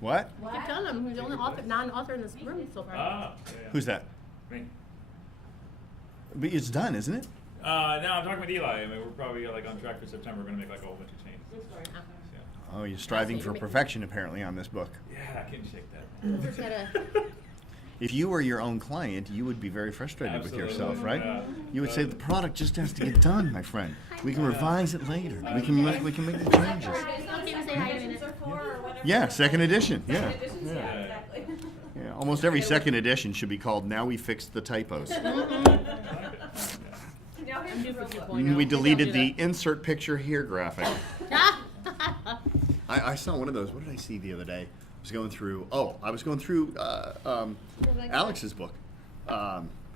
What? I keep telling him he's the only non-author in this room so far. Yeah. Who's that? Me. But it's done, isn't it? No, I'm talking with Eli. I mean, we're probably like on track for September. We're gonna make like a whole bunch of changes. Yeah. Oh, you're striving for perfection apparently on this book. Yeah, I can shake that. Topher's gotta- If you were your own client, you would be very frustrated Absolutely. with yourself, right? Yeah. You would say the product just has to get done, my friend. We can revise it later. We can make the changes. Okay, say hi in a minute. Yeah, second edition. Yeah. Yeah, exactly. Yeah. Almost every second edition should be called "Now We Fixed the Typos." I'm due for 2.0. We deleted Don't the do insert picture here graphic. that. I saw one of those. What did I see the other day? I was going through. I was going through Alex's book,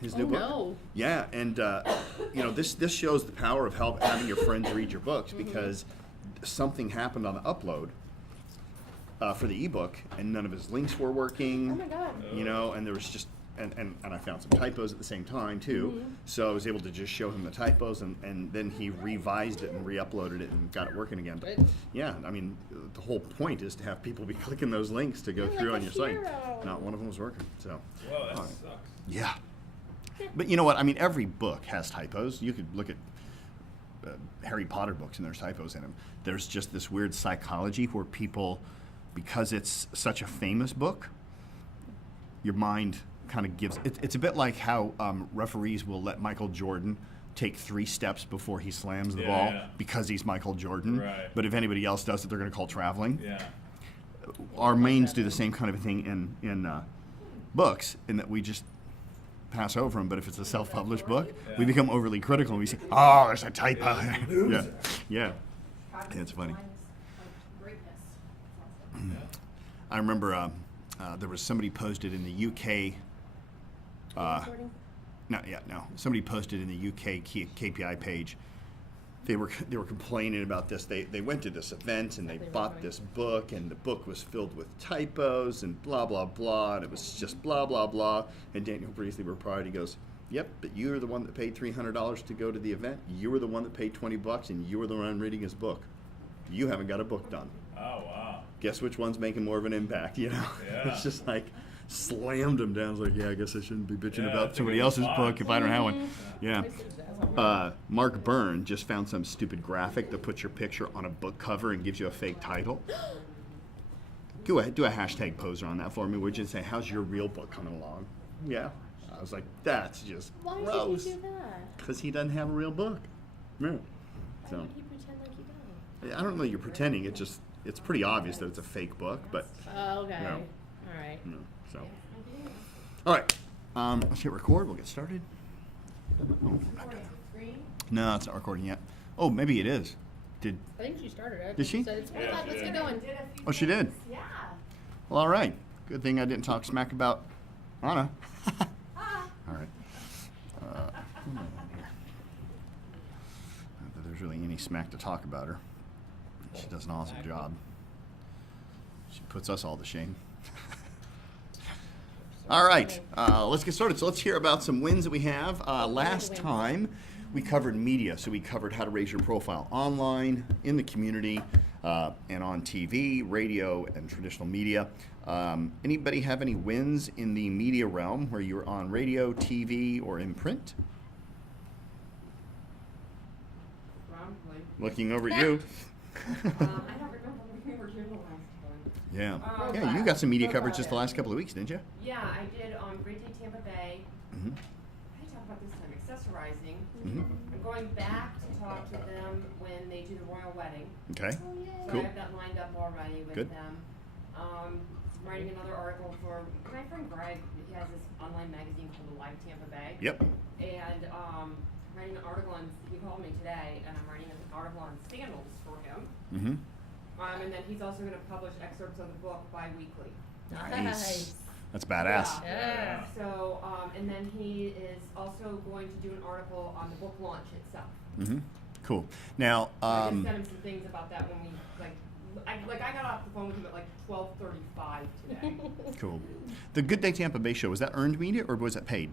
his new book. No. Yeah, and this shows the power of having your friends read your books because something happened on the upload for the ebook, and none of his links were working. Oh my God. And there was just. And I found some typos at the same time too, so I was able to just show him the typos, and then he revised it and re-uploaded it and got it working again. But yeah, I mean, the whole point is to have people be clicking those links to go through on your site. Not one of them was working, so. Whoa, that all right. sucks. Yeah, but you know what? I mean, every book has typos. You could look at Harry Potter books and there's typos in them. There's just this weird psychology where people, because it's such a famous book, your mind kind of gives it's a bit like how referees will let Michael Jordan take 3 steps before he slams the ball because he's Michael Jordan. Right. But if anybody else does it, they're going to call traveling. Yeah. Our mains do the same kind of thing in books, in that we just pass over them. But if it's a self-published book, we become overly critical and we say, "Oh, there's a typo." Yeah. It's funny. I remember there was somebody posted in the UK. Somebody posted in the UK KPI page. They were complaining about this. They went to this event and they bought this book, and the book was filled with typos and blah blah blah, and it was just blah blah blah. And Daniel Priestley replied, he goes, "Yep, but you were the one that paid $300 to go to the event. You were the one that paid $20, and you were the one reading his book. You haven't got a book done. Oh wow. Guess which one's making more of an impact?" Yeah. It's just like slammed him down. It's like, yeah, I guess I shouldn't be bitching Yeah, about that's a somebody good else's response. book if I don't have one. Yeah. Mark Byrne just found some stupid graphic that puts your picture on a book cover and gives you a fake title. Do a hashtag poser on that for me, would you? And say, "How's your real book coming along?" Yeah. I was like, that's just Why gross. did you do that? Because he doesn't have a real book. Yeah. So. Why would he pretend like you don't? I don't know you're pretending. It's pretty obvious that it's a fake book, but Oh, okay. No. All right. you know, so. All right, let's hit record. We'll get started. Oh, not done. No, it's not recording yet. Oh, maybe it is. I think she started it. Did she? Said it's Yeah, let's she get did. going. Oh, she did. Yeah. Well, all right. Good thing I didn't talk smack about Anna. All right. Not that there's really any smack to talk about her. She does an awesome job. She puts us all to shame. All right, let's get started. So let's hear about some wins that we have. Last time we covered media, so we covered how to raise your profile online, in the community, and on TV, radio, and traditional media. Anybody have any wins in the media realm where you're on radio, TV, or in print? Probably. Looking over at you. I don't remember when we were here the last time. Yeah. Yeah, you got some media coverage just the last couple of weeks, didn't you? Yeah, I did on Great Day Tampa Bay. Mm-hmm. I talk about this time, accessorizing. Mm-hmm. I'm going back to talk to them when they do the royal wedding. Okay. So Cool. I have that lined up already with Good. them. I'm writing another article for my friend Greg. He has this online magazine called Live Tampa Bay. Yep. And writing an article on, he called me today, and I'm writing an article on sandals for him. Mm-hmm. And then he's also going to publish excerpts of the book bi-weekly. Nice. That's badass. Yeah. So, and then he is also going to do an article on the book launch itself. Mm-hmm. Cool. Now, I just sent him some things about that when we, I got off the phone with him at like 12:35 today. cool. The Good Day Tampa Bay show, was that earned media or was that paid?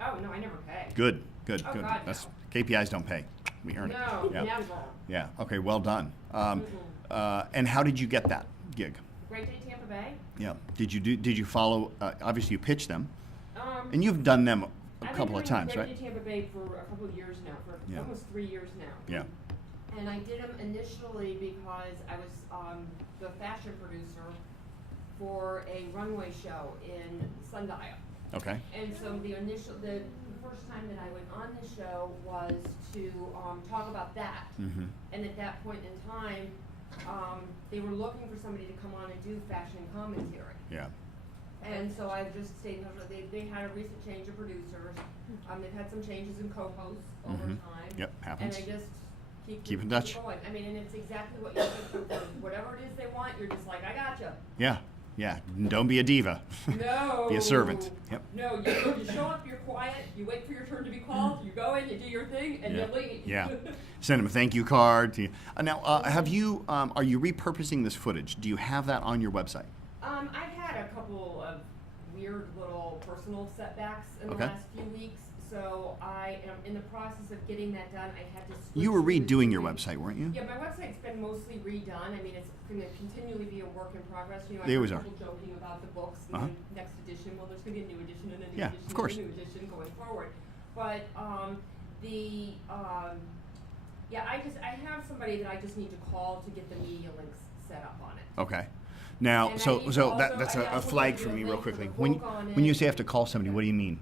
Oh, no, I never pay. Good. Oh, God, That's no. KPIs don't pay. We earn No, it. Yeah. never. Yeah. Okay. Well done. And how did you get that gig? Great Day Tampa Bay. Yeah. Did you follow? Obviously, you pitched them, Um, and you've done them a I've couple been of doing times, Great right? Day Tampa Bay for a couple of years now, for Yeah. almost 3 years now. Yeah. And I did them initially because I was the fashion producer for a runway show in Sundial. Okay. And so the first time that I went on the show was to talk about that. Mm-hmm. And at that point in time, they were looking for somebody to come on and do fashion commentary. Yeah. And so I've just stayed in touch with them. They had a recent change of producers. They've had some changes in co-hosts over Mhm. time. Yep, happens. And I just Keep in touch. going. I mean, and it's exactly what you said. Whatever it is they want, you're just like, I gotcha. Yeah. Yeah. Don't be a diva. No. Be a servant. Yep. No, you show up, you're quiet, you wait for your turn to be called, you go in, you do your thing, and Yeah. you leave. Yeah. Send them a thank you card. Now, are you repurposing this footage? Do you have that on your website? I've had a couple of weird little personal setbacks in the Okay. last few weeks, so I am in the process of getting that done. I had to switch You were to redoing your doing- website, weren't you? Yeah, my website's been mostly redone. I mean, it's going to continually be a work in progress. You know, They I always heard are. people joking about the books, Uh-huh. the next edition. Well, there's going to be a new edition and a new Yeah, edition of course. and a new edition going forward. But yeah, I have somebody that I just need to call to get the media links set up on it. Okay. Now, And I so need to so also- that's I a also flag need for a me, real link for quickly. the When book on you it. say have to call somebody, what do you mean?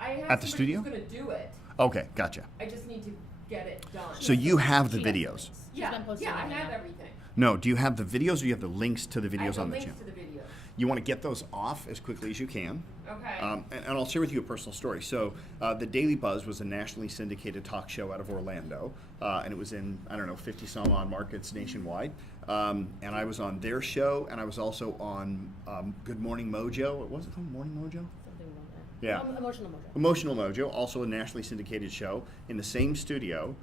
I have At the somebody studio? who's going to do it. Okay, gotcha. I just need to get it done. So you have the She has videos. links. She's yeah, been posting yeah, I them have now. everything. No, do you have the videos or do you have the links to the I have videos the on the links channel? to the videos. You want to get those off as quickly as you can. Okay. And I'll share with you a personal story. So, the Daily Buzz was a nationally syndicated talk show out of Orlando, and it was in, I don't know, 50 some odd markets nationwide. And I was on their show, and I was also on Good Morning Mojo. What was it called? Morning Mojo? Something like that. Yeah. Emotional mojo. Emotional Mojo, also a nationally syndicated show in the same studio.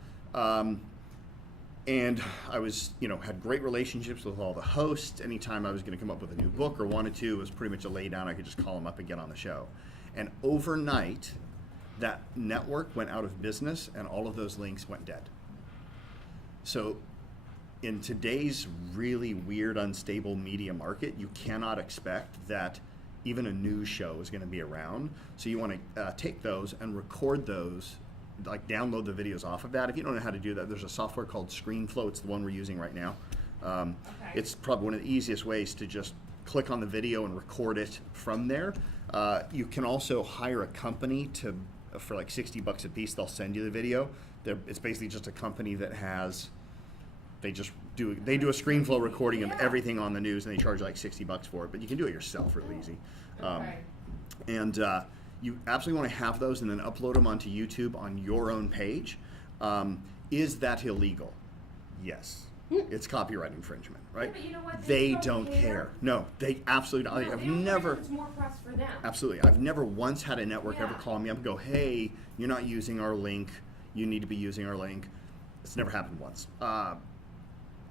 And I was, had great relationships with all the hosts. Anytime I was going to come up with a new book or wanted to, it was pretty much a lay down. I could just call them up and get on the show. And overnight, that network went out of business and all of those links went dead. So in today's really weird, unstable media market, you cannot expect that even a news show is going to be around. So you want to take those and record those, like download the videos off of that. If you don't know how to do that, there's a software called ScreenFlow. It's the one we're using right now. It's probably one of the easiest ways to just click on the video and record it from there. You can also hire a company for like $60 a piece. They'll send you the video. It's basically just a company that they do a ScreenFlow recording of everything on the news, and they charge like $60 for it. But you can do it yourself real easy. Okay. And you absolutely want to have those and then upload them onto YouTube on your own page. Is that illegal? Yes. It's copyright infringement, right? Yeah, but you know what? They They don't don't care. care. No, they absolutely don't. No, I've they don't care never, because it's more press for them. absolutely, I've never once had a network ever Yeah. call me up and go, hey, you're not using our link. You need to be using our link. It's never happened once.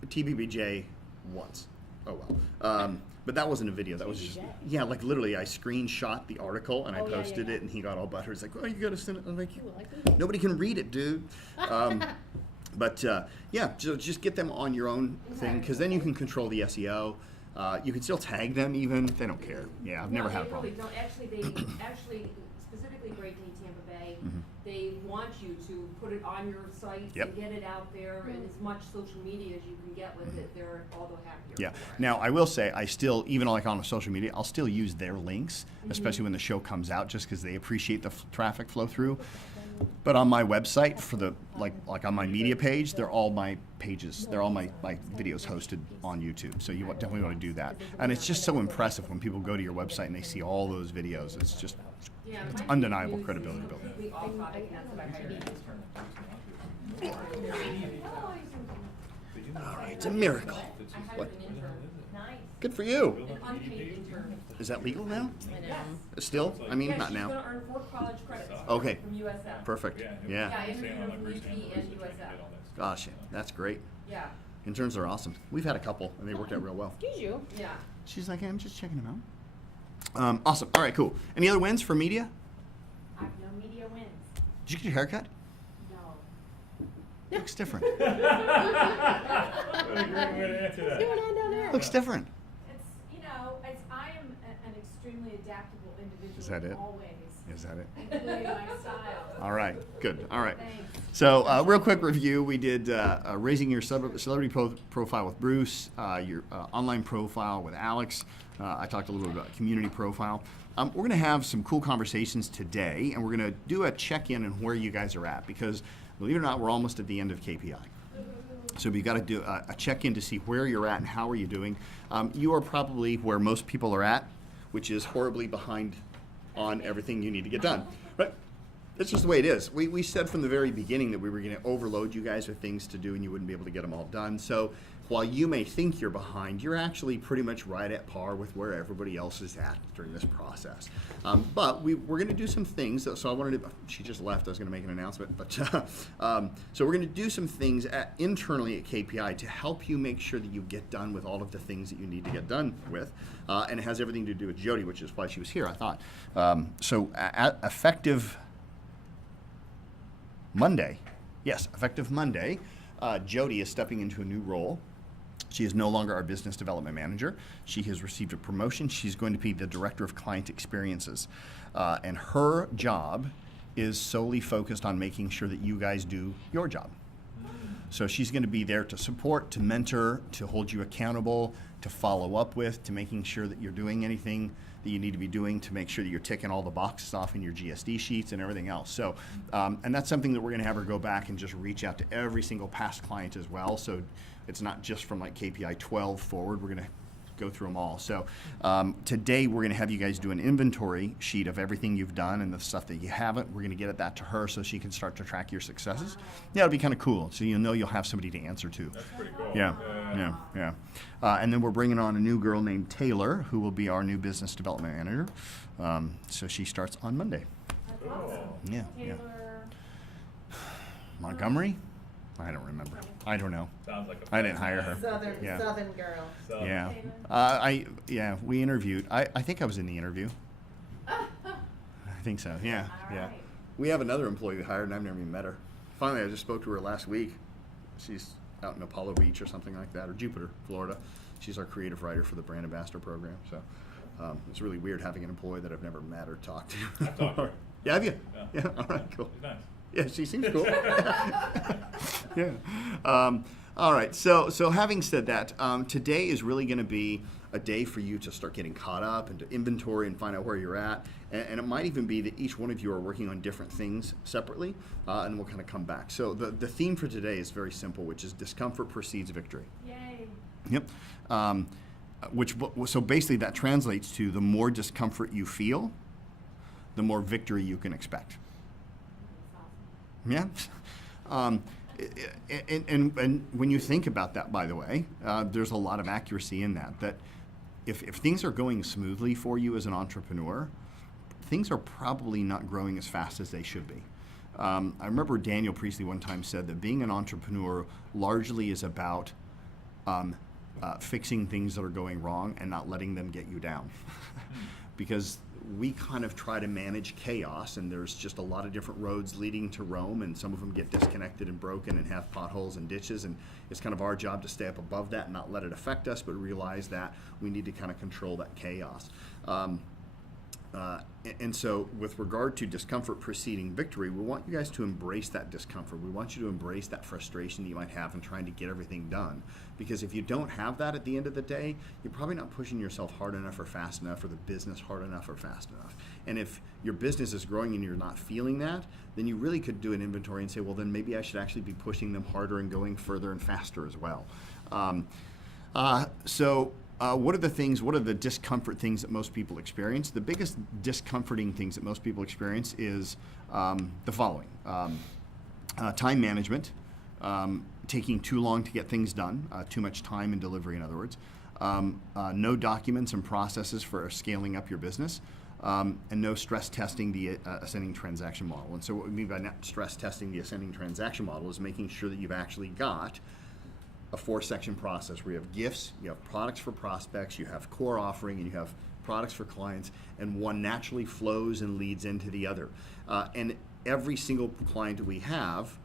TBBJ once. Oh well. But that wasn't a video. That was just, TBJ. yeah, like literally I screenshot the article and I Oh, yeah, posted yeah. it and he got all buttered. He's like, oh, you got to send it. I'm like, Ooh, I like this. nobody can read it, dude. But yeah, just get them on your own thing because then you can control the SEO. You can still tag them even. They don't care. Yeah, I've never had a problem. They really don't. Actually, specifically Great Day Tampa Bay, Mm-hmm. they want you to put it on your site Yep. and get it out there, and as much social media as you can get with it, they're all the happier. Yeah. for it. Now, I will say, I still, even like on social media, I'll still use their links, especially when the show comes out, just because they appreciate the traffic flow through. But on my website, for the like on my media page, they're all my pages. They're all my videos hosted on YouTube. So you definitely want to do that. And it's just so impressive when people go to your website and they see all those videos. It's just Yeah, it's my undeniable news credibility is building. completely off topic, and that's what I hired you All right, it's a miracle. I hired What? an intern. Nice. Good for you. An unpaid intern. Is that legal now? I know. Yes. Still? I mean, Yeah, not she's now. gonna earn 4 college credits Okay. from USF. Perfect. Yeah, Yeah. I interviewed her from UT and USF. Gosh, that's great. Yeah, Interns are awesome. We've had a couple, and they worked out real well. Excuse you. yeah. She's like, hey, I'm just checking them out. Awesome. All right, cool. Any other wins for media? I have no media wins. Did you get your haircut? No. Looks different. What a great way to answer What's going that. on down there? Looks different. Guys, I am an extremely adaptable individual. Is that it? Always. Is that it? Including my style. All right, good. All right. Thanks. So, real quick review. We did raising your celebrity profile with Bruce, your online profile with Alex. I talked a little bit about community profile. We're going to have some cool conversations today, and we're going to do a check-in on where you guys are at, because believe it or not, we're almost at the end of KPI. So we've got to do a check-in to see where you're at and how are you doing. You are probably where most people are at, which is horribly behind on everything you need to get done. Right? That's just the way it is. We said from the very beginning that we were going to overload you guys with things to do and you wouldn't be able to get them all done. So while you may think you're behind, you're actually pretty much right at par with where everybody else is at during this process. But we're going to do some things. So I wanted to, she just left, I was going to make an announcement. But so we're going to do some things internally at KPI to help you make sure that you get done with all of the things that you need to get done with. And it has everything to do with Jody, which is why she was here, I thought. So effective Monday, effective Monday, Jody is stepping into a new role. She is no longer our business development manager. She has received a promotion. She's going to be the director of client experiences. And her job is solely focused on making sure that you guys do your job. So she's going to be there to support, to mentor, to hold you accountable, to follow up with, to making sure that you're doing anything that you need to be doing to make sure that you're ticking all the boxes off in your GSD sheets and everything else. So, and that's something that we're going to have her go back and just reach out to every single past client as well. So it's not just from like KPI 12 forward. We're going to go through them all. So today we're going to have you guys do an inventory sheet of everything you've done and the stuff that you haven't. We're going to get that to her so she can start to track your successes. Yeah, it'll be kind of cool. So you'll know you'll have somebody to answer to. That's pretty cool. Yeah. And then we're bringing on a new girl named Taylor, who will be our new business development manager. So she starts on Monday. That's awesome. Yeah. Taylor. Montgomery? I don't remember. I don't know. Sounds like a I didn't hire her. Southern girl. So, Yeah. We interviewed. I think I was in the interview. I think so. Yeah. All Yeah. right. We have another employee we hired, and I've never even met her. Finally, I just spoke to her last week. She's out in Apollo Beach or something like that, or Jupiter, Florida. She's our creative writer for the Brand Ambassador program. So it's really weird having an employee that I've never met or talked to. I've talked to her. Yeah, have you? Yeah. All right, cool. She's nice. Yeah, she seems cool. Yeah. All right. So having said that, today is really going to be a day for you to start getting caught up and to inventory and find out where you're at. And it might even be that each one of you are working on different things separately, and we'll kind of come back. So the theme for today is very simple, which is discomfort precedes victory. Yay. Yep. So basically that translates to the more discomfort you feel, the more victory you can expect. Yeah. And when you think about that, by the way, there's a lot of accuracy in that. That if things are going smoothly for you as an entrepreneur, things are probably not growing as fast as they should be. I remember Daniel Priestley one time said that being an entrepreneur largely is about fixing things that are going wrong and not letting them get you down. Because we kind of try to manage chaos, and there's just a lot of different roads leading to Rome, and some of them get disconnected and broken and have potholes and ditches, and it's kind of our job to stay up above that and not let it affect us, but realize that we need to kind of control that chaos. And so with regard to discomfort preceding victory, we want you guys to embrace that discomfort. We want you to embrace that frustration that you might have in trying to get everything done. Because if you don't have that at the end of the day, you're probably not pushing yourself hard enough or fast enough, or the business hard enough or fast enough. And if your business is growing and you're not feeling that, then you really could do an inventory and say, well, then maybe I should actually be pushing them harder and going further and faster as well. What are the discomfort things that most people experience? The biggest discomforting things that most people experience is the following. Time management, taking too long to get things done, too much time in delivery, in other words. No documents and processes for scaling up your business, and no stress testing the ascending transaction model. And so what we mean by not stress testing the ascending transaction model is making sure that you've actually got a 4-section process where you have gifts, you have products for prospects, you have core offering, and you have products for clients, and one naturally flows and leads into the other. And every single client we have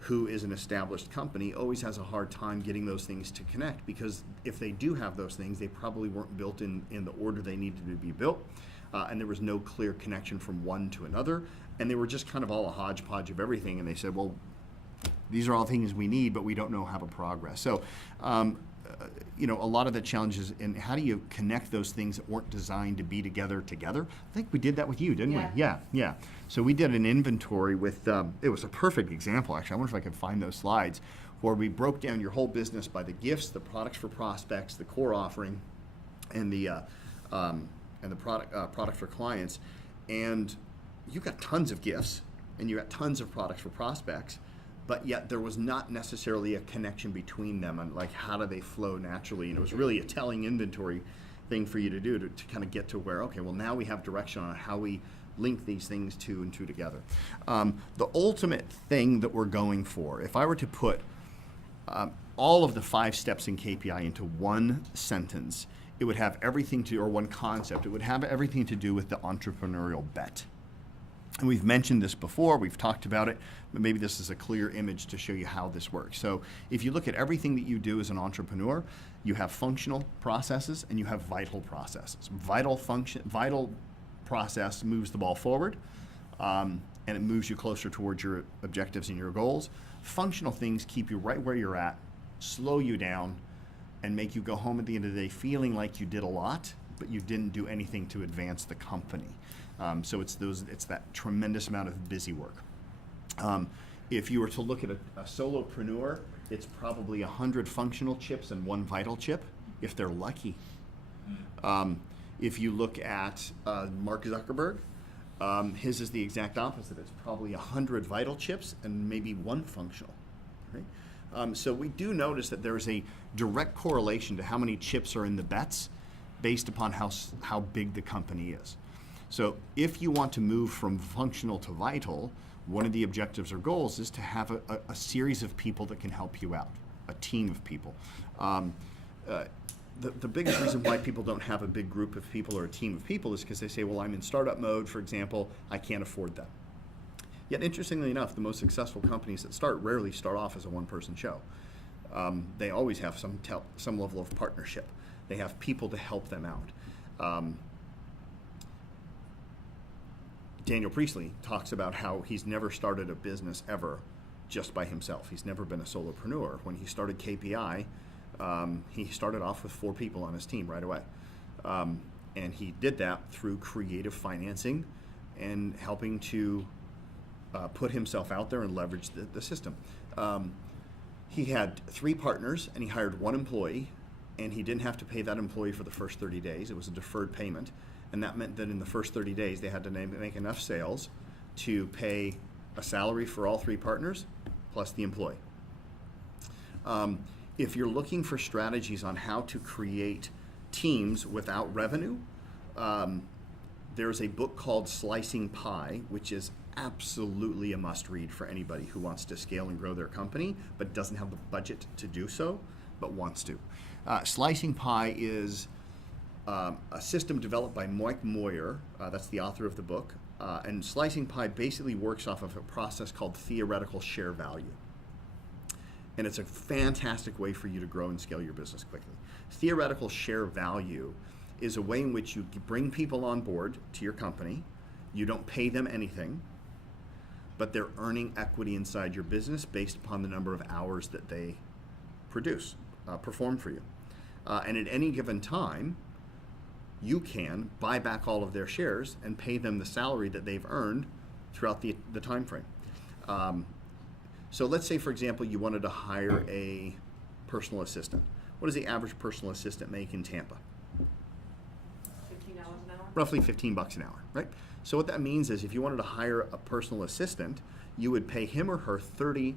who is an established company always has a hard time getting those things to connect, because if they do have those things, they probably weren't built in the order they needed to be built, and there was no clear connection from one to another, and they were just kind of all a hodgepodge of everything, and they said, well, these are all things we need, but we don't know how to progress. So, a lot of the challenges in how do you connect those things that weren't designed to be together. I think we did that with you, didn't we? Yeah. So we did an inventory with, it was a perfect example, actually. I wonder if I could find those slides, where we broke down your whole business by the gifts, the products for prospects, the core offering, and the product for clients. And you got tons of gifts, and you got tons of products for prospects, but yet there was not necessarily a connection between them, and like how do they flow naturally. And it was really a telling inventory thing for you to do to kind of get to where, okay, well, now we have direction on how we link these things two and two together. The ultimate thing that we're going for, if I were to put all of the 5 steps in KPI into one sentence, it would have everything to, or one concept, it would have everything to do with the entrepreneurial bet. And we've mentioned this before, we've talked about it, but maybe this is a clear image to show you how this works. So if you look at everything that you do as an entrepreneur, you have functional processes and you have vital processes. Vital process moves the ball forward, and it moves you closer towards your objectives and your goals. Functional things keep you right where you're at, slow you down, and make you go home at the end of the day feeling like you did a lot, but you didn't do anything to advance the company. So it's that tremendous amount of busy work. If you were to look at a solopreneur, it's probably 100 functional chips and 1 vital chip, if they're lucky. If you look at Mark Zuckerberg, his is the exact opposite. It's probably 100 vital chips and maybe 1 functional. Right? So we do notice that there is a direct correlation to how many chips are in the bets based upon how big the company is. So if you want to move from functional to vital, one of the objectives or goals is to have a series of people that can help you out, a team of people. The biggest reason why people don't have a big group of people or a team of people is because they say, well, I'm in startup mode, for example, I can't afford that. Yet interestingly enough, the most successful companies that rarely start off as a one-person show. They always have some level of partnership. They have people to help them out. Daniel Priestley talks about how he's never started a business ever just by himself. He's never been a solopreneur. When he started KPI, he started off with 4 people on his team right away. And he did that through creative financing and helping to put himself out there and leverage the system. He had 3 partners and he hired 1 employee, and he didn't have to pay that employee for the first 30 days. It was a deferred payment. And that meant that in the first 30 days, they had to make enough sales to pay a salary for all 3 partners, plus the employee. If you're looking for strategies on how to create teams without revenue, there's a book called Slicing Pie, which is absolutely a must-read for anybody who wants to scale and grow their company, but doesn't have the budget to do so, but wants to. Slicing Pie is a system developed by Mike Moyer, that's the author of the book, and Slicing Pie basically works off of a process called theoretical share value. And it's a fantastic way for you to grow and scale your business quickly. Theoretical share value is a way in which you bring people on board to your company, you don't pay them anything, but they're earning equity inside your business based upon the number of hours that they perform for you. And at any given time, you can buy back all of their shares and pay them the salary that they've earned throughout the time frame. So let's say, for example, you wanted to hire a personal assistant. What does the average personal assistant make in Tampa? $15 an hour? Roughly $15 an hour, right? So what that means is if you wanted to hire a personal assistant, you would pay him or her $30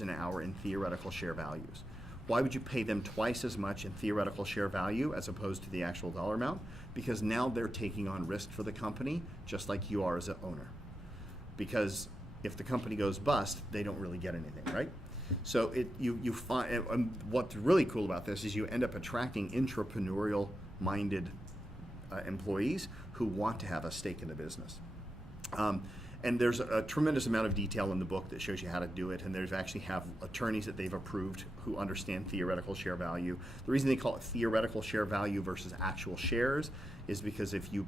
an hour in theoretical share values. Why would you pay them twice as much in theoretical share value as opposed to the actual dollar amount? Because now they're taking on risk for the company, just like you are as an owner. Because if the company goes bust, they don't really get anything, right? So you find, and what's really cool about this is you end up attracting entrepreneurial-minded employees who want to have a stake in the business. And there's a tremendous amount of detail in the book that shows you how to do it, and there's actually have attorneys that they've approved who understand theoretical share value. The reason they call it theoretical share value versus actual shares is because if you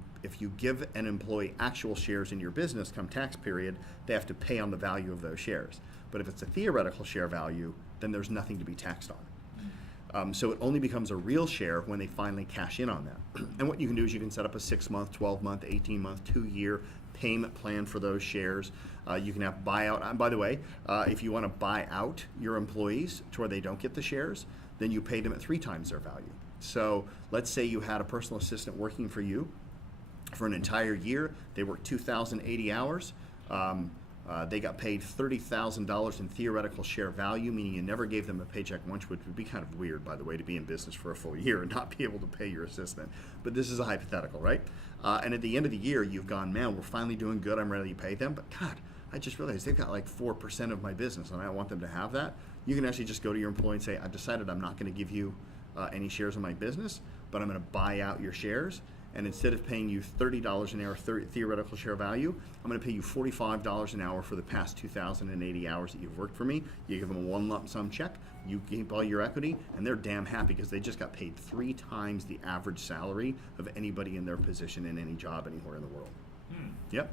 give an employee actual shares in your business come tax period, they have to pay on the value of those shares. But if it's a theoretical share value, then there's nothing to be taxed on. So it only becomes a real share when they finally cash in on that. And what you can do is you can set up a 6-month, 12-month, 18-month, 2-year payment plan for those shares. You can have buyout. And by the way, if you want to buy out your employees to where they don't get the shares, then you pay them at 3 times their value. So let's say you had a personal assistant working for you for an entire year. They worked 2,080 hours. They got paid $30,000 in theoretical share value, meaning you never gave them a paycheck once, which would be kind of weird, by the way, to be in business for a full year and not be able to pay your assistant. But this is a hypothetical, right? And at the end of the year, you've gone, man, we're finally doing good. I'm ready to pay them. But God, I just realized they've got like 4% of my business, and I want them to have that. You can actually just go to your employee and say, I've decided I'm not going to give you any shares in my business, but I'm going to buy out your shares. And instead of paying you $30 an hour theoretical share value, I'm going to pay you $45 an hour for the past 2,080 hours that you've worked for me. You give them a one lump sum check, you keep all your equity, and they're damn happy because they just got paid 3 times the average salary of anybody in their position in any job anywhere in the world. Yep.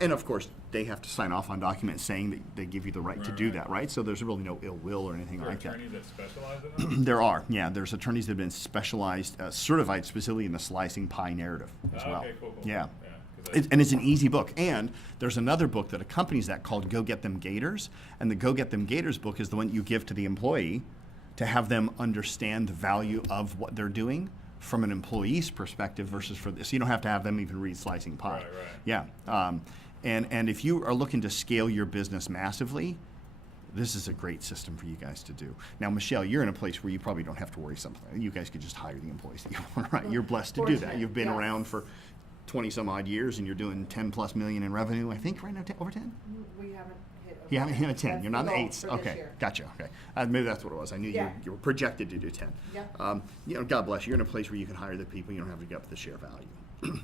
And of course, they have to sign off on documents saying that they give you the right to do that, right? So there's really no ill will or anything like that. Are there attorneys that specialize in that? There are, yeah. There's attorneys that have been specialized, certified specifically in the slicing pie narrative as well. Okay, cool. Yeah. Yeah, And it's an easy book. And there's another book that accompanies that called Go Get Them Gators. And the Go Get Them Gators book is the one you give to the employee to have them understand the value of what they're doing from an employee's perspective versus for this. So you don't have to have them even read Slicing Pie. Right. Yeah. And if you are looking to scale your business massively, this is a great system for you guys to do. Now, Michelle, you're in a place where you probably don't have to worry something. You guys could just hire the employees that you want, right? You're blessed to do that. You've been around for 20 some odd years and you're doing 10 plus million in revenue, I think right now, over 10? We haven't hit. You haven't hit a 10. That's You're not the in goal 8s. for this Okay, year. gotcha. Okay, maybe that's what it was. I knew you were projected to do 10. Yeah. God bless you. You're in a place where you can hire the people. You don't have to get up the share value.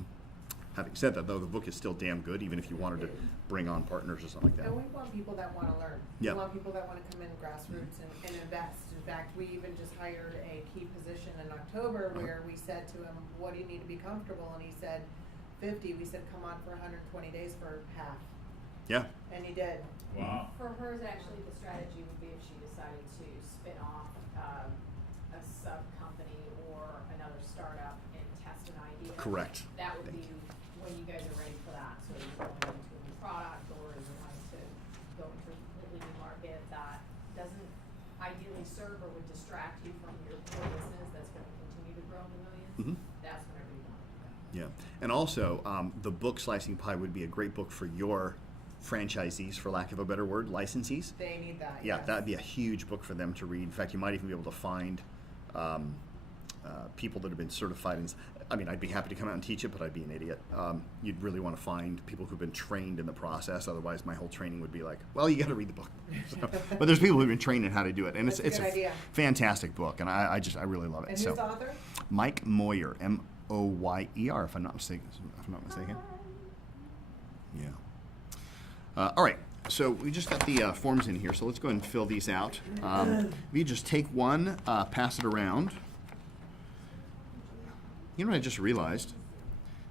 Having said that, though, the book is still damn good, even if you wanted to bring on partners or something like that. And we want people that want to learn. Yeah. We want people that want to come in grassroots and invest. In fact, we even just hired a key position in October where we said to him, what do you need to be comfortable? And he said, 50. We said, come on for 120 days for half. Yeah. And he did. Wow. For hers, actually, the strategy would be if she decided to spin off a sub-company or another startup and test an idea. Correct. That would be when you guys are ready for that. So you're going into a new product or you're wanting to go into a completely new market that doesn't ideally serve or would distract you from your core business that's going to continue to grow in the millions. Mhm. That's whenever you want to do that. Yeah. And also, the book Slicing Pie would be a great book for your franchisees, for lack of a better word, licensees. They need that. Yeah, yes. that'd be a huge book for them to read. In fact, you might even be able to find people that have been certified in. I mean, I'd be happy to come out and teach it, but I'd be an idiot. You'd really want to find people who've been trained in the process. Otherwise, my whole training would be like, well, you got to read the book. So, but there's people who've been trained in how to do it, and That's it's a good idea. fantastic book, and I really love it. And So, who's the author? Mike Moyer, Moyer, if I'm not mistaken. Yeah. All right. So we just got the forms in here, so let's go ahead and fill these out. If you just take one, pass it around. You know what I just realized?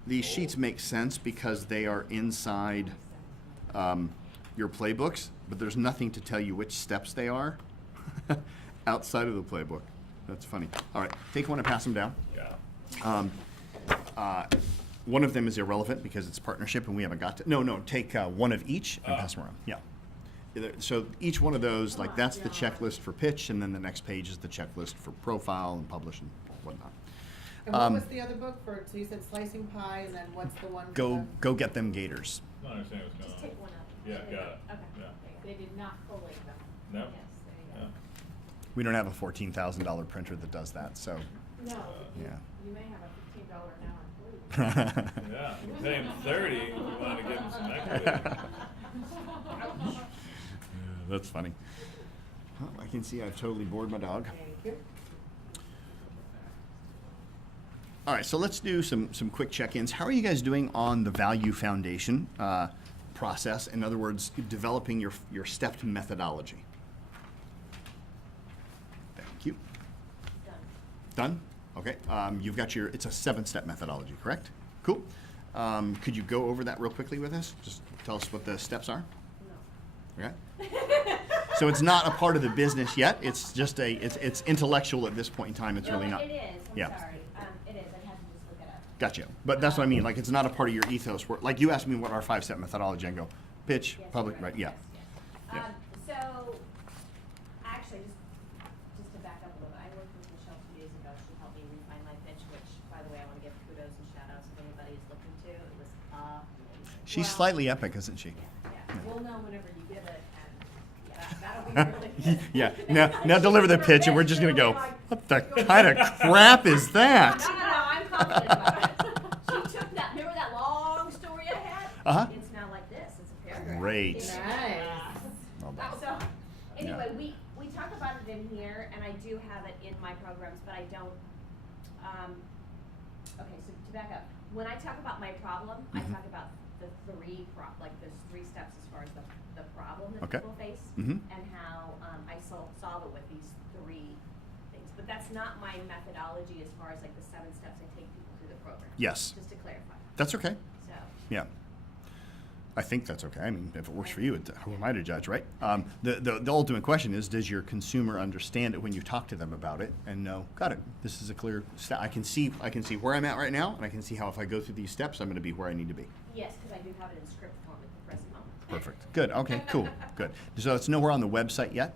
These sheets make sense because they are inside your playbooks, but there's nothing to tell you which steps they are outside of the playbook. That's funny. All right, take one and pass them down. Yeah. One of them is irrelevant because it's partnership and we haven't got to. No, take one of each and pass them around. Yeah. So each one of those, like that's the checklist for pitch, and then the next page is the checklist for profile and publish and whatnot. And what was the other book for? So you said Slicing Pie, and then what's the one for Go Get Them Gators. I don't understand what's going Just on. take one out. Yeah, got it. Okay. Yeah. They did not collate them. No. Yes, there you Yeah. We don't have a $14,000 printer that does that, so go. No, yeah. you may have a $15 an hour employee. Yeah. You pay him 30 if you wanted to give him some equity. That's funny. Well, I can see I've totally bored my dog. Thank you. All right, so let's do some quick check-ins. How are you guys doing on the Value Foundation process. In other words, developing your stepped methodology. Thank you. Done? Okay. You've got it's a 7-step methodology, correct? Cool. Could you go over that real quickly with us? Just tell us what the steps are. No. Okay. So it's not a part of the business yet. It's just it's intellectual at this point in time. It's really not. It is, I'm Yeah. sorry. It is, I had to just look it up. Gotcha. But that's what I mean. Like, it's not a part of your ethos. Where, like, you asked me what our 5-step methodology, and go, pitch, Yes, public, you're right? Yeah. Yes. Yeah. So, actually, just to back up a little bit, I worked with Michelle 2 days ago. She helped me refine my pitch, which, by the way, I want to give kudos and shout outs if anybody is looking to. It was amazing. She's Well, slightly epic, isn't she? Yeah. We'll know whenever you give it, and that'll be really good. Yeah. Now deliver the pitch, and we're just gonna go, what the kind of crap is that? No, I'm confident about it. She took that, remember that long story I had? Uh-huh. It's now like this, it's a paragraph. Great. Nice. Well done. So, anyway, we talk about it in here, and I do have it in my programs, but I don't, okay, so to back up, when I talk about my problem, I Mhm. talk about the there's 3 steps as far as the problem that Okay. people face, Mhm. and how I solve it with these 3 things. But that's not my methodology as far as like the 7 steps I take people through the program. Yes. Just to clarify. That's okay. So, Yeah. I think that's okay. I mean, if it works for you, who am I to judge, right? The ultimate question is, does your consumer understand it when you talk to them about it and know, got it, this is a clear step. I can see where I'm at right now, and I can see how if I go through these steps, I'm going to be where I need to be. yes, because I do have it in script form at the present moment. Perfect. Good. Okay, cool. Good. So it's nowhere on the website yet?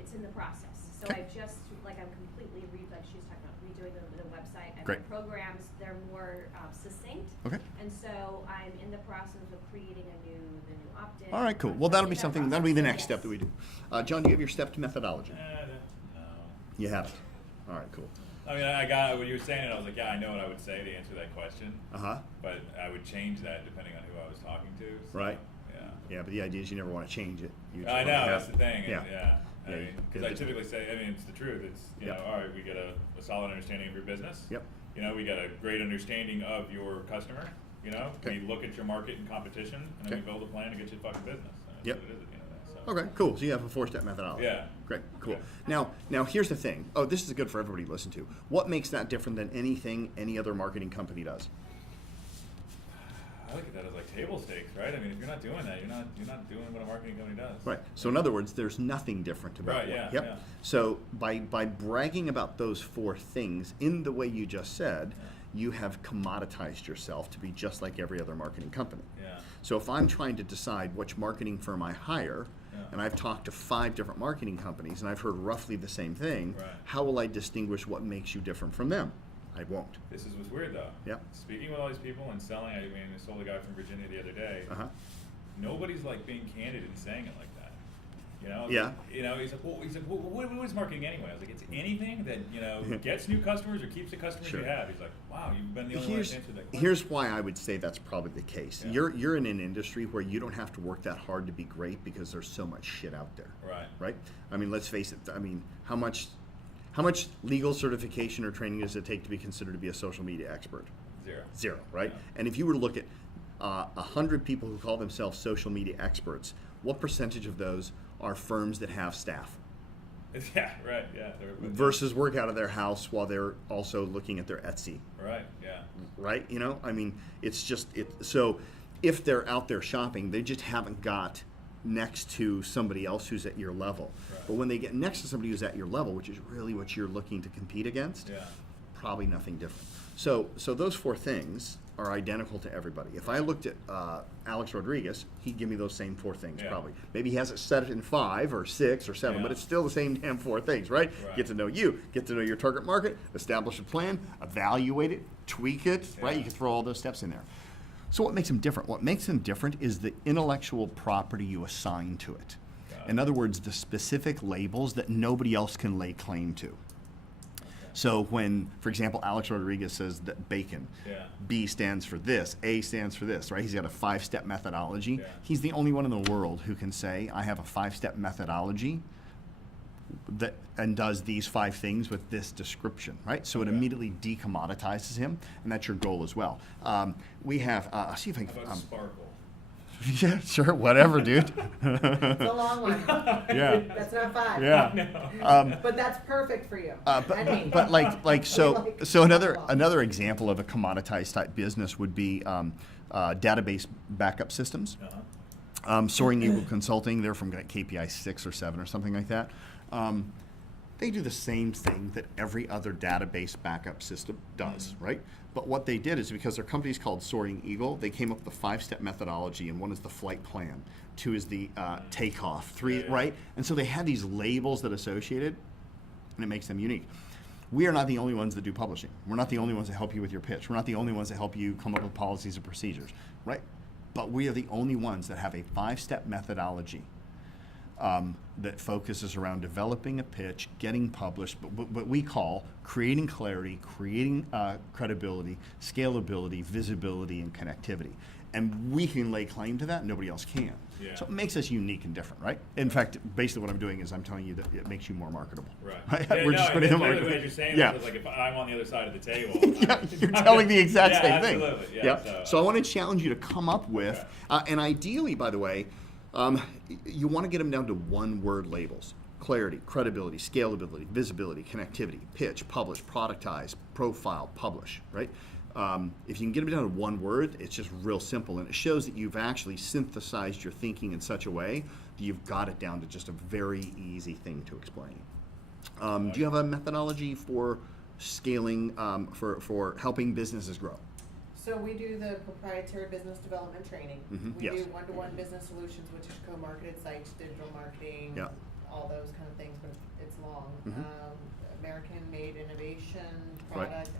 It's in the process. So Okay. I've just, like, I'm completely like she was talking about redoing the website. And Great. the programs, they're more succinct. Okay. And so I'm in the process of creating the new opt-in. All right, cool. Well, that'll be In that something, that'll be the process, next step yes. that we do. John, do you have your stepped methodology? No. You have it. All right, cool. I mean, I got when you were saying it, I was like, yeah, I know what I would say to answer that question. Uh-huh. But I would change that depending on who I was talking to. So, Right. Yeah. Yeah, but the idea is you never want to change it. You just I wanna know, have that's it. the thing. Yeah. Yeah. Yeah, Because good. I typically say, I mean, it's the truth. It's, you Yep. know, all right, we get a solid understanding of your business. Yep. You know, we get a great understanding of your customer. You know, Okay. we look at your market and competition, and then Okay. we build a plan to get you fucking business. And that's Yep. what it is at the end of that. So. Okay, cool. So you have a 4-step methodology. Yeah. Great, cool. Yeah. Now here's the thing. Oh, this is good for everybody to listen to. What makes that different than anything any other marketing company does? I look at that as like table stakes, right? I mean, if you're not doing that, you're not doing what a marketing company does. Right. So in other words, there's nothing different about Right, what. yeah, Yep. yeah. So by bragging about those 4 things in the way you just said, you have commoditized yourself to be just like every other marketing company. Yeah. So if I'm trying to decide which marketing firm I hire, Yeah. and I've talked to 5 different marketing companies and I've heard roughly the same thing, Right. how will I distinguish what makes you different from them? I won't. This is what's weird though. Yep. Speaking with all these people and selling, I mean, I sold a guy from Virginia the other day. Uh-huh. Nobody's like being candid and saying it like that. You know? Yeah. You know, he's like, what is marketing anyway? I was like, it's anything that, you know, gets new customers or keeps the customers Sure. you have. He's like, wow, you've been the only one that's answered that question. Here's why I would say that's probably the case. Yeah. You're in an industry where you don't have to work that hard to be great because there's so much shit out there. Right. Right? I mean, let's face it. I mean, how much legal certification or training does it take to be considered to be a social media expert? Zero, right? Yeah. And if you were to look at 100 people who call themselves social media experts, what percentage of those are firms that have staff? Yeah, right, yeah. Versus work out of their house while they're also looking at their Etsy, Right, yeah. right? You know, I mean, it's just so if they're out there shopping, they just haven't got next to somebody else who's at your level. Right. But when they get next to somebody who's at your level, which is really what you're looking to compete against, Yeah. probably nothing different. So those 4 things are identical to everybody. If I looked at Alex Rodriguez, he'd give me those same 4 things Yeah. probably. Maybe he has it set it in 5 or 6 or 7, Yeah. but it's still the same damn 4 things, right? Right. Get to know you, get to know your target market, establish a plan, evaluate it, tweak it, right? Yeah. You can throw all those steps in there. So what makes them different? What makes them different is the intellectual property you assign to it. Got it. In other words, the specific labels that nobody else can lay claim to. So when, for example, Alex Rodriguez says that bacon, Yeah. B stands for this, A stands for this, right? He's got a 5-step methodology. Yeah. He's the only one in the world who can say, I have a 5-step methodology and does these 5 things with this description, right? So it immediately decommoditizes him, and that's your goal as well. We have, I'll see if I How about can, sparkle? yeah, sure, whatever, dude. It's a long one. Yeah. That's not 5. Yeah. But that's perfect for you. But like so another example of a commoditized type business would be database backup systems. Soaring Eagle Consulting, they're from KPI 6 or 7 or something like that. They do the same thing that every other database backup system does, right? But what they did is, because their company's called Soaring Eagle, they came up with a 5-step methodology, and 1 is the flight plan, 2 is the takeoff, 3, right? And so they had these labels that associated, and it makes them unique. We are not the only ones that do publishing. We're not the only ones that help you with your pitch. We're not the only ones that help you come up with policies and procedures, right? But we are the only ones that have a 5-step methodology that focuses around developing a pitch, getting published, but what we call creating clarity, creating credibility, scalability, visibility, and connectivity. And we can lay claim to that, nobody else can. Yeah. So it makes us unique and different, right? In fact, basically what I'm doing is I'm telling you that it makes you more marketable. Right. We're Yeah, just no, putting them literally on. what you're saying Yeah. is like if I'm on the other side of the table. Yeah, you're telling the exact Yeah, same thing. absolutely. Yeah, So I want to challenge you to come up with, Okay. and ideally, by the way, you want to get them down to 1-word labels: clarity, credibility, scalability, visibility, connectivity, pitch, publish, productize, profile, publish, right? If you can get them down to 1 word, it's just real simple, and it shows that you've actually synthesized your thinking in such a way that you've got it down to just a very easy thing to explain. Do you have a methodology for scaling, for helping businesses grow? So we do the proprietary business development training. We Yes. do one-to-one business solutions, which is co-marketed sites, digital marketing, Yeah. all those kind of things, but it's long. Mhm. American-made innovation Right. product.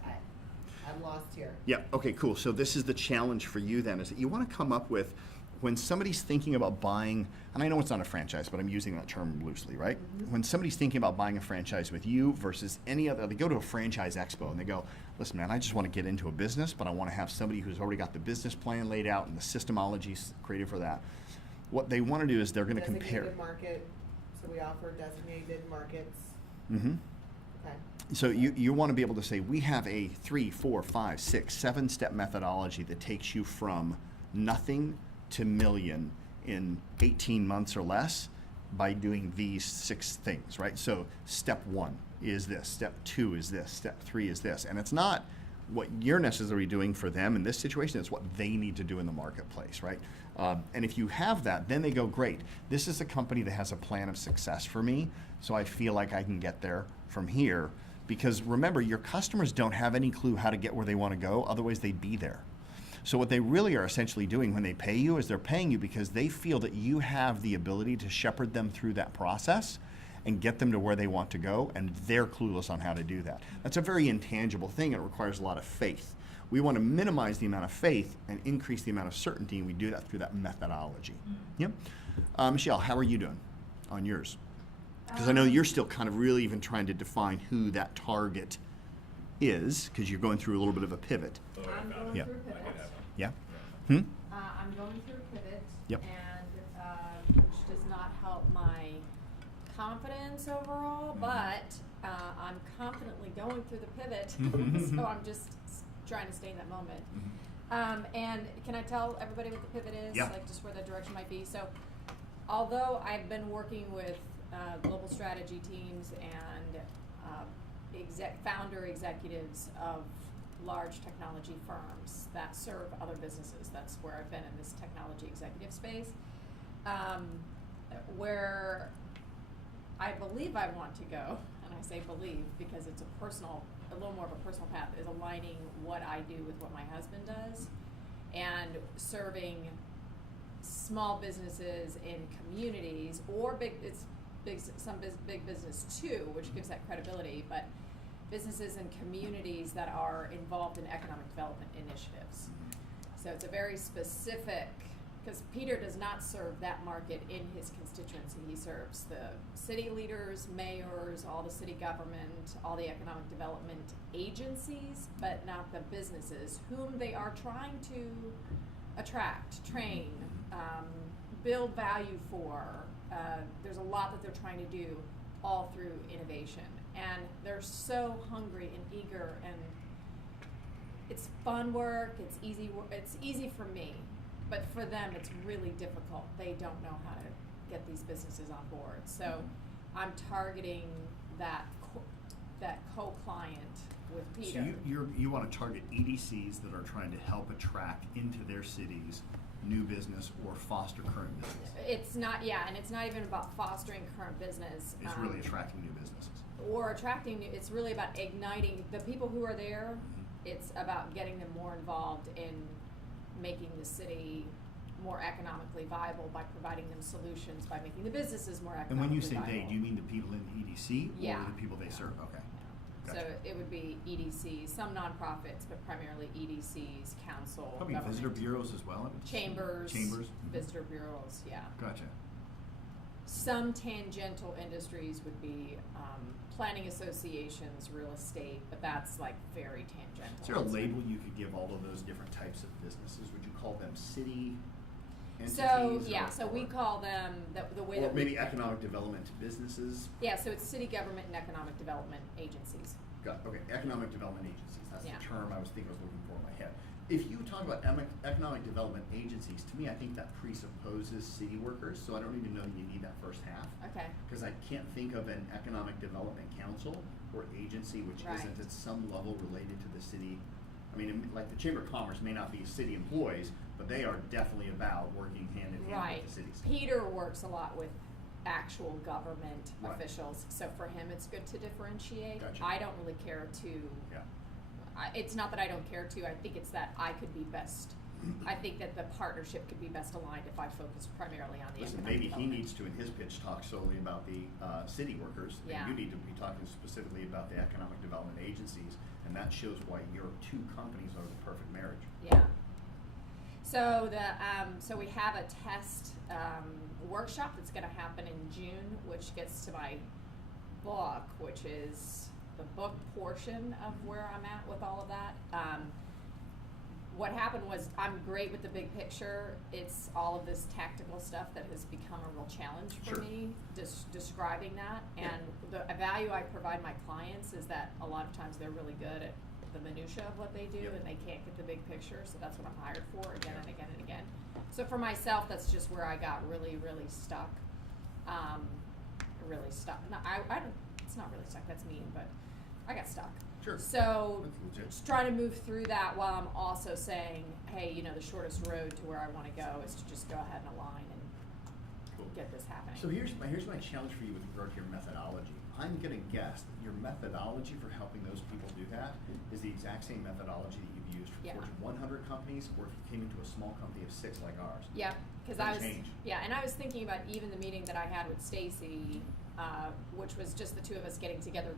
I'm lost here. Yeah, okay, cool. So this is the challenge for you then, is that you want to come up with, when somebody's thinking about buying, and I know it's not a franchise, but I'm using that term loosely, right? When somebody's thinking about buying a franchise with you versus any other, they go to a franchise expo and they go, listen, man, I just want to get into a business, but I want to have somebody who's already got the business plan laid out and the systemology created for that. What they want to do is they're going to compare. Designated market, so we offer designated markets. Mm-hmm. Okay. So you want to be able to say, we have a 3, 4, 5, 6, 7-step methodology that takes you from nothing to million in 18 months or less by doing these 6 things, right? So step 1 is this, step 2 is this, step 3 is this. And it's not what you're necessarily doing for them in this situation, it's what they need to do in the marketplace, right? And if you have that, then they go, great, this is a company that has a plan of success for me, so I feel like I can get there from here. Because remember, your customers don't have any clue how to get where they want to go, otherwise they'd be there. So what they really are essentially doing when they pay you is they're paying you because they feel that you have the ability to shepherd them through that process and get them to where they want to go, and they're clueless on how to do that. That's a very intangible thing, and it requires a lot of faith. We want to minimize the amount of faith and increase the amount of certainty, and we do that through that methodology. Yep. Michelle, how are you doing on yours? Because I know you're still kind of really even trying to define who that target is, because you're going through a little bit of a pivot. I'm going Yeah. through a pivot. Yeah? I'm going through a pivot. Yep. And, which does not help my confidence overall, but, I'm confidently going through the pivot, so I'm just trying to stay in that moment. And can I tell everybody what the pivot is? Yeah. Like just where the direction might be? So, although I've been working with global strategy teams and founder executives of large technology firms that serve other businesses, that's where I've been in this technology executive space, where I believe I want to go, and I say believe because it's a little more of a personal path, is aligning what I do with what my husband does and serving small businesses in communities or big business too, which gives that credibility, but businesses and communities that are involved in economic development initiatives. So it's a very specific, because Peter does not serve that market in his constituency. He serves the city leaders, mayors, all the city government, all the economic development agencies, but not the businesses whom they are trying to attract, train, build value for. There's a lot that they're trying to do all through innovation. And they're so hungry and eager, and it's fun work, it's easy for me, but for them it's really difficult. They don't know how to get these businesses on board. So I'm targeting that co-client with Peter. So you want to target EDCs that are trying to help attract into their cities new business or foster current business. It's not, and it's not even about fostering current business. It's really attracting new businesses. Or attracting new, it's really about igniting the people who are there. It's about getting them more involved in making the city more economically viable by providing them solutions, by making the businesses more economically And when you say viable. they, do you mean the people in the EDC Yeah. or the people they serve? Okay. Gotcha. So it would be EDCs, some nonprofits, but primarily EDCs, council, Probably government. visitor bureaus as well. I would assume. Chambers, Chambers. visitor bureaus, yeah. Gotcha. Some tangential industries would be planning associations, real estate, but that's like very tangential. Is there a label you could give all of those different types of businesses? Would you call them city entities? So we call them the way or that maybe economic development businesses. so it's city government and economic development agencies. Okay, economic development agencies. That's Yeah. the term I was looking for in my head. If you talk about economic development agencies, to me, I think that presupposes city workers, so I don't even know you need that first half. Okay. Because I can't think of an economic development council or agency which Right. isn't at some level related to the city. I mean, like the Chamber of Commerce may not be city employees, but they are definitely about working hand in hand Right. with the cities. Peter works a lot with actual government Right. officials, so for him it's good to differentiate. Gotcha. I don't really care to. Yeah. It's not that I don't care to. I think it's that I could be best. I think that the partnership could be best aligned if I focus primarily on the Listen, economic maybe he development. needs to, in his pitch, talk solely about the city workers, Yeah. and you need to be talking specifically about the economic development agencies, and that shows why your two companies are the perfect marriage. Yeah. So so we have a test workshop that's going to happen in June, which gets to my book, which is the book portion of where I'm at with all of that. What happened was I'm great with the big picture. It's all of this tactical stuff that has become a real challenge for Sure. me, describing that. And the value I provide my clients is that a lot of times they're really good at the minutia of what they do, Yep. and they can't get the big picture, so that's what I'm hired for again and again and again. So for myself, that's just where I got really, really stuck. Really stuck. No, I don't, it's not really stuck, that's mean, but I got stuck. Sure. So That's legit. just trying to move through that while I'm also saying, hey, the shortest road to where I want to go is to just go ahead and align and Cool. get this happening. So here's my challenge for you with regard to your methodology. I'm gonna guess that your methodology for helping those people do that is the exact same methodology that you've used for Yeah. Fortune 100 companies, or if you came into a small company of 6 like ours. Yeah, because Doesn't I was change. and I was thinking about even the meeting that I had with Stacy, which was just the two of us getting together,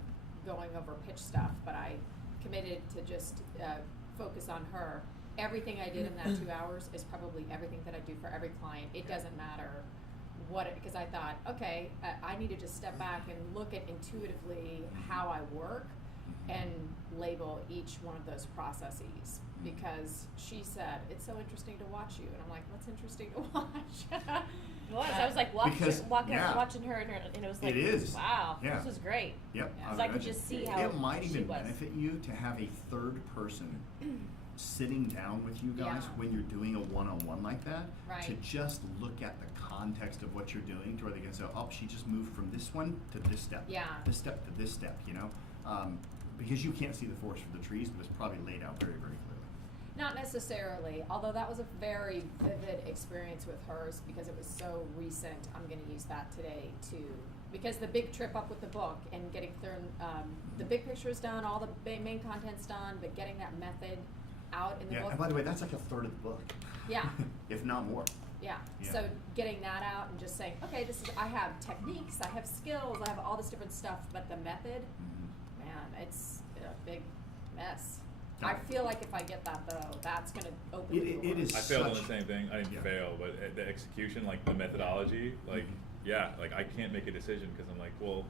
going over pitch stuff. But I committed to just focus on her. Everything I did in that 2 hours is probably everything that I do for every client. It doesn't matter because I thought, okay, I need to just step back and look at intuitively how I work and label each one of those processes. Because she said, it's so interesting to watch you. And I'm like, what's interesting to watch? It was. I was like Because- yeah. watching her, and it was like, It is. wow, Yeah. this was great. Yep. Yeah. I So would I could imagine. just see how it might she even was. benefit you to have a third person sitting down with you guys Yeah. when you're doing a one-on-one like that, to Right. just look at the context of what you're doing, to where they can say, oh, she just moved from this one to this step, Yeah. this step to this step, because you can't see the forest for the trees, but it's probably laid out very, very clearly. Not necessarily, although that was a very vivid experience with hers because it was so recent. I'm going to use that today too. Because the big trip up with the book and getting clear, the big picture is done, all the main content's done, but getting that method out in the Yeah, book. and by the way, that's like a third of the book. Yeah. If not more. Yeah. Yeah. So getting that out and just saying, okay, I have techniques, I have skills, I have all this different stuff, but the method, man, it's a big mess. I feel like if I get that though, that's gonna open the door. It is. I failed on the such- same thing. I didn't Yeah. fail, but the execution, like the methodology, like yeah, like I can't make a decision because I'm like, well,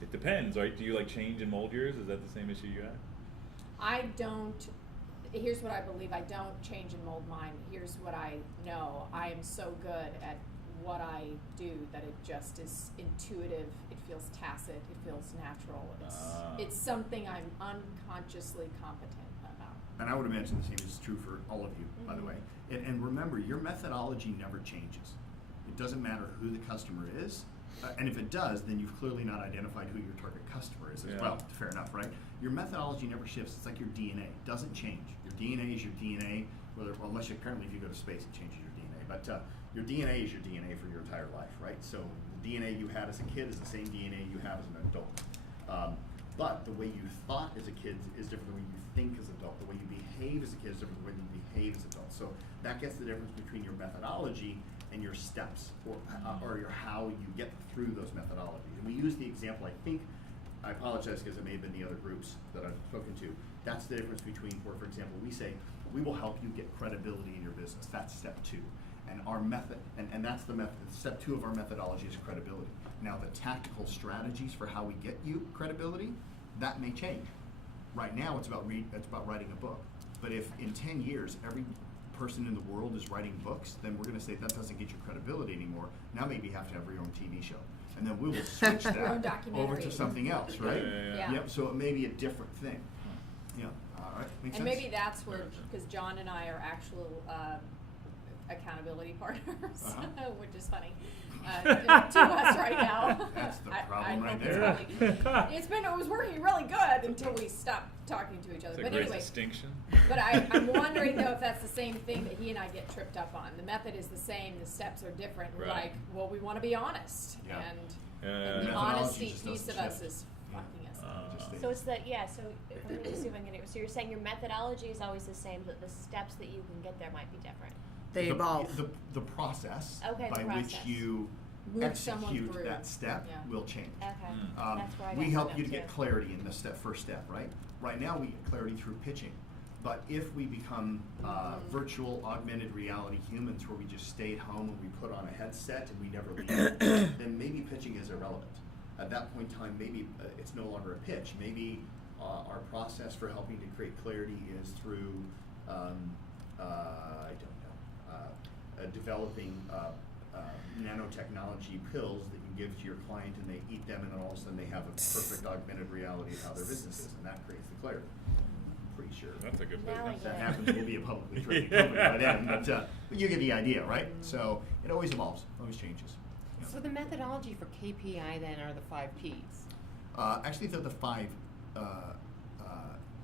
it depends, right? Do you like change and mold yours? Is that the same issue you have? I don't, here's what I believe, I don't change and mold mine. Here's what I know. I am so good at what I do, that it just is intuitive, it feels tacit, it feels natural, it's something I'm unconsciously competent about. And I would imagine the same is true for all of you, by the way. And remember, your methodology never changes. It doesn't matter who the customer is, and if it does, then you've clearly not identified who your target customer is as well. Fair enough, right? Your methodology never shifts. It's like your DNA. It doesn't change. Your DNA is your DNA, unless you currently, if you go to space, it changes your DNA. But your DNA is your DNA for your entire life, right? So the DNA you had as a kid is the same DNA you have as an adult. But the way you thought as a kid is different than the way you think as an adult. The way you behave as a kid is different than the way you behave as an adult. So that gets the difference between your methodology and your steps, or your how you get through those methodologies. And we use the example, I apologize because it may have been the other groups that I've spoken to. That's the difference between, for example, we say, we will help you get credibility in your business. That's step 2. And our method, and that's the method. Step 2 of our methodology is credibility. Now the tactical strategies for how we get you credibility, that may change. Right now it's about writing a book. But if in 10 years every person in the world is writing books, then we're going to say that doesn't get you credibility anymore. Now maybe you have to have your own TV show. And then we will switch Your own that over documentary. to something else, right? Yeah. Yep, so it may be a different thing. Yeah, all right, makes And sense? maybe that's where, because John and I are actual accountability partners, which is funny to us right now. That's the I problem right hope there. it was working really good until we stopped talking to each other. It's a But great anyway, distinction. but I'm wondering though if that's the same thing that he and I get tripped up on. The method is the same, the steps are different. We're Right. like, well, we want to be honest, Yeah. and Yeah. the Methodology honesty just piece doesn't of us shift. is fucking us up. So it's that, so if I'm just assuming so you're saying your methodology is always the same, but the steps that you can get there might be different. They evolve. The process Okay, the by which process. you Move someone execute through. that step Yeah. will change. Okay, that's where I We got help hung you up to get too. clarity in the first step, right? Right now we get clarity through pitching. But if we become virtual augmented reality humans where we just stay at home and we put on a headset and we never leave, then maybe pitching is irrelevant. At that point in time, maybe it's no longer a pitch. Maybe our process for helping to create clarity is through, developing nanotechnology pills that you give to your client and they eat them and then all of a sudden they have a perfect augmented reality of how their business is, and that creates the clarity. Pretty sure. That's a good Now I business. If that get it. happens, we'll be a publicly traded company by then, but you get the idea, right? So it always evolves, always changes. Yeah. So the methodology for KPI then are the 5 Ps. Actually, they're the 5.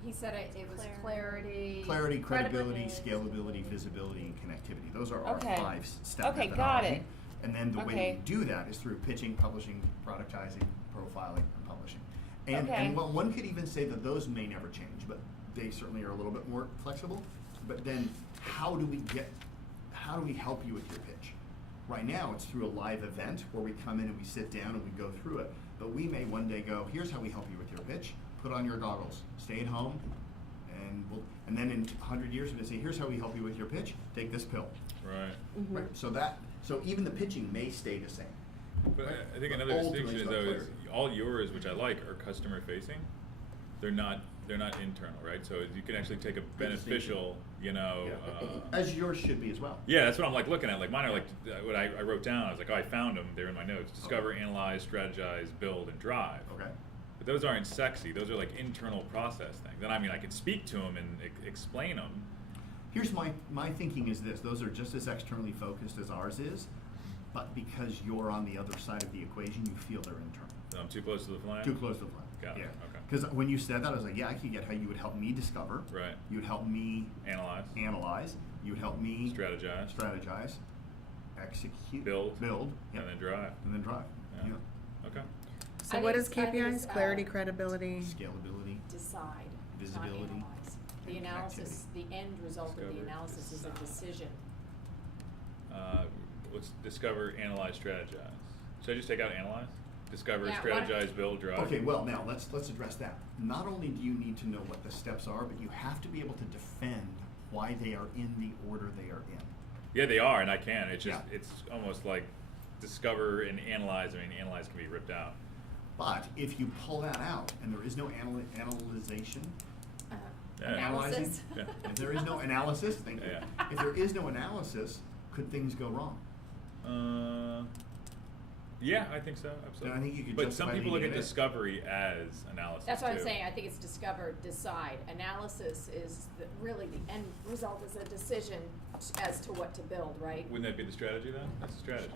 He said it was clarity. Clarity, credibility, Credibility, scalability, visibility, and connectivity. Those are our Okay. 5-step Okay, methodology. got it. And then the way Okay. we do that is through pitching, publishing, productizing, profiling, and publishing. And, Okay. and one could even say that those may never change, but they certainly are a little bit more flexible. But then how do we help you with your pitch? Right now it's through a live event where we come in and we sit down and we go through it. But we may one day go, here's how we help you with your pitch. Put on your goggles, stay at home, and then in 100 years we're going to say, here's how we help you with your pitch. Take this pill. Right. Right. So even the pitching may stay the same. But I think But another ultimately distinction is it's though about is clarity. all yours, which I like, are customer facing. They're not internal, right? So you can actually take a beneficial, As yours should be as well. yeah, that's what I'm like looking at. Like mine are like what I wrote down. I was like, oh, I found them. They're in my notes. Discover, analyze, strategize, build, and drive. Okay. But those aren't sexy. Those are like internal process things. And I mean, I can speak to them and explain them. Here's my thinking is this. Those are just as externally focused as ours is, but because you're on the other side of the equation, you feel they're internal. So I'm too close to the flame. Too close to the front. Got it, Yeah. okay. Because when you said that, I was like, yeah, I could get how you would help me discover. Right. You would help me Analyze. You would help me Strategize. execute. Build. Yep. And then drive. And then drive. Yeah. Yeah. Okay. So I what think- is I think KPIs? it's, Clarity, credibility. Scalability. Decide, not Visibility, analyze. The and analysis, the end result of the Discover, analysis is a decide. decision. Let's discover, analyze, strategize. Should I just take out analyze? Discover, Yeah, why- strategize, build, drive. Okay, well now let's address that. Not only do you need to know what the steps are, but you have to be able to defend why they are in the order they are in. Yeah, they are, and I can. It's just Yeah. it's almost like discover and analyze. I mean, analyze can be ripped out. But if you pull that out and there is no analyzation, Yeah. Analysis. Yeah. if there is no analysis, thank you. Yeah. If there is no analysis, could things go wrong? Yeah, I think so. Absolutely. Then I think you could But some justify people look leaving at it in. discovery as analysis. That's what I'm too. saying, I think it's discover, decide. Analysis is really the end result is a decision as to what to build, right? Wouldn't that be the strategy then? That's the strategy.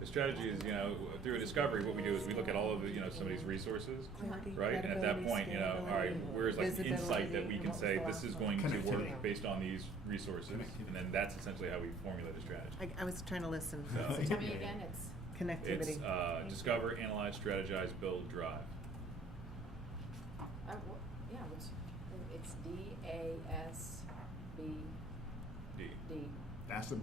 The strategy is, through a discovery, what we do is we look at all of the, somebody's resources, Clarity, right? And at that credibility, point, all right, scalability, where's like the insight that visibility, we and can what was say the this last is one? going to work Connectivity. based on these resources, and then that's essentially how we formulate a strategy. I was trying to listen. So- So tell me again, it's, Connectivity. It's discover, analyze, strategize, build, drive. it's DASB. D. Fastened.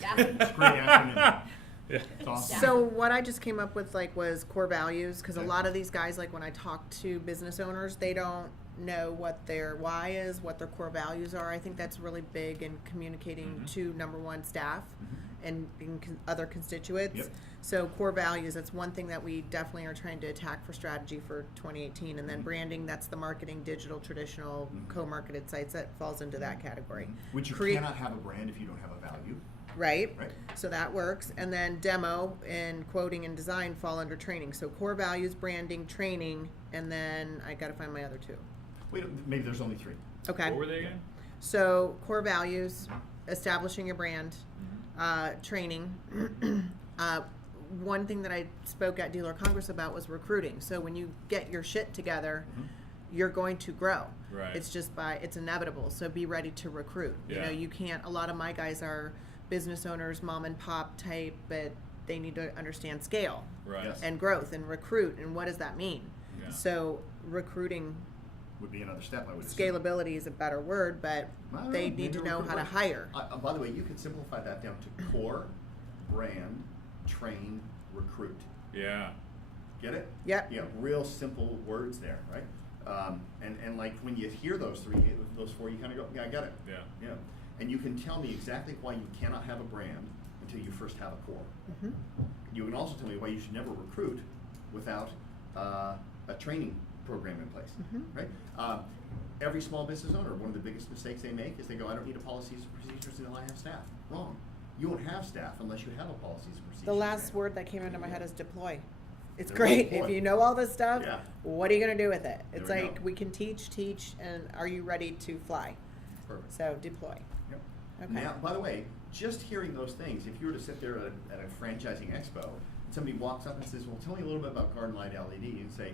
Yeah. It's a great acronym. Yeah. It's awesome. So what I just came up with was core values, because a Okay. lot of these guys, like when I talk to business owners, they don't know what their why is, what their core values are. I think that's really big in communicating Mhm. to number one staff Mhm. and other constituents. Yep. So core values, that's one thing that we definitely are trying to attack for strategy for 2018. And then Mhm. branding, that's the marketing, digital, traditional, Mhm. co-marketed sites, that falls into that category. Which you Create- cannot have a brand if you don't have a value, Right? right? So that works. And then demo and quoting and design fall under training. So core values, branding, training, and then I got to find my other two. Wait, maybe there's only 3. Okay. What were they again? So core values, establishing your brand, training. One thing that I spoke at Dealer Congress about was recruiting. So when you get your shit together, you're going to grow. Right. It's just it's inevitable. So be ready to recruit. Yeah. You can't, a lot of my guys are business owners, mom and pop type, but they need to understand scale Right. Yes. and growth and recruit and what does that mean? Yeah. So recruiting, Would be another step, I would assume. scalability is a better word, but I don't they know, need to maybe know recruit how to works. hire. By the way, you could simplify that down to core, brand, train, recruit. Yeah. Get it? Yep. Yeah, real simple words there, right? And like when you hear those 4, you kind of go, yeah, I got it. Yeah. Yeah. And you can tell me exactly why you cannot have a brand until you first have a core. Mhm. You can also tell me why you should never recruit without a training program in place, Mhm. right? Every small business owner, one of the biggest mistakes they make is they go, I don't need a policies and procedures until I have staff. Wrong. You won't have staff unless you have a policies and procedures. The last manual. word that came into my head is deploy. It's There great. we go. If you know all this stuff, Yeah. what are you going to do with it? It's There we like go. we can teach, and are you ready to fly? Perfect. So deploy. Yep. Okay. Now, by the way, just hearing those things, if you were to sit there at a franchising expo, and somebody walks up and says, well, tell me a little bit about Garden Light LED, and say,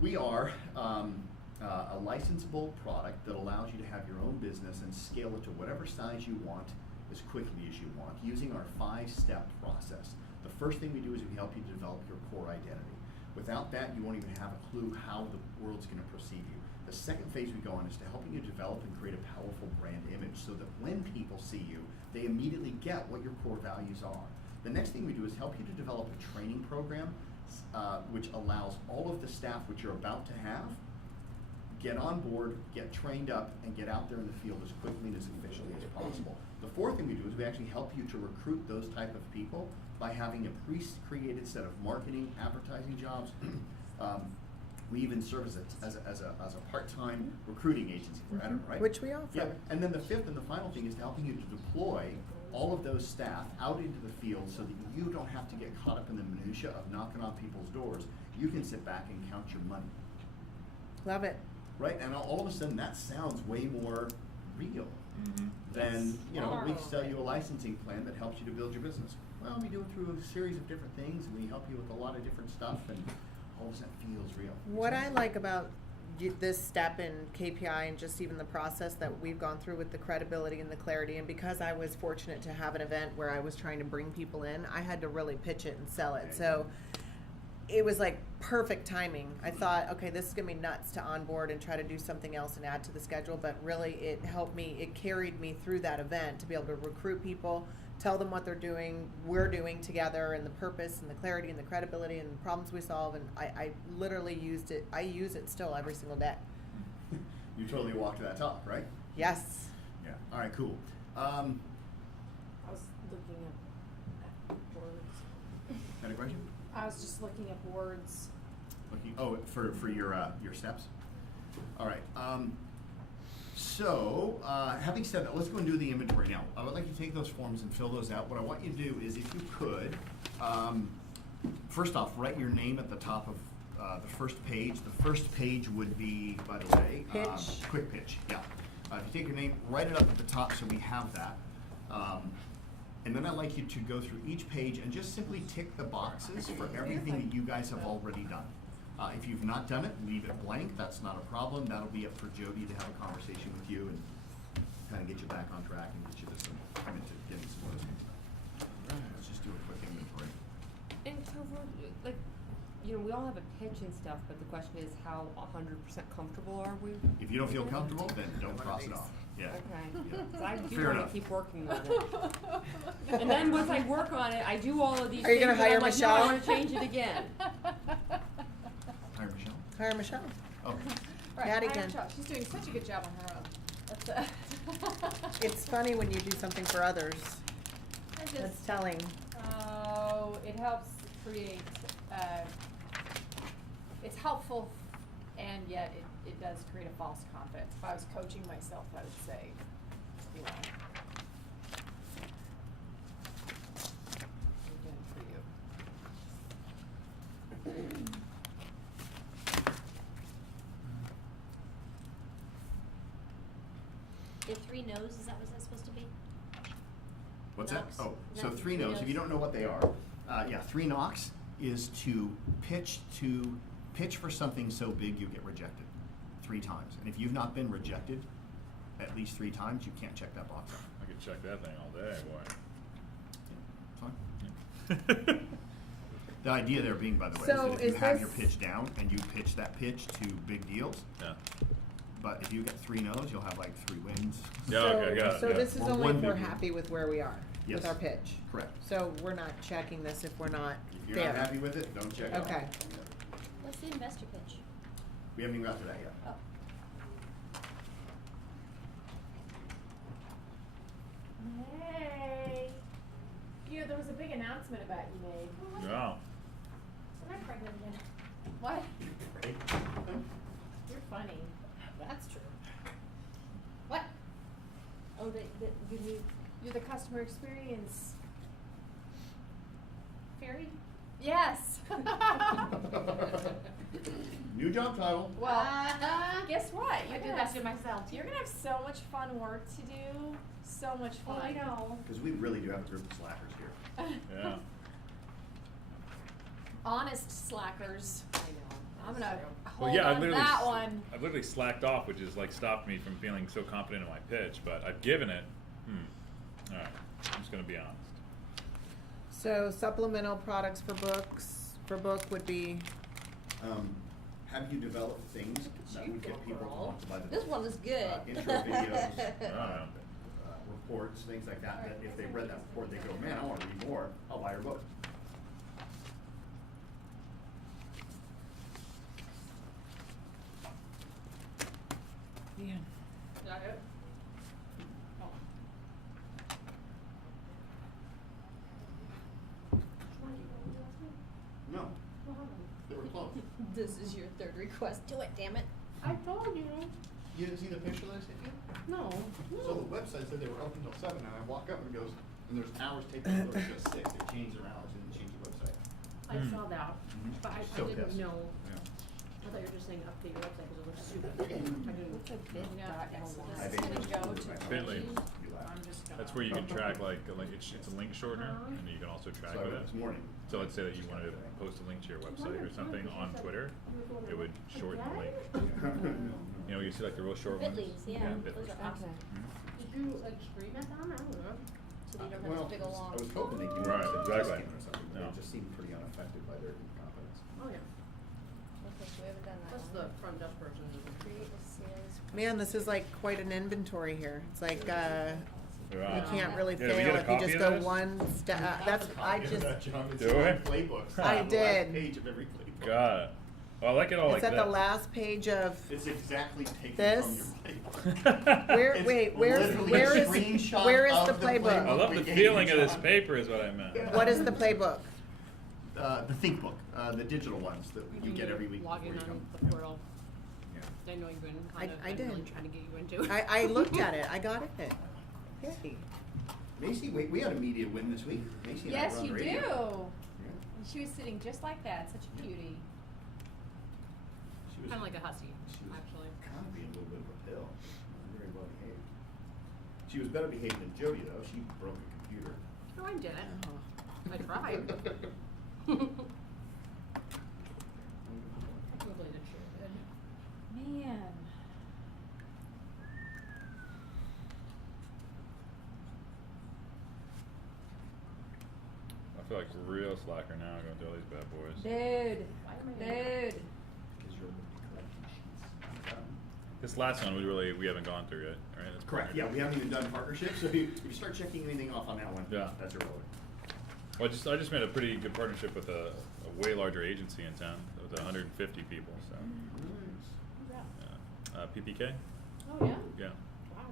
we are a licensable product that allows you to have your own business and scale it to whatever size you want as quickly as you want, using our 5-step process. The first thing we do is we help you develop your core identity. Without that, you won't even have a clue how the world's going to perceive you. The second phase we go on is to helping you develop and create a powerful brand image so that when people see you, they immediately get what your core values are. The next thing we do is help you to develop a training program which allows all of the staff which you're about to have get on board, get trained up, and get out there in the field as quickly and as efficiently as possible. The fourth thing we do is we actually help you to recruit those type of people by having a pre-created set of marketing, advertising jobs. We even serve as a part-time recruiting agency for Edinburgh, right? Which we offer. Yeah, and then the fifth and the final thing is helping you to deploy all of those staff out into the field so that you don't have to get caught up in the minutia of knocking on people's doors. You can sit back and count your money, Love it. right? And all of a sudden, that sounds way more real than, we sell you a licensing plan that helps you to build your business. Well, we do it through a series of different things, and we help you with a lot of different stuff, and all of a sudden it feels real. What I like about this step in KPI and just even the process that we've gone through with the credibility and the clarity, and because I was fortunate to have an event where I was trying to bring people in, I had to really pitch it and sell it. So it was like perfect timing. I thought, okay, this is gonna be nuts to onboard and try to do something else and add to the schedule, but really it helped me, it carried me through that event to be able to recruit people, tell them what they're doing, we're doing together, and the purpose and the clarity and the credibility and the problems we solve, and I literally used it, I use it still every single day. You totally walked that talk, right? Yes. Yeah. All right, cool. I was looking at words. Had a question? I was just looking at words. For your steps. All right. So, having said that, let's go and do the inventory now. I would like you to take those forms and fill those out. What I want you to do is, if you could, first off, write your name at the top of the first page. The first page would be, by the way, Pitch. quick pitch. Yeah. If you take your name, write it up at the top so we have that. And then I'd like you to go through each page and just simply tick the boxes for everything that you guys have already done. If you've not done it, leave it blank. That's not a problem. That'll be up for Jody to have a conversation with you and kind of get you back on track and get you to come into getting some of those things done. All right, let's just do a quick inventory. And Topher, like, you know, we all have a pitch and stuff, but the question is, how 100% comfortable are we? If you don't feel comfortable, then don't cross it off. Yeah. Okay. Yeah. 'Cause I do Fair want enough. to keep working on it. And then once I work on it, I do all of these Are you things, gonna and hire I'm like, Michelle? no, I want to change it again. Hi, Michelle. Hire Michelle. Oh, Right, Patty hire can. Michelle. She's doing such a good job on her own. That's It's funny when you do something for others. I That's just, telling. oh, it helps create, it's helpful and yet it does create a false confidence. If I was coaching myself, I would say, you know, we're doing it for you. If 3 no's, is that what that's supposed to be? what's Knocks. that? Oh, so No, 3 no's. If you don't know what they are, 3 knocks is to pitch for something so big you get rejected 3 times. And if you've not been rejected at least 3 times, you can't check that box off. I could check that thing all day, Fine. boy. The idea there being, by the way, So is that if you is have your this- pitch down and you pitch that pitch to big deals, Yeah. but if you get 3 no's, you'll have like 3 wins. Yeah, okay, got it, So yeah. this is Or only one if we're big one. happy with where we are Yes. with our pitch. Correct. So we're not checking this if we're not If you're there. not happy with it, don't check it off. Okay. What's the investor pitch? We haven't even got to that yet. Oh. Hey, you know, there was a big announcement about you made. Yeah. Am I pregnant again? What? You're funny. That's true. What? Oh, you need. You're the customer experience Fairy? Yes. New job title. Well, guess what? I You're did gonna that have to myself. You're gonna have so much fun work to do. So much fun. Oh, I know. Because we really do have a group of slackers here. Yeah. Honest slackers. I know. I'm gonna Well, hold yeah, on to that one. I've literally slacked off, which has like stopped me from feeling so confident in my pitch. But I've given it. All right, I'm just gonna be honest. So supplemental products for book would be, Have you developed things that would get people to want to buy the book? This one is good. Intro videos, Yeah. reports, things like that, that if they read that report, they go, man, I want to read more, I'll buy your book. yeah. Got it? Oh. No, they were close. This is your 3rd request. Do it, damn it. I told you. You didn't see the picture that I sent you? No. So the website said they were open until 7, and I walk up and it goes, and there's hours taken, it was just 6, they changed their hours, and changed the website. I saw that, but I So didn't pissed. know. Yeah. I thought you were just saying update your website because it looks stupid. I didn't. Yeah, I it's think gonna it's go really to. right. Bitly. You laugh. I'm just gonna. That's where you can track like a link. It's a link shortener, and you can also track So I with went it. this morning. So let's say that you wanted to post a link to your website or something on Twitter, it would shorten the link. You know, you see like the real short ones. Bitleys, yeah, those Bitleys. are awesome. Did you like stream it on? I don't know. So you don't have Well, this big ol' long. I was hoping they'd do Right, it as a exactly. discount or something, but Yeah. it just seemed pretty unaffected by their confidence. Oh, yeah. Okay, so we haven't done that That's one. the front desk person. Create a sales. Man, this is like quite an inventory here. It's like, you Yeah. can't really Yeah, did we fail get a if you copy just of go this? one step, that's, I just, Do we? Playbooks. I on the last did. Page of every playbook. Got it. Oh, I like it all like it's at that. the last page of, It's exactly taken This? from your playbook. where, It's wait, literally where a is screenshot where is of the the playbook? I love we the gave feeling you, of this John. paper is what I meant. What is the playbook? The ThinkBook, the digital ones that you get every week. Log in before you on come. the portal. Yeah. I know you've been I I've did. really trying to get you into it. I looked at it, I got it. Yay. Macy, we had a media win this week. Macy and I Yes, were on you do. radio. Yeah. And she was sitting just like that, such a cutie. She was Kind of like a hussy, she was actually. kind of being a little bit of a pill. Very well behaved. She was better behaved than Jody, though. She broke a computer. No, I didn't. Oh. I tried. Probably did sure did. Man. I feel like a real slacker now going through all these bad boys. Dude. Why am I Dude. Because you're collecting sheets. This last one we haven't gone through yet, right? That's Correct. Yeah, we haven't even done partnerships. So if you start checking anything off on that one, Yeah. that's irrelevant. Well, I just made a pretty good partnership with a way larger agency in town with 150 people. So Who's that? yeah. PPK. Oh yeah. Yeah. Wow.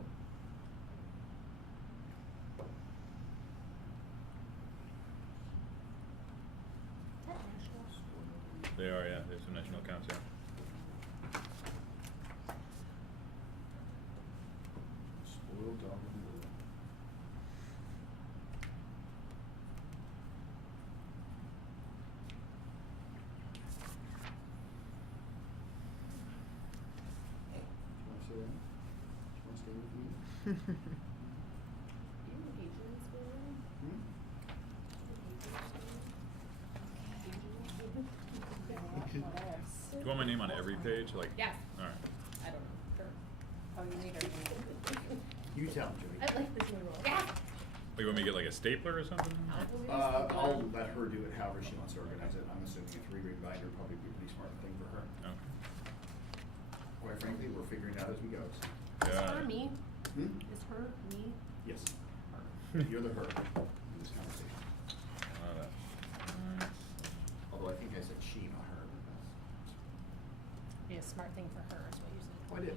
Is that national? They are. Yeah. There's some national accounts. Yeah. Spoiled dog in the world. Do you want to sit down? Do you want to stay with me? Hmm? Do you want my name on every page? Like. Yes. All right. I don't know. Sure. Oh, you need her. You tell him, Jody. I like this new rule. Yeah. Oh, you want me to get like a stapler or something? I'll let her do it however she wants to organize it. I'm assuming a 3-ring binder would probably be a pretty smart thing for her. Okay. Quite frankly, we're figuring it out as we go. So. Is Yeah. her me? Hmm? Is her me? Yes. Her. You're the her in this conversation. Although I think I said she, not her. But that's... Be a smart thing for her is what you said. Oh, I did.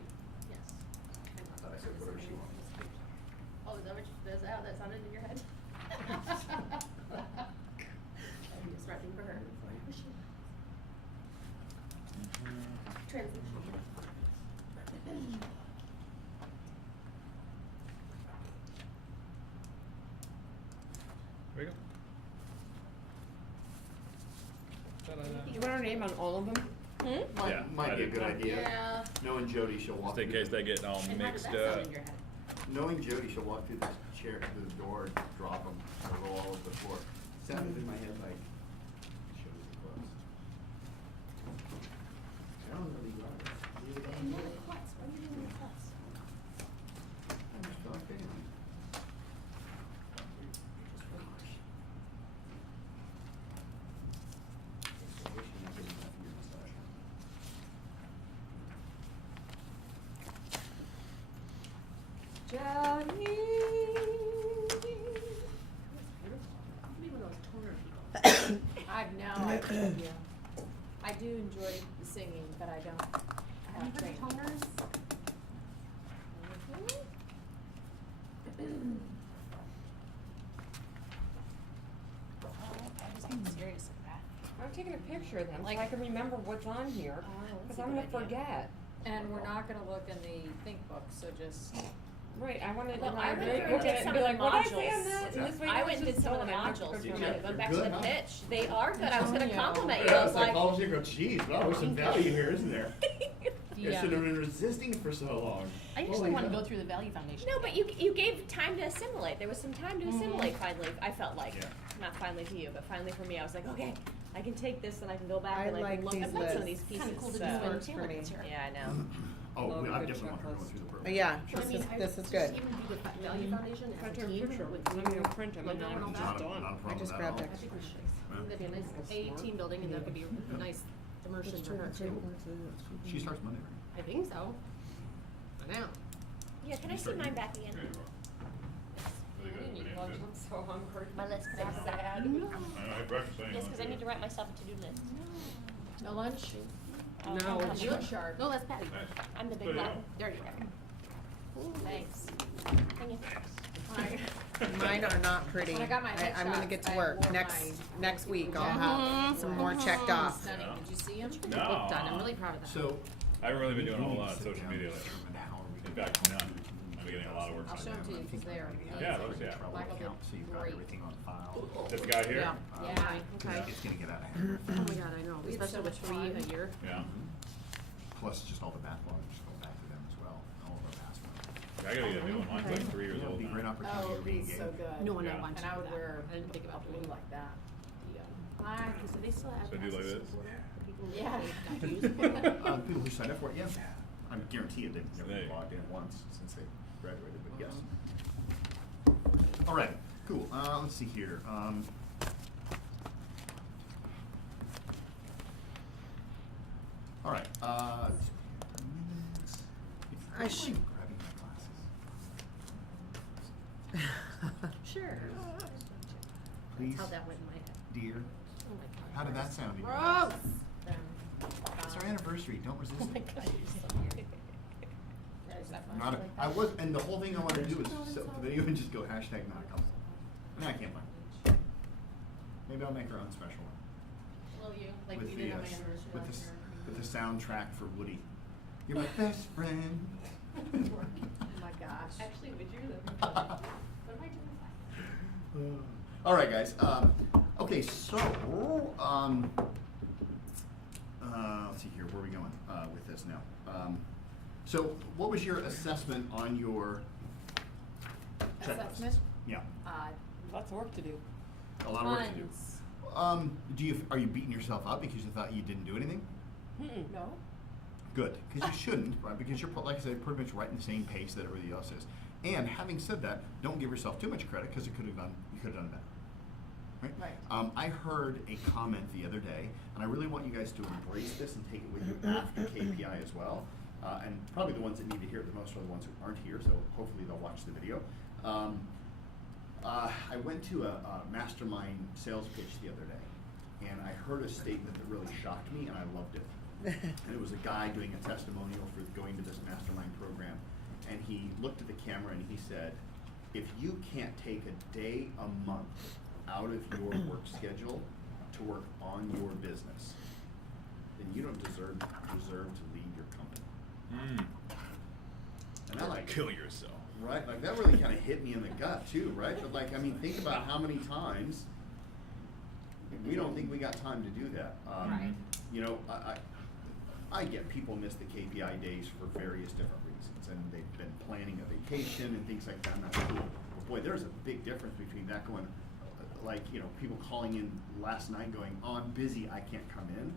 Yes. I thought I said whatever she wants. Oh, is that what is that how that sounded in your head? That'd be a smart thing for her. Translation. There you go. Do you want her name on all of them? Hmm? Yeah, Might I be a did. good idea. Yeah. Knowing Jody, she'll walk. Just in through case the- they get all And how does mixed that sound up. in your head? Knowing Jody, she'll walk through this chair, through the door, and drop them, and roll all over the floor. Sounded in my head like shows the clothes. I don't know the yard. And then it cuts. What are you doing with cuts? I'm just talking. Johnny. Be one of those toner people. I've no idea. I do enjoy the singing, but I don't Have you have heard training. of toners? I was being serious with that. I'm taking a picture of them Like- so I can remember what's on here, Oh, that's because a I'm good gonna idea. forget. And we're not gonna look in the think book, so just, Right, I wanna, Well, when I I went look through at and did it and some be of the like, what did I say on modules. that? And this way I it went and was did just some of the done. I took a modules picture from of them. it. Going They're back to good, the huh? pitch, they are good. I was telling gonna you. compliment you. Yeah, I was like, psychology, I go, geez, wow, there's some value here, isn't there? You Yeah. should have been resisting for so long. I usually Holy wanna cow. go through the value foundation. no, but you gave time to assimilate. There was some time to assimilate. Finally, I felt like Yeah. not finally to you, but finally for me. I was like, okay, I can take this and I can go back I and I like can look these at some of these lists. pieces. Kinda cool to so. do when Works for Taylor me. gets here. Yeah, I know. Oh, Love I a good definitely want her going checklist. through the program. Yeah, Well, I this mean, is, I this would is good. just even do the value foundation If I as a took a team picture of with it, I'm gonna you, print them and logo then and all it's that. just done. Not a I problem just at grabbed all. I think we should. Mm. That'd be a nice, team building, and that could be a nice immersion for her too. She starts Monday, right? I think so. I know. Yeah, can I see mine back again? There you go. Really good. You Really look good. so hungry. My list, can I have that? I know, I had breakfast. Yes, because I need to write myself a to-do list. No lunch? Oh, No. I'm You sure. look sharp. No, that's Patty. Nice. I'm the There big you one. go. There you go. Thanks. Thank you. Mine are not pretty. When I got my I'm gonna headshots, get to I work. wore Next week I'll Yeah. have some more checked off. Stunning. Did you see him? No. Look done. I'm really proud of that. So, I haven't really been doing a whole We lot of sit social down media and lately. determine how are we In gonna fact, go none. through the I've been getting a lot of work I'll on show that. them to you, I think 'cause they're maybe Yeah, have those, a yeah. Trello Michael did account, so you've got great. everything on file. This guy here? Yeah. Um, Yeah, okay. It's gonna get out of hand. Oh my god, I know, We had especially so with much 3 a fun. year. Yeah. Plus just all the backlog, just go back to them as well, all of our past ones. I gotta get a new one. Mine's like 3 years Yeah, old it'd be a great now. opportunity Oh, to he's re-engage. so good. No, and I Yeah. want to And I do would that. wear I didn't think a about blue doing that. like that. Why? Because do they still have So do like passes this? for people Yeah. who don't use it? People who signed up for it, yeah. I guarantee you they've never There you go. logged in once since they graduated, but yes. All right, cool. Let's see here. All right. Minutes. If I you sh- mind grabbing my glasses, Sure. please, That's how that went in my head. dear. Oh my god. How did that sound? in your Gross. ears? It's our anniversary. Don't resist Oh my it. god, you're so weird. Not a, I was, and the whole thing I wanted to do was set up the video and just go hashtag not a couple. And I can't find it. Maybe I'll make our own special one. Will you? Like With we the, did on my anniversary with last the, year. with the soundtrack for Woody. You're my best friend. Oh my gosh. Actually, would you? What am I doing with that? All right, guys. Okay, so let's see here. Where are we going with this now? So, what was your assessment on your checklist? Assessment? Yeah, Lots of work to do. a lot of work to do. Tons. Are you beating yourself up because you thought you didn't do anything? No? Good, because you shouldn't, right? Because you're, like I said, pretty much right in the same pace that everybody else is. And having said that, don't give yourself too much credit because you could have done better. Right? Right. I heard a comment the other day, and I really want you guys to embrace this and take it with you after KPI as well. And probably the ones that need to hear it the most are the ones who aren't here, so hopefully they'll watch the video. I went to a mastermind sales pitch the other day, and I heard a statement that really shocked me, and I loved it. And it was a guy doing a testimonial for going to this mastermind program, and he looked at the camera and he said, if you can't take a day a month out of your work schedule to work on your business, then you don't deserve to lead your company. And I like Kill yourself. right? Like that really kind of hit me in the gut too, right? But like, I mean, think about how many times we don't think we got time to do that. Right. You know, I get people miss the KPI days for various different reasons, and they've been planning a vacation and things like that, and that's cool. But boy, there's a big difference between that going, like, you know, people calling in last night going, oh, I'm busy, I can't come in.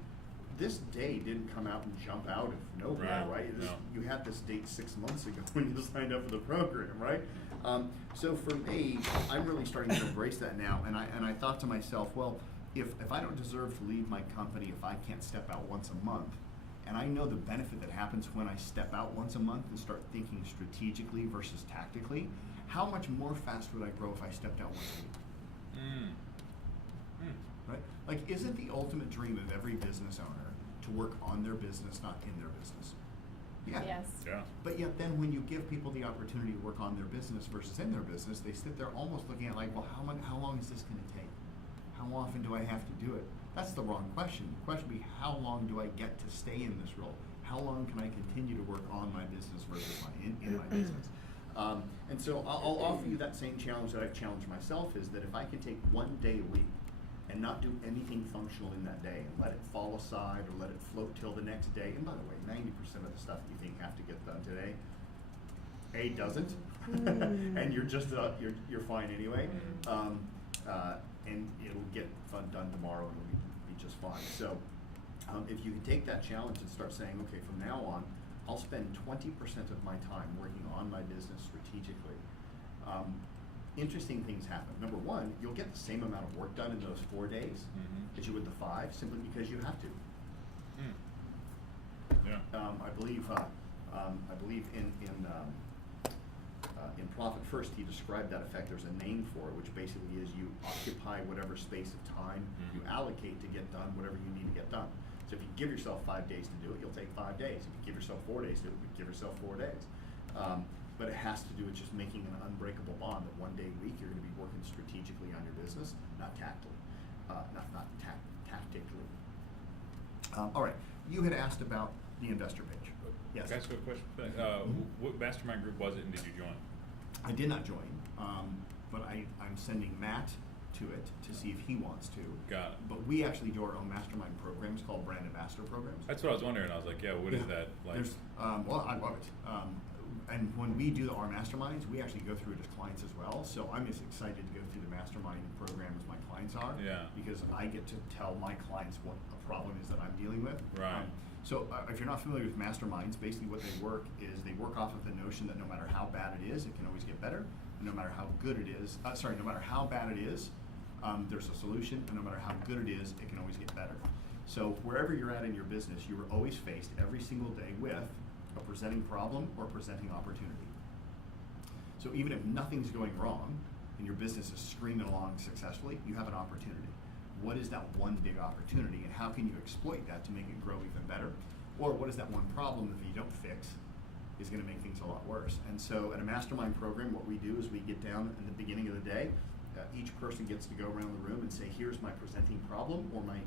This day didn't come out and jump out of nowhere, Right. right? No. You had this date 6 months ago when you signed up for the program, right? So for me, I'm really starting to embrace that now, and I thought to myself, well, if I don't deserve to lead my company if I can't step out once a month, and I know the benefit that happens when I step out once a month and start thinking strategically versus tactically, how much more fast would I grow if I stepped out once a week? Right? Like, isn't the ultimate dream of every business owner to work on their business, not in their business? Yeah. Yes. Yeah. But yet then when you give people the opportunity to work on their business versus in their business, they sit there almost looking at like, well, how long is this gonna take? How often do I have to do it? That's the wrong question. The question would be, how long do I get to stay in this role? How long can I continue to work on my business versus in my business? And so I'll offer you that same challenge that I've challenged myself, is that if I can take one day a week and not do anything functional in that day and let it fall aside or let it float till the next day, and by the way, 90% of the stuff you think have to get done today, A, doesn't, and you're just, you're fine anyway, and it'll get done tomorrow and it'll be just fine. So if you can take that challenge and start saying, okay, from now on, I'll spend 20% of my time working on my business strategically. Interesting things happen. Number one, you'll get the same amount of work done in those 4 days as you would the 5, simply because you have to. Yeah. I believe in Profit First, he described that effect. There's a name for it, which basically is you occupy whatever space of time you allocate to get done whatever you need to get done. So if you give yourself 5 days to do it, you'll take 5 days. If you give yourself 4 days to do it, you give yourself 4 days. But it has to do with just making an unbreakable bond that one day a week you're going to be working strategically on your business, not tactically. Tactically. All right, you had asked about the investor page. Yes. Can I ask you a question? What mastermind group was it, and did you join? I did not join, but I'm sending Matt to it to see if he wants to. Got it. But we actually do our own mastermind programs called Brand Ambassador programs. That's what I was wondering. I was like, yeah, what is that like? There's, well, I love it. And when we do our masterminds, we actually go through it as clients as well. So I'm as excited to go through the mastermind program as my clients are. Yeah. Because I get to tell my clients what a problem is that I'm dealing with. Right. So if you're not familiar with masterminds, basically what they work is they work off of the notion that no matter how bad it is, it can always get better. And no matter how good it is, no matter how bad it is, there's a solution. And no matter how good it is, it can always get better. So wherever you're at in your business, you are always faced every single day with a presenting problem or presenting opportunity. So even if nothing's going wrong and your business is streaming along successfully, you have an opportunity. What is that one big opportunity, and how can you exploit that to make it grow even better? Or what is that one problem that if you don't fix is going to make things a lot worse? And so at a mastermind program, what we do is we get down at the beginning of the day, each person gets to go around the room and say, here's my presenting problem or my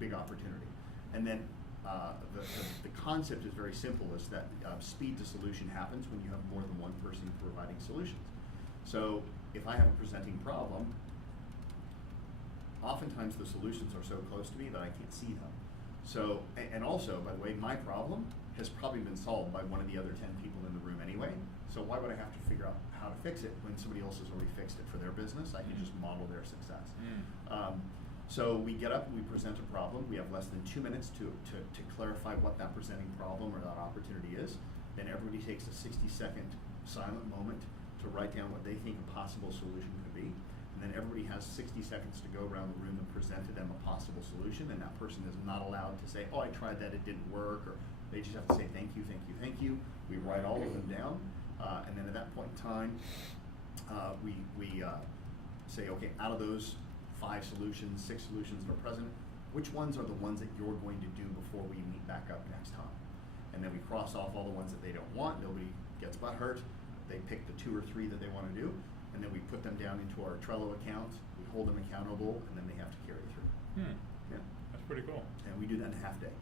big opportunity. And then the concept is very simple, is that speed to solution happens when you have more than one person providing solutions. So if I have a presenting problem, oftentimes the solutions are so close to me that I can't see them. So, and also, by the way, my problem has probably been solved by one of the other 10 people in the room anyway. So why would I have to figure out how to fix it when somebody else has already fixed it for their business? I can just model their success. So we get up, we present a problem. We have less than 2 minutes to clarify what that presenting problem or that opportunity is. Then everybody takes a 60-second silent moment to write down what they think a possible solution could be. And then everybody has 60 seconds to go around the room and present to them a possible solution. And that person is not allowed to say, oh, I tried that, it didn't work. Or they just have to say, thank you, thank you, thank you. We write all of them down. And then at that point in time, we say, okay, out of those 5 solutions, 6 solutions that are present, which ones are the ones that you're going to do before we meet back up next time? And then we cross off all the ones that they don't want. Nobody gets butthurt. They pick the 2 or 3 that they want to do, and then we put them down into our Trello account. We hold them accountable, and then they have to carry through. Yeah. That's pretty cool. And we do that in a half day.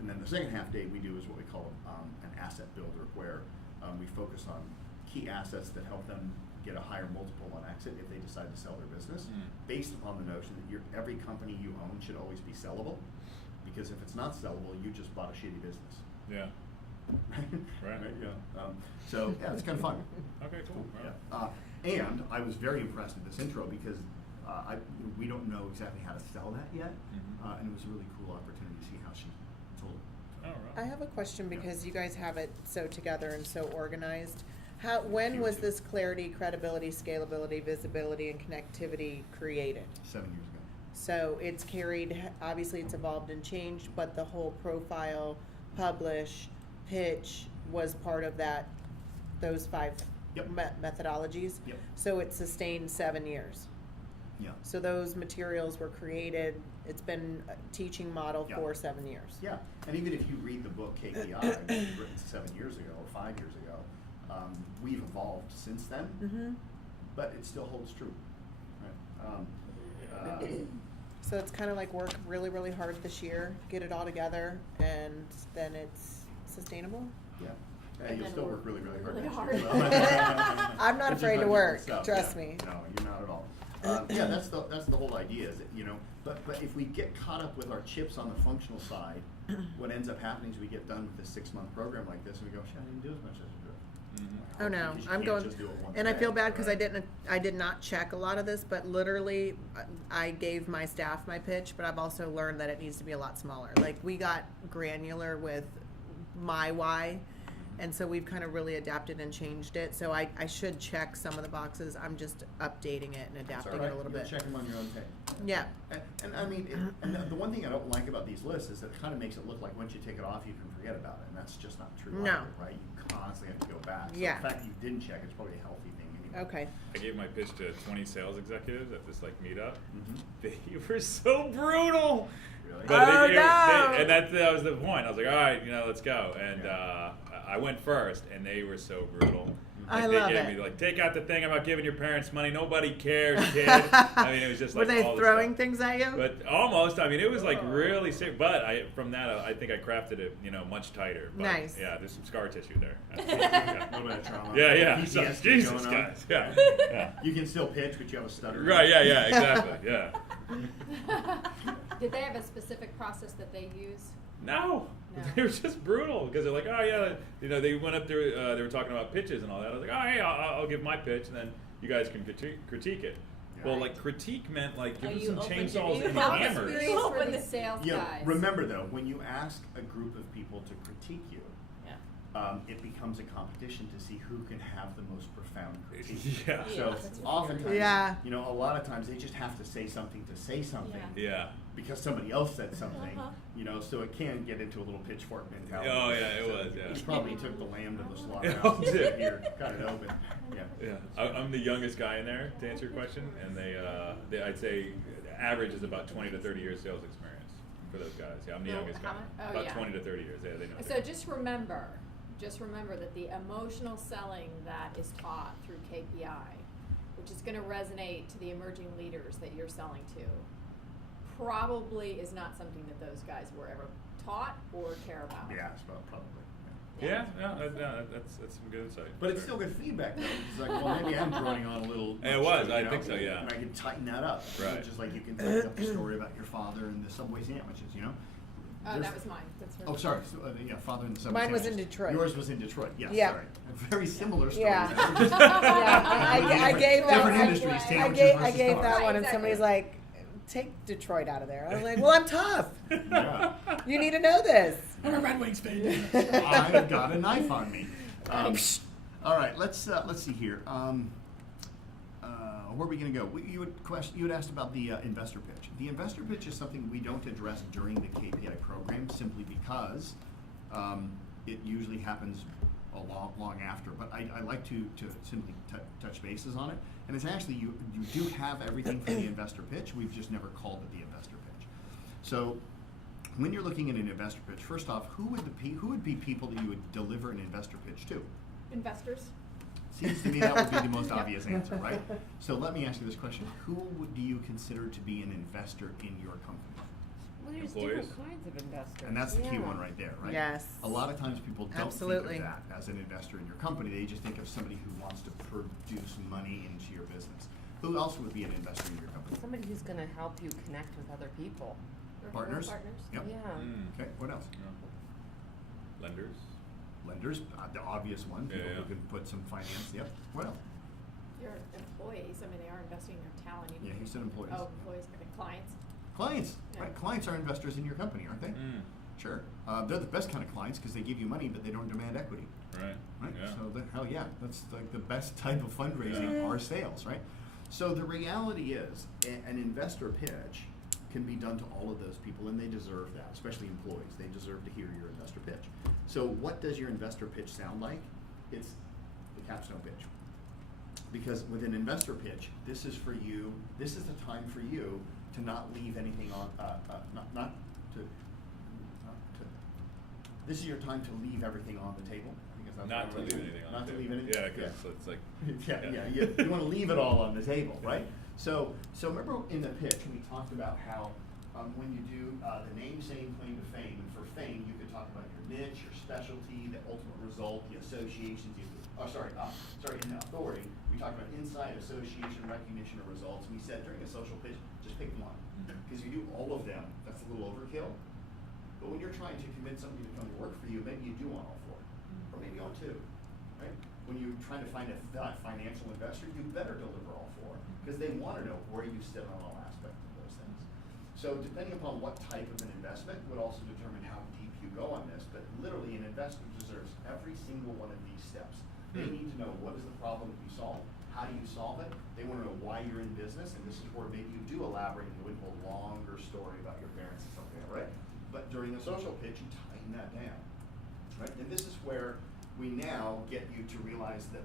And then the second half day we do is what we call an asset builder, where we focus on key assets that help them get a higher multiple on exit if they decide to sell their business, based upon the notion that every company you own should always be sellable, because if it's not sellable, you just bought a shitty business. Yeah. Right. Yeah. So yeah, it's kind of fun. Okay, cool. Yeah. And I was very impressed with this intro because we don't know exactly how to sell that yet, and it was a really cool opportunity to see how she told it. Oh, right. I have a question because you guys have it so together and so organized. When was this clarity, credibility, scalability, visibility, and connectivity created? 7 years ago. So it's carried, obviously it's evolved and changed, but the whole profile, publish, pitch was part of those 5 Yep. methodologies. Yep. So it sustained 7 years. Yeah. So those materials were created, it's been a teaching model Yeah. for 7 years. Yeah, and even if you read the book KPI, which was written 7 years ago or 5 years ago, we've evolved since then, but it still holds true. Right? So it's kind of like work really, really hard this year, get it all together, and then it's sustainable? Yeah. And You'll then still work work really, really hard. really next hard. year. Well, I'm not but afraid you've to done work, different stuff. trust Yeah. me. No, you're not at all. Yeah, that's the whole idea, is that, but if we get caught up with our chips on the functional side, what ends up happening is we get done with a 6-month program like this, and we go, shit, I didn't do as much as I should. Oh no, Because you I'm can't going, just do it once and I a feel day, bad because right? I did not check a lot of this, but literally, I gave my staff my pitch, but I've also learned that it needs to be a lot smaller. Like, we got granular with my why, and so we've kind of really adapted and changed it. So I should check some of the boxes. I'm just updating it and It's adapting all right. it a little You'll bit. check them on your own tape. Yeah. And I mean, and the one thing I don't like about these lists is that it kind of makes it look like once you take it off, you can forget about it, and that's just not true. No. Either, right? You constantly have to go back. So Yeah. the fact that you didn't check is probably a healthy thing anyway. Okay. I gave my pitch to 20 sales executives at this meetup. Mhm. They were so brutal. Really? But Oh, no. and that was the point. I was like, all right, let's go. And I went first, and they were so brutal. I Like, love they gave it. me like, take out the thing about giving your parents money. Nobody cares, kid. I mean, it was just Were like they all this throwing stuff. things at you? But almost. I mean, it was like really serious. But from that, I think I crafted it, much tighter. But, Nice. Yeah, there's some scar tissue there. A little bit of trauma. Yeah. PTSD So, Jesus, going on. guys. Yeah. Yeah. You can still pitch, but you have a stutter. Right. Yeah. Exactly. Yeah. Did they have a specific process that they use? No. No. They were just brutal because they're like, oh yeah, they went up there. They were talking about pitches and all that. I was like, oh hey, I'll give my pitch, and then you guys can critique it. Well, Right. like critique meant like give Oh, them you some opened it. chainsaws You and opened hammers. it. Experience for Open the the- sales Yeah, guys. remember though, when you ask a group of people to critique you, Yeah. it becomes a competition to see who can have the most profound critique. Yeah. So that's oftentimes, Yeah. a lot of times they just have to say something to say something Yeah. because somebody else said something. Uh-huh. So it can get into a little pitchfork mentality. Oh, yeah, it So was, yeah. He probably took the lamb to the slaughterhouse Oh, and did. said, here, cut it open. Yeah. Yeah. I'm the youngest guy in there, to answer your question, and they I'd say the average is about 20 to 30 years sales experience for those guys. Yeah, I'm the Oh, youngest guy. how much? Oh, About yeah. 20 to 30 years. Yeah, they know. So just remember that the emotional selling that is taught through KPI, which is going to resonate to the emerging leaders that you're selling to, probably is not something that those guys were ever taught or care about. Yeah, it's probably. Yeah, that's some good insight. But it's still good feedback though. It's like, well, maybe I'm droning on a little. And it much, was, I think so, yeah. And I can tighten that up. Right. Just like you can tighten up the story about your father and the Subway sandwiches, Oh, There's- that was mine. That's Oh, sorry. So, yeah, father and the Subway Mine was in sandwiches. Detroit. Yours was in Detroit. Yes. Yeah. Sorry. A very similar story. Yeah. Just- I gave that Different one. industries. I Sandwiches gave versus that cars. one, and Exactly. somebody's like, "Take Detroit out of there." I was like, "Well, I'm tough. Yeah. You need to know this." I'm a Red Wings fan. I've got a knife on me. All right, let's see here. Where are we going to go? You had asked about the investor pitch. The investor pitch is something we don't address during the KPI program simply because it usually happens a long after. But I like to simply touch bases on it. And it's actually you do have everything for the investor pitch. We've just never called it the investor pitch. So when you're looking at an investor pitch, first off, who would be people that you would deliver an investor pitch to? Investors. Seems to me that would be the most obvious answer, right? So let me ask you this question: do you consider to be an investor in your company? Well, there's Employees. different kinds of investors. And that's the key Yeah. one right there, right? Yes. A lot of times people don't Absolutely. think of that as an investor in your company. They just think of somebody who wants to produce money into your business. Who else would be an investor in your company? Somebody who's going to help you connect with other people. Partners? Partners. Yep. Yeah. Mm. Okay. What else? Lenders. Lenders, the obvious one. People Yeah. who can put some finance. Yep. What else? Your employees, I mean, they are investing in your talent. Yeah, he said employees. Oh, employees, I mean, clients. Clients, Yeah. right? Clients are investors in your company, aren't they? Mm. Sure. They're the best kind of clients because they give you money, but they don't demand equity, Right. right? Yeah. So hell yeah, that's like the best type of fundraising Yeah. are sales, right? So the reality is, an investor pitch can be done to all of those people, and they deserve that, especially employees. They deserve to hear your investor pitch. So what does your investor pitch sound like? It's the capstone pitch. Because with an investor pitch, this is for you. This is the time for you to not leave anything on. This is your time to leave everything on the table. I think that's Not to right. leave anything on Not the to table. leave anything. Yeah, because it's like. You want to leave it all on the table, right? So remember in the pitch we talked about how when you do the name, saying, claim to fame, and for fame you could talk about your niche, your specialty, the ultimate result, the associations. In authority, we talked about insight, association, recognition, or results. And we said during a social pitch, just pick one, because you do all of them, that's a little overkill. But when you're trying to convince somebody to come to work for you, maybe you do want all four, or maybe on two, right? When you're trying to find a financial investor, you better deliver all four, because they want to know where you sit on all aspects of those things. So depending upon what type of an investment would also determine how deep you go on this, but literally an investor deserves every single one of these steps. They need to know what is the problem that you solve, how do you solve it, they want to know why you're in business, and this is where maybe you do elaborate and go into a longer story about your parents and something like that, right? But during the social pitch, you tighten that down, right? And this is where we now get you to realize that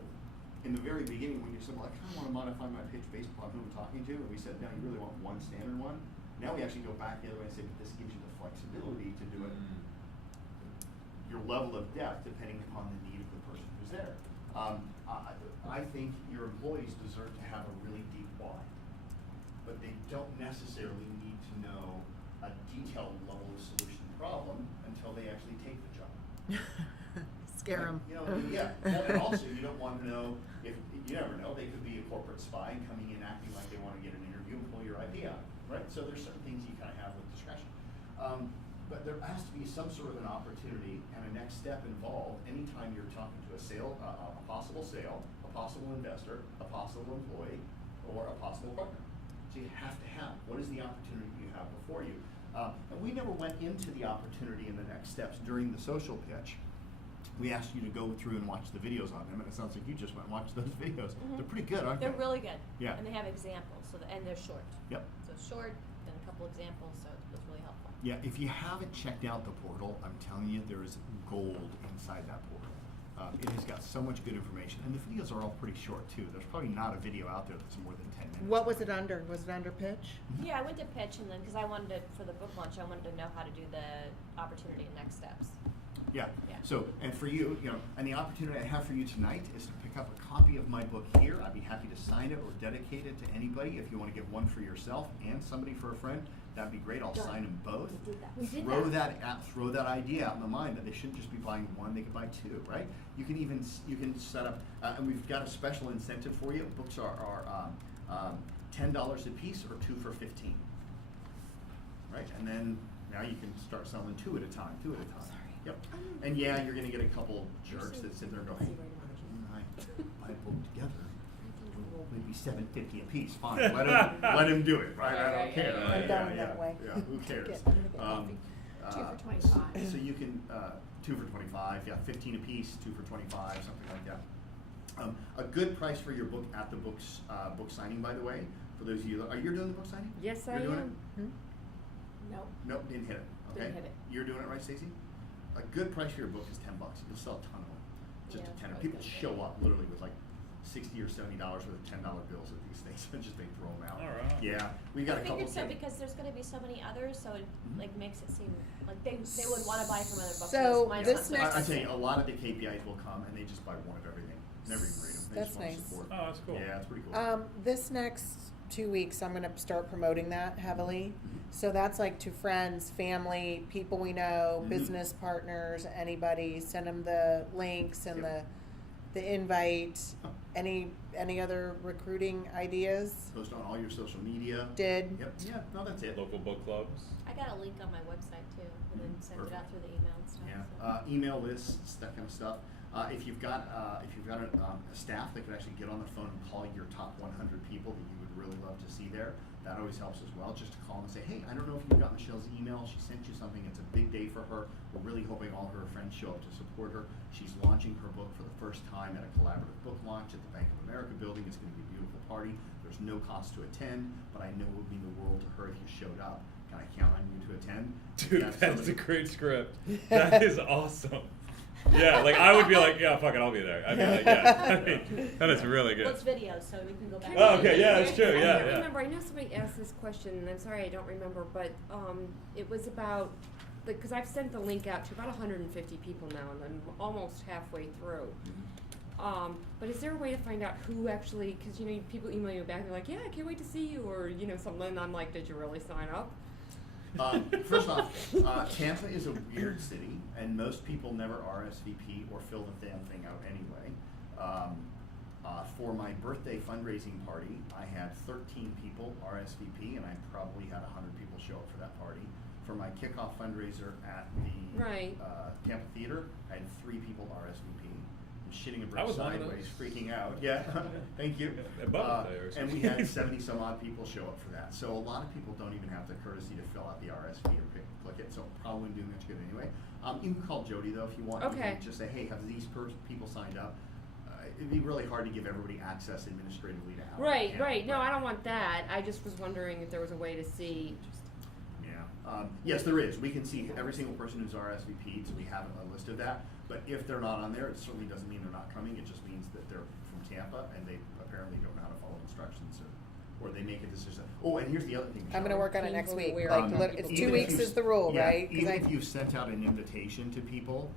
in the very beginning when you're saying, well, I kind of want to modify my pitch based upon who I'm talking to, and we said, no, you really want one standard one. Now we actually go back the other way and say, but this gives you the flexibility to do it your level of depth depending upon the need of the person who's there. I think your employees deserve to have a really deep why, but they don't necessarily need to know a detailed level of solution problem until they actually take the job. Scare them. You know, yeah. Well, and also, you don't want to know if you never know. They could be a corporate spy coming in acting like they want to get an interview and pull your IP out, right? So there's certain things you kind of have with discretion. But there has to be some sort of an opportunity and a next step involved anytime you're talking to a possible sale, a possible investor, a possible employee, or a possible partner. So you have to have, what is the opportunity you have before you? And we never went into the opportunity and the next steps during the social pitch. We asked you to go through and watch the videos on them, and it sounds like you just went and watched those videos. Mhm. They're pretty good, aren't they? They're really good. Yeah. And they have examples, and they're short. Yep. So short, then a couple examples, so it was really helpful. Yeah, if you haven't checked out the portal, I'm telling you, there is gold inside that portal. It has got so much good information, and the videos are all pretty short too. There's probably not a video out there that's more than 10 minutes. What was it under? Was it under pitch? Yeah, I went to pitch, and then because I wanted to, for the book launch, I wanted to know how to do the opportunity and next steps. Yeah. Yeah. So, and for you, and the opportunity I have for you tonight is to pick up a copy of my book here. I'd be happy to sign it or dedicate it to anybody. If you want to give one for yourself and somebody for a friend, that'd be great. I'll sign them both. We did that. Throw that idea out in the mind that they shouldn't just be buying one; they could buy two, right? You can set up, and we've got a special incentive for you. Books are $10 a piece or 2 for $15, right? And then now you can start selling two at a time. Yep. And yeah, you're going to get a couple jerks that sit there and go, hey, I buy a book together. Maybe $7.50 a piece. Fine, let him do it. Right? I don't care. I'm done that way. Yeah, who cares? I'm gonna get coffee. 2 for 25. So you can 2 for 25. Yeah, 15 a piece, 2 for 25, something like that. A good price for your book at the book signing, by the way. For those of you, are you doing the book signing? Yes, You're I doing am. it? Nope. Nope, didn't hit it. Okay. Didn't hit it. You're doing it right, Stacey? A good price for your book is $10. You'll sell a ton of them. Just Yeah, a tenner. I was People gonna say. show up literally with like $60 or $70 worth of $10 bills at these things, and just they throw them out. All right. Yeah, we got I a couple. figured so things. because there's going to be so many others, so it Mhm. like makes it seem like they would want to buy from other So books. this I tell you, a lot of the KPIs will come and they just buy one of everything. Never even read them. They That's just want to nice. support. Oh, that's cool. Yeah, it's pretty cool. This next 2 weeks, I'm gonna start promoting that heavily. So that's like to friends, family, people we know, Mhm. business partners, anybody. Send them the links and Yep. the invite. Any other recruiting ideas? Post on all your social media. Did. Yep. Yeah. No, that's it. Local book clubs. I got a link on my website too, and then send it out through the email and stuff. Yeah. So. Email lists, that kind of stuff. If you've got a staff that could actually get on the phone and call your top 100 people that you would really love to see there, that always helps as well. Just to call them and say, hey, I don't know if you got Michelle's email. She sent you something. It's a big day for her. We're really hoping all her friends show up to support her. She's launching her book for the first time at a collaborative book launch at the Bank of America building. It's going to be a beautiful party. There's no cost to attend, but I know it would mean the world to her if you showed up. Can I count on you to attend? Dude, If that's a somebody- great script. That is awesome. Yeah, like I would be like, yeah, fuck it, I'll be there. I'd be like, yeah. I mean, that is really good. Well, it's videos, so we can go back. Oh, okay, yeah, that's true. I Yeah, don't yeah. remember. I know somebody asked this question, and I'm sorry I don't remember, but it was about, like, because I've sent the link out to about 150 people now, and I'm almost halfway through. But is there a way to find out who actually? Because people email you back, they're like, yeah, I can't wait to see you, or something. And I'm like, did you really sign up? First off, Tampa is a weird city, and most people never RSVP or fill the damn thing out anyway. For my birthday fundraising party, I had 13 people RSVP, and I probably had 100 people show up for that party. For my kickoff fundraiser at the Right. Tampa Theater, I had 3 people RSVP. I'm shitting a I brick was one of sideways, those. freaking out. Yeah, thank you. Above there or And we something. had 70 some odd people show up for that. So a lot of people don't even have the courtesy to fill out the RSV or click it. So probably doing much good anyway. You can call Jody though if you want. You Okay. can just say, hey, have these people signed up? It'd be really hard to give everybody access administratively to how. Right, right. No, I don't want that. I just was wondering if there was a way to see. Yeah. Yes, there is. We can see every single person who's RSVP'd, so we have a list of that. But if they're not on there, it certainly doesn't mean they're not coming. It just means that they're from Tampa and they apparently don't know how to follow instructions or or they make a decision. Oh, and here's the other thing. I'm gonna work on it next Painful week, to wear. like, Even it's 2 if weeks you- is the rule, yeah, right? 'Cause Even I- if you've sent out an invitation to people,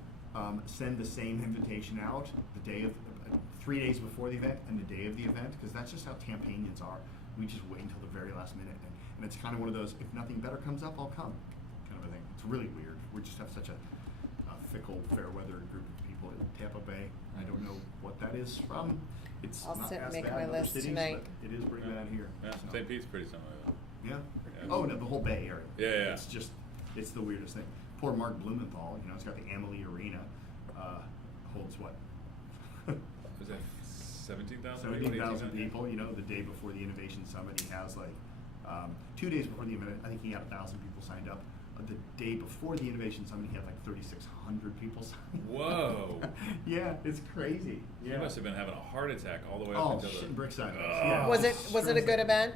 send the same invitation out the day of, 3 days before the event and the day of the event, because that's just how Tampanians are. We just wait until the very last minute, and it's kind of one of those, if nothing better comes up, I'll come, kind of a thing. It's really weird. We just have such a fickle, fair weather group of people in Tampa Bay. I don't know what that is from. It's I'll not sit- as make bad my in other list cities, tonight. but it is pretty bad here. Yeah, so. St. Pete's pretty similar though. Yeah. Yeah. Oh, no, the whole Bay Area. Yeah, yeah. It's just, it's the weirdest thing. Poor Mark Blumenthal, you know, it's got the Amalie Arena, holds what? Is that 17,000? 17,000 people, you know, the day before the Innovation Summit, he has like, 2 days before the event, I think he had 1,000 people signed up. The day before the Innovation Summit, he had like 3,600 people signed up. Whoa. Yeah, it's crazy. You Yeah. must have been having a heart attack all the way Oh, up until shit the. and bricks sideways. Ugh. Yeah. Was it a good event?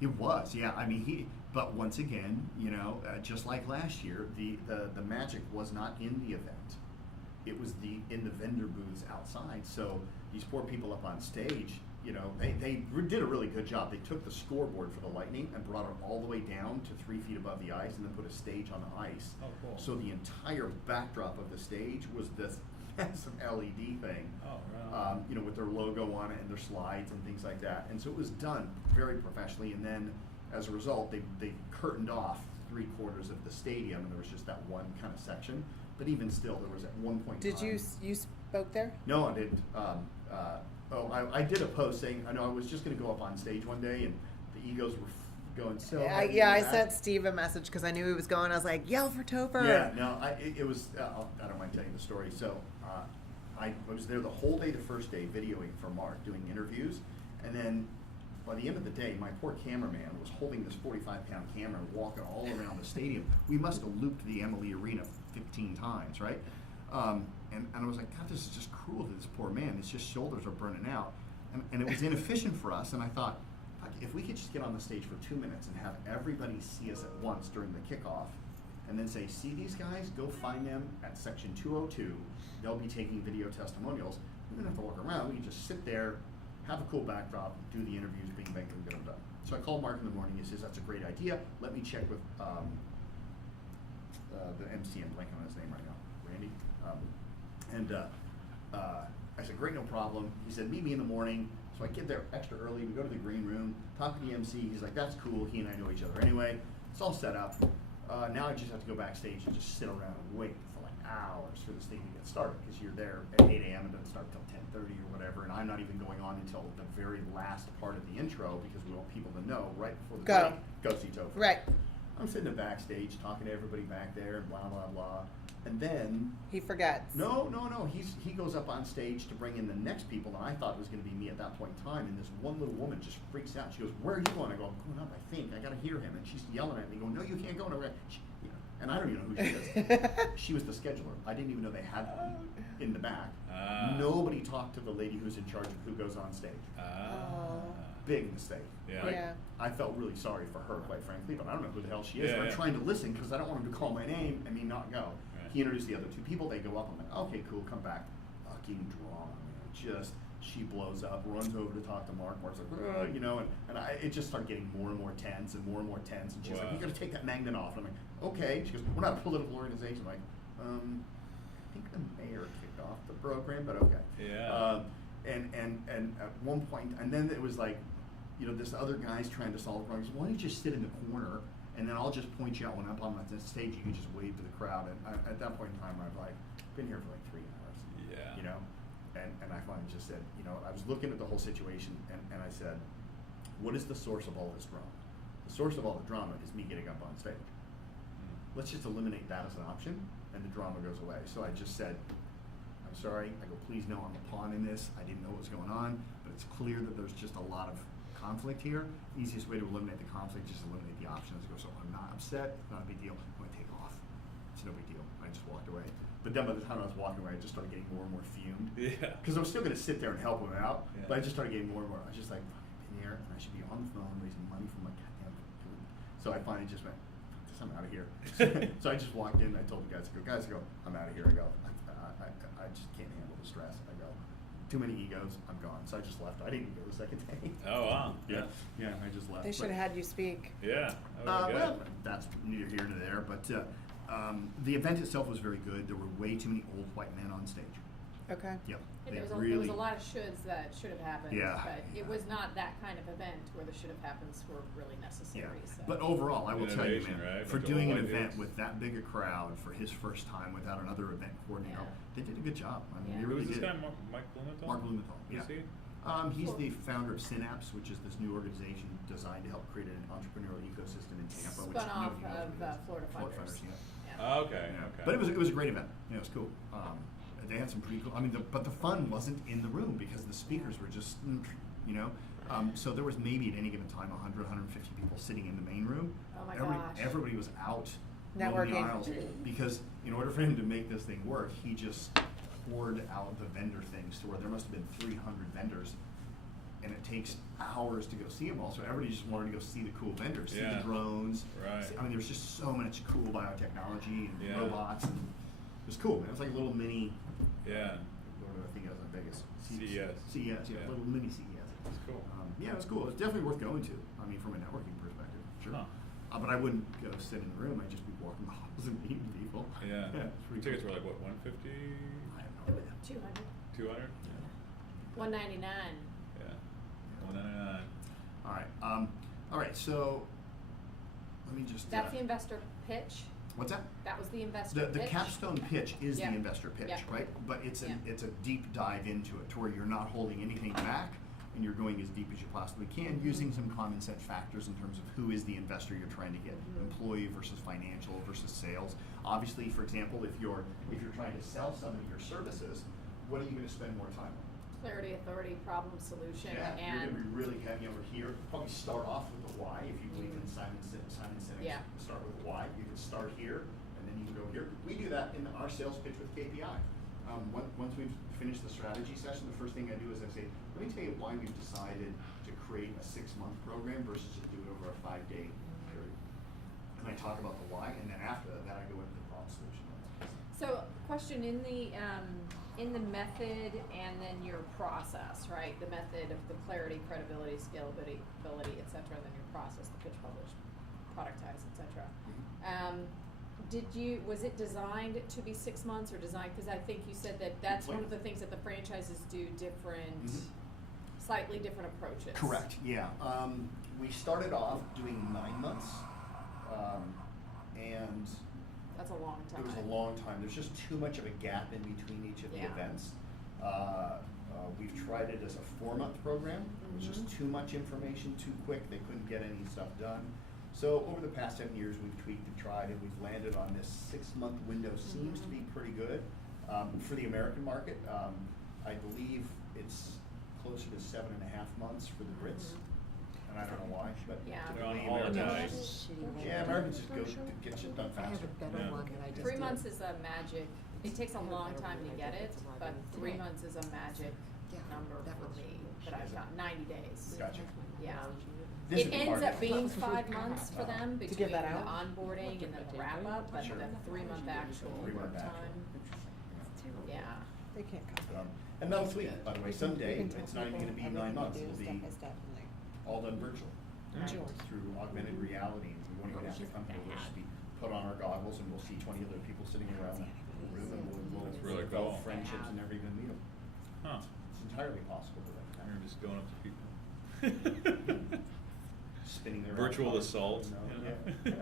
It was, yeah. I mean, but once again, you know, just like last year, the magic was not in the event. It was in the vendor booths outside. So these poor people up on stage, you know, they did a really good job. They took the scoreboard for the Lightning and brought it all the way down to 3 feet above the ice, and then put a stage on the ice. Oh, cool. So the entire backdrop of the stage was this massive LED thing. Oh, right. You know, with their logo on it and their slides and things like that. And so it was done very professionally. And then, as a result, they curtained off 3/4 of the stadium, and there was just that one kind of section. But even still, there was at one point. Did you spoke there? No, I didn't. I did a post saying I was just going to go up on stage one day, and the egos were going so. heavy Yeah, I with that. sent Steve a message because I knew he was going. I was like, yell for Topher. Yeah, no, it was. I don't mind telling you the story. So, I was there the whole day, the first day, videoing for Mark, doing interviews, and then by the end of the day, my poor cameraman was holding this 45-pound camera and walking all around the stadium. We must have looped the Amalie Arena 15 times, right? And I was like, God, this is just cruel to this poor man. His just shoulders are burning out, and it was inefficient for us. And I thought, fuck, if we could just get on the stage for 2 minutes and have everybody see us at once during the kickoff, and then say, see these guys? Go find them at section 202. They'll be taking video testimonials. We don't have to walk around. We can just sit there, have a cool backdrop, do the interviews, bing, bang, and get them done. So I called Mark in the morning. He says, that's a great idea. Let me check with the MC. I'm blanking on his name right now. Randy. I said, great, no problem. He said, meet me in the morning. So I get there extra early. We go to the green room, talk to the MC. He's like, that's cool. He and I know each other anyway. It's all set up. Now I just have to go backstage and just sit around and wait for like hours for this thing to get started, because you're there at 8 a.m. and it doesn't start till 10:30 or whatever, and I'm not even going on until the very last part of the intro, because we want people to know right before the break, go see Topher. Right. I'm sitting in backstage talking to everybody back there and blah, blah, blah. And then, He forgets. no, he goes up on stage to bring in the next people, and I thought it was going to be me at that point in time, and this one little woman just freaks out. She goes, where are you going? I go, I'm going up, I think. I got to hear him. And she's yelling at me, going, no, you can't go nowhere. And I don't even know who she is. She was the scheduler. I didn't even know they had one in the back. Nobody talked to the lady who's in charge of who goes on stage. Big mistake. Yeah. Right? Yeah. I felt really sorry for her, quite frankly, but I don't know who the hell she is. Yeah, And I'm yeah. trying to listen because I don't want him to call my name and me not go. Right. He introduced the other two people. They go up. I'm like, okay, cool, come back. Fucking drama, man. She blows up, runs over to talk to Mark. Mark's like, you know, and it just started getting more and more tense and more and more tense. And she's like, Wow. you got to take that magnet off. And I'm like, okay. She goes, we're not a political organization. I'm like, I think the mayor kicked off the program, but okay. Yeah. And at one point, and then it was like, you know, this other guy's trying to solve the problem. He said, why don't you just sit in the corner, and then I'll just point you out when I'm up on the stage. You can just wave to the crowd. And at that point in time, I've like been here for like 3 hours. Yeah. You know, and I finally just said, you know, I was looking at the whole situation, and I said, what is the source of all this drama? The source of all the drama is me getting up on stage. Let's just eliminate that as an option, and the drama goes away. So I just said, I'm sorry. I go, please know I'm a pawn in this. I didn't know what was going on, but it's clear that there's just a lot of conflict here. Easiest way to eliminate the conflict is just eliminate the options. I go, so I'm not upset. It's not a big deal. I'm going to take off. It's no big deal. I just walked away. But then by the time I was walking away, I just started getting more and more fumed. Yeah. Because I was still going to sit there and help him out, Yeah. but I just started getting more and more. I was just like, I've been here, and I should be on the phone raising money for my goddamn food. So I finally just went, fuck this, I'm out of here. So I just walked in, and I told the guys, I go, I'm out of here. I go, I just can't handle the stress. I go, too many egos, I'm gone. So I just left. I didn't go the second day. Oh wow. Yeah. Yeah, I just left. They should have had you speak. Yeah. That would've been Well, good. that's neither here nor there, but the event itself was very good. There were way too many old white men on stage. Okay. Yep. And They there was really, a lot of shoulds that should have happened, Yeah. but it was not that kind of event where the should have happens were really yeah. necessary, so. But overall, I will tell you, Innovation, man, right? for Bunch of doing an old white event dudes. with that big a crowd for his first time without another event coordinator, Yeah. they did a good job. I mean, Yeah. they Who really was this did. guy? Mike Blumenthal? Mark Blumenthal, Who's yeah. he? He's the founder of Synapse, which is this new organization designed to help create an entrepreneurial ecosystem in Tampa. which Spun off nobody knows of, what it is. Florida Funders. yeah. Yeah. Oh, okay. Yeah. Okay. But it was a great event. Yeah, it was cool. They had some pretty cool. I mean, but the fun wasn't in the room because the speakers were just, you know. So there was maybe at any given time 100, 150 people sitting in the main room. Oh my everybody, gosh. Everybody was out roaming the Networking. aisles because in order for him to make this thing work, he just poured out the vendor things to where there must have been 300 vendors. And it takes hours to go see them all. So everybody just wanted to go see the cool vendors, see Yeah. the drones. Right. I mean, there was just so much cool biotechnology and Yeah. robots. And it was cool, man. It was like a little mini, Yeah. whatever I think it was in Vegas. CES. CES, yeah, Yeah. a little mini CES. That's cool. Yeah, it was cool. It was definitely worth going to. I mean, from a networking perspective, sure. Huh. But I wouldn't go sit in the room. I'd just be walking the halls and meeting people. Yeah. Yeah, it's pretty Tickets cool. were like what, 150, I have It no was idea. 200, 200? 199. Yeah. 199. All right. So let me just. That's the investor pitch. What's that? That was the investor The pitch. capstone pitch is Yeah. the investor pitch, Yeah. right? But it's Yeah. it's a deep dive into it to where you're not holding anything back and you're going as deep as you possibly can, using some common sense factors in terms of who is the investor you're trying to get, employee versus financial versus sales. Obviously, for example, if you're trying to sell somebody your services, what are you going to spend more time on? Clarity, authority, problem, solution, Yeah, you're and going to be really heavy over here. Probably start off with the why if you believe in Simon Sinek's Yeah. start with the why. You can start here and then you can go here. We do that in our sales pitch with KPI. Once we've finished the strategy session, the first thing I do is I say, let me tell you why we've decided to create a 6-month program versus to do it over a 5-day period. And I talk about the why, and then after that I go into the problem solution. so question in the method and then your process, right? The method of the clarity, credibility, scalability, et cetera, and then your process, the pitch, publish, productize, et cetera. Was it designed to be 6 months or designed, because I think you said that that's one of the things that the franchises do different, slightly different approaches. Correct, yeah. We started off doing 9 months, and That's a long time. it was a long time. There's just too much of a gap in between each of the Yeah. events. We've tried it as a 4-month program. It was just too much information, too quick. They couldn't get any stuff done. So over the past 7 years, we've tweaked and tried, and we've landed on this 6-month window. Seems to be pretty good for the American market. I believe it's closer to 7.5 months for the Brits, and I don't know why, but Yeah. They're on typically holidays. Yeah, Americans just go get shit done I have faster. a better Yeah. one that I just 3 did. months is a magic, it takes a long time to get it, but 3 months is a magic Yeah, number that for was- me, that I've got 90 days. Gotcha. Yeah. This It is the ends market. up being 5 months for them give between the that out? onboarding and then the wrap up, but Sure. the 3-month actual 3-month work actual. time, yeah. They can't copy it. And that'll tweak, by the way. You can Someday, tell it's not even people gonna be everything 9 you months. do It'll step be by step and like, all done virtual. Sure. Through augmented reality. And we won't even have to come here. We'll just be put on our goggles and we'll see 20 other people sitting around the room and we'll That's really develop cool. friendships and never even meet them. Huh. It's entirely possible for that to You're happen. just going up to people. Spinning their Virtual eyeballs, assault. you know? Yeah.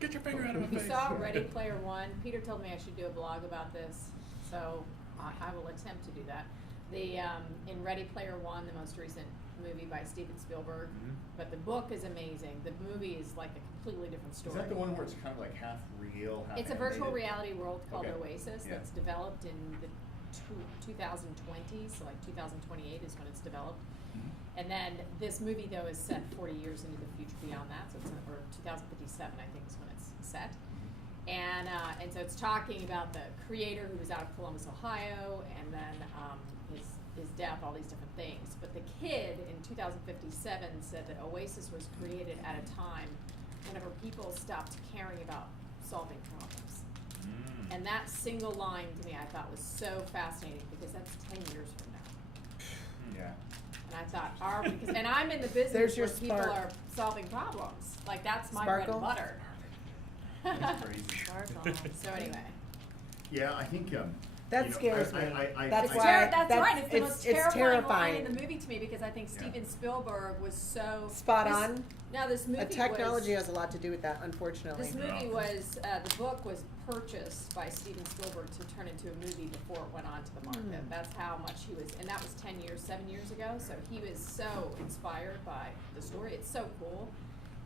Get your finger out of my If you face. saw Ready Player One, Peter told me I should do a blog about this, so I will attempt to do that. In Ready Player One, the most recent movie by Steven Spielberg, but the book is amazing. The movie is like a completely different Is story. that the one where it's kind of like half real, half It's a virtual animated? reality world called Okay. Oasis Yeah. that's developed in the 2020, so like 2028 is when it's developed. And then this movie though is set 40 years into the future beyond that, so it's or 2057 I think is when it's set. And so it's talking about the creator who was out of Columbus, Ohio, and then his death, all these different things. But the kid in 2057 said that Oasis was created at a time whenever people stopped caring about solving problems. And that single line to me I thought was so fascinating because that's 10 years from now. thought because and I'm in the business There's your where people spark. are solving problems. Like that's my bread Sparkle? and butter. That's crazy. Sparkle. So anyway. Yeah, I think. That you know, scares me. That's It's why- that's that's- right. It's the it's- most it's terrifying line terrifying. in the movie to me because I think Steven Spielberg was so Spot this- on. Now this movie Technology was, has a lot to do with that, unfortunately. This movie was the book was purchased by Steven Spielberg to turn into a movie before it went on to the market. That's how much he was, and that was 7 years ago. So he was so inspired by the story. It's so cool.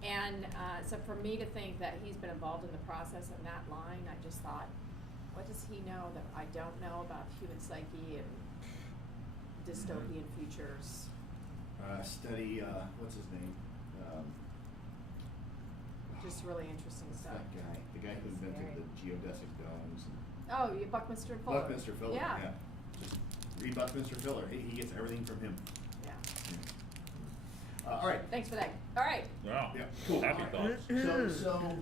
And so for me to think that he's been involved in the process of that line, I just thought, what does he know that I don't know about the human psyche and dystopian futures? Study. What's his name? Just really interesting stuff. That guy. The guy who invented the geodesic domes. Oh, you Buckminster Fuller. Buckminster Fuller. Yeah. Just read Buckminster Fuller. He gets everything from him. Yeah. All right. Thanks for that. All right. Wow. Yeah, cool. Happy All right. thoughts. So,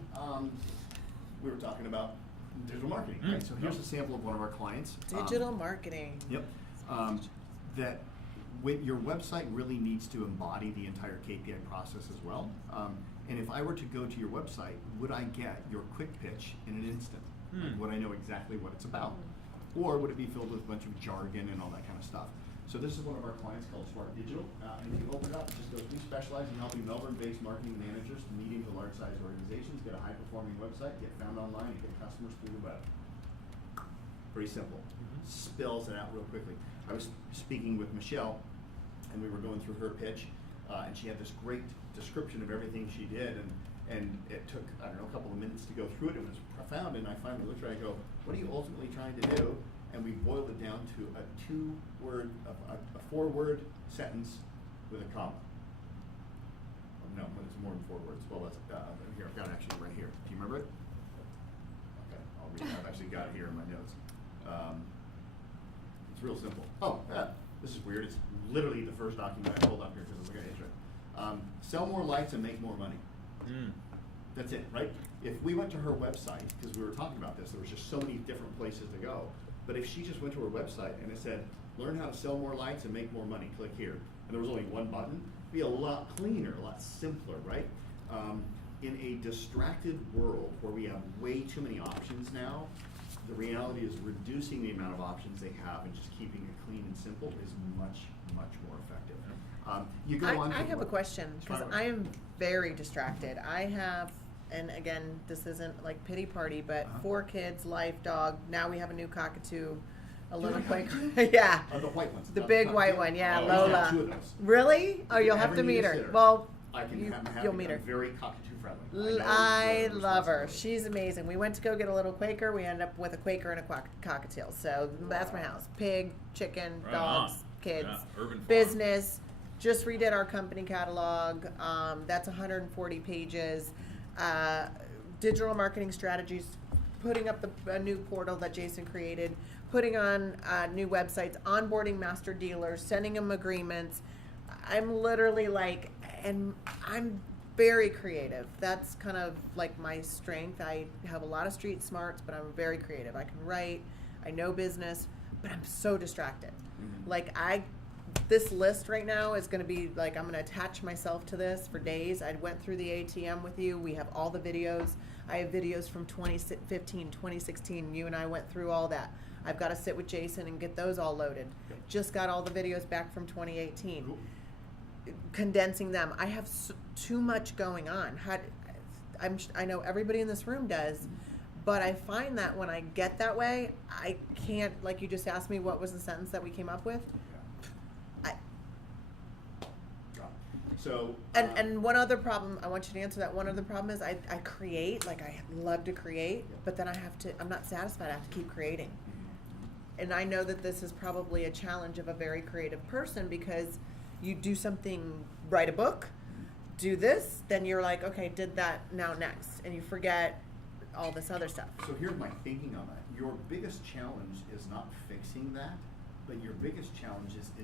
we were talking about digital marketing, right? So here's a sample of one of our clients. Digital marketing. Yep. That your website really needs to embody the entire KPI process as well. And if I were to go to your website, would I get your quick pitch in an instant? Like, would I know exactly what it's about? Or would it be filled with a bunch of jargon and all that kind of stuff? So this is one of our clients called Smart Digital. And if you open it up, it just goes, we specialize in helping Melbourne-based marketing managers, medium to large-sized organizations, get a high-performing website, get found online, and get customers through the web. Pretty simple. Spells it out real quickly. I was speaking with Michelle, and we were going through her pitch, and she had this great description of everything she did, and it took, I don't know, a couple of minutes to go through it. It was profound, and I finally looked at her and I go, what are you ultimately trying to do? And we boiled it down to a four-word sentence with a comma. No, it's more than 4 words. Well, that's, here, I've got it actually right here. Do you remember it? Okay, I'll read it. I've actually got it here in my notes. It's real simple. Oh, this is weird. It's literally the first document I pulled up here because I was looking at it. Sell more lights and make more money. That's it, right? If we went to her website, because we were talking about this, there was just so many different places to go. But if she just went to her website and it said, learn how to sell more lights and make more money, click here, and there was only one button, it'd be a lot cleaner, a lot simpler, right? In a distracted world where we have way too many options now, the reality is reducing the amount of options they have and just keeping it clean and simple is much, much more effective. You go on to I have a what- question, because Fire away. I am very distracted. I have, and again, this isn't like pity party, but 4 kids, life, dog, now we have a new cockatoo, a little Quaker. Yeah. The white ones. The not big cockatoo. white one, yeah, Oh, we have Lola. 2 of those. Really? Oh, If you you'll have ever to need meet a her. sitter, Well, I can you, have you'll meet her. I'm very cockatoo friendly. I know love her. responsibility. She's amazing. We went to go get a little Quaker. We ended up with a Quaker and a cockatiel. So that's my house. Pig, chicken, Right dogs, on. kids, Yeah, urban farm. business. Just redid our company catalog. That's 140 pages. Digital marketing strategies, putting up a new portal that Jason created, putting on new websites, onboarding master dealers, sending them agreements. I'm literally like, and I'm very creative. That's kind of like my strength. I have a lot of street smarts, but I'm very creative. I can write, I know business, but I'm so distracted. Like this list right now is going to be like, I'm going to attach myself to this for days. I went through the ATM with you. We have all the videos. I have videos from 2015, 2016. You and I went through all that. I've got to sit with Jason and get those all loaded. Just got all the videos back from 2018. Cool. Condensing them. I have too much going on. I know everybody in this room does, but I find that when I get that way, I can't, like you just asked me what was the sentence that we came up with. So And one other problem, I want you to answer that. One other problem is I create, like I love to create, but then I'm not satisfied. I have to keep creating. And I know that this is probably a challenge of a very creative person, because you do something, write a book, do this, then you're like, okay, did that, now next. And you forget all this other stuff. So here's my thinking on that. Your biggest challenge is not fixing that, but your biggest challenge is to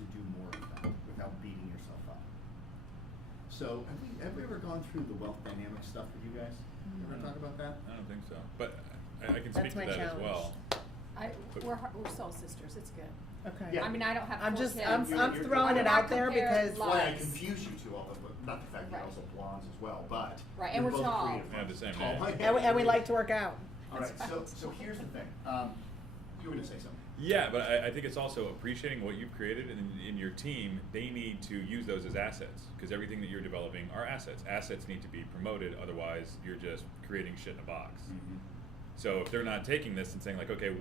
do more of that without beating yourself up. So have we ever gone through the wealth dynamic stuff with you guys? Ever talk about that? I don't think so, but I can That's speak to my that as challenge. well. We're soul sisters. It's good. Okay. Yeah. I mean, I don't have I'm four just, kids. I'm You're throwing I'm it not out there comparing because. Well, I lives. confuse you two all, but not the fact that you're Right. also blondes as well, but. Right, and you're we're both tall. creative. Yeah, the same Tall. name. And we like to work out. All right, so here's the thing. You were gonna say something. Yeah, but I think it's also appreciating what you've created in your team. They need to use those as assets because everything that you're developing are assets. Assets need to be promoted, otherwise you're just creating shit in a box. Mm-hmm. So if they're not taking this and saying like, okay,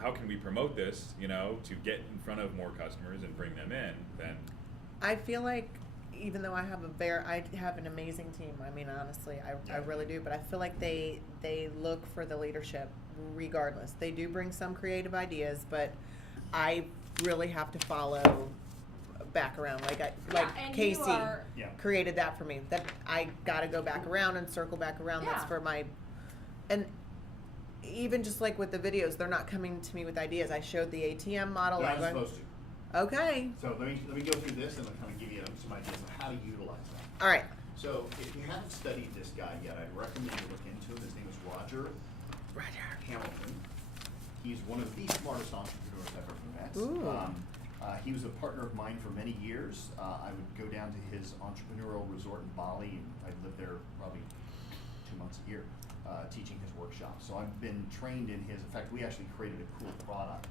how can we promote this, to get in front of more customers and bring them in, then I feel like even though I have an amazing team. I mean, honestly, I really do. But I feel like they look for the leadership regardless. They do bring some creative ideas, but I really have to follow back around. and Casey you are- Yeah. created that for me. That I got to go back around and circle back around. That's Yeah. for my and. Even just like with the videos, they're not coming to me with ideas. I showed the ATM model. You're I'm not going, supposed to. okay. So let me go through this and I'll kind of give you some ideas of how to utilize that. All right. So if you haven't studied this guy yet, I'd recommend you look into him. His name is Roger Hamilton. He's one of the smartest entrepreneurs I've ever met. Ooh. He was a partner of mine for many years. I would go down to his entrepreneurial resort in Bali, and I'd live there probably 2 months a year, teaching his workshops. So I've been trained in his. In fact, we actually created a cool product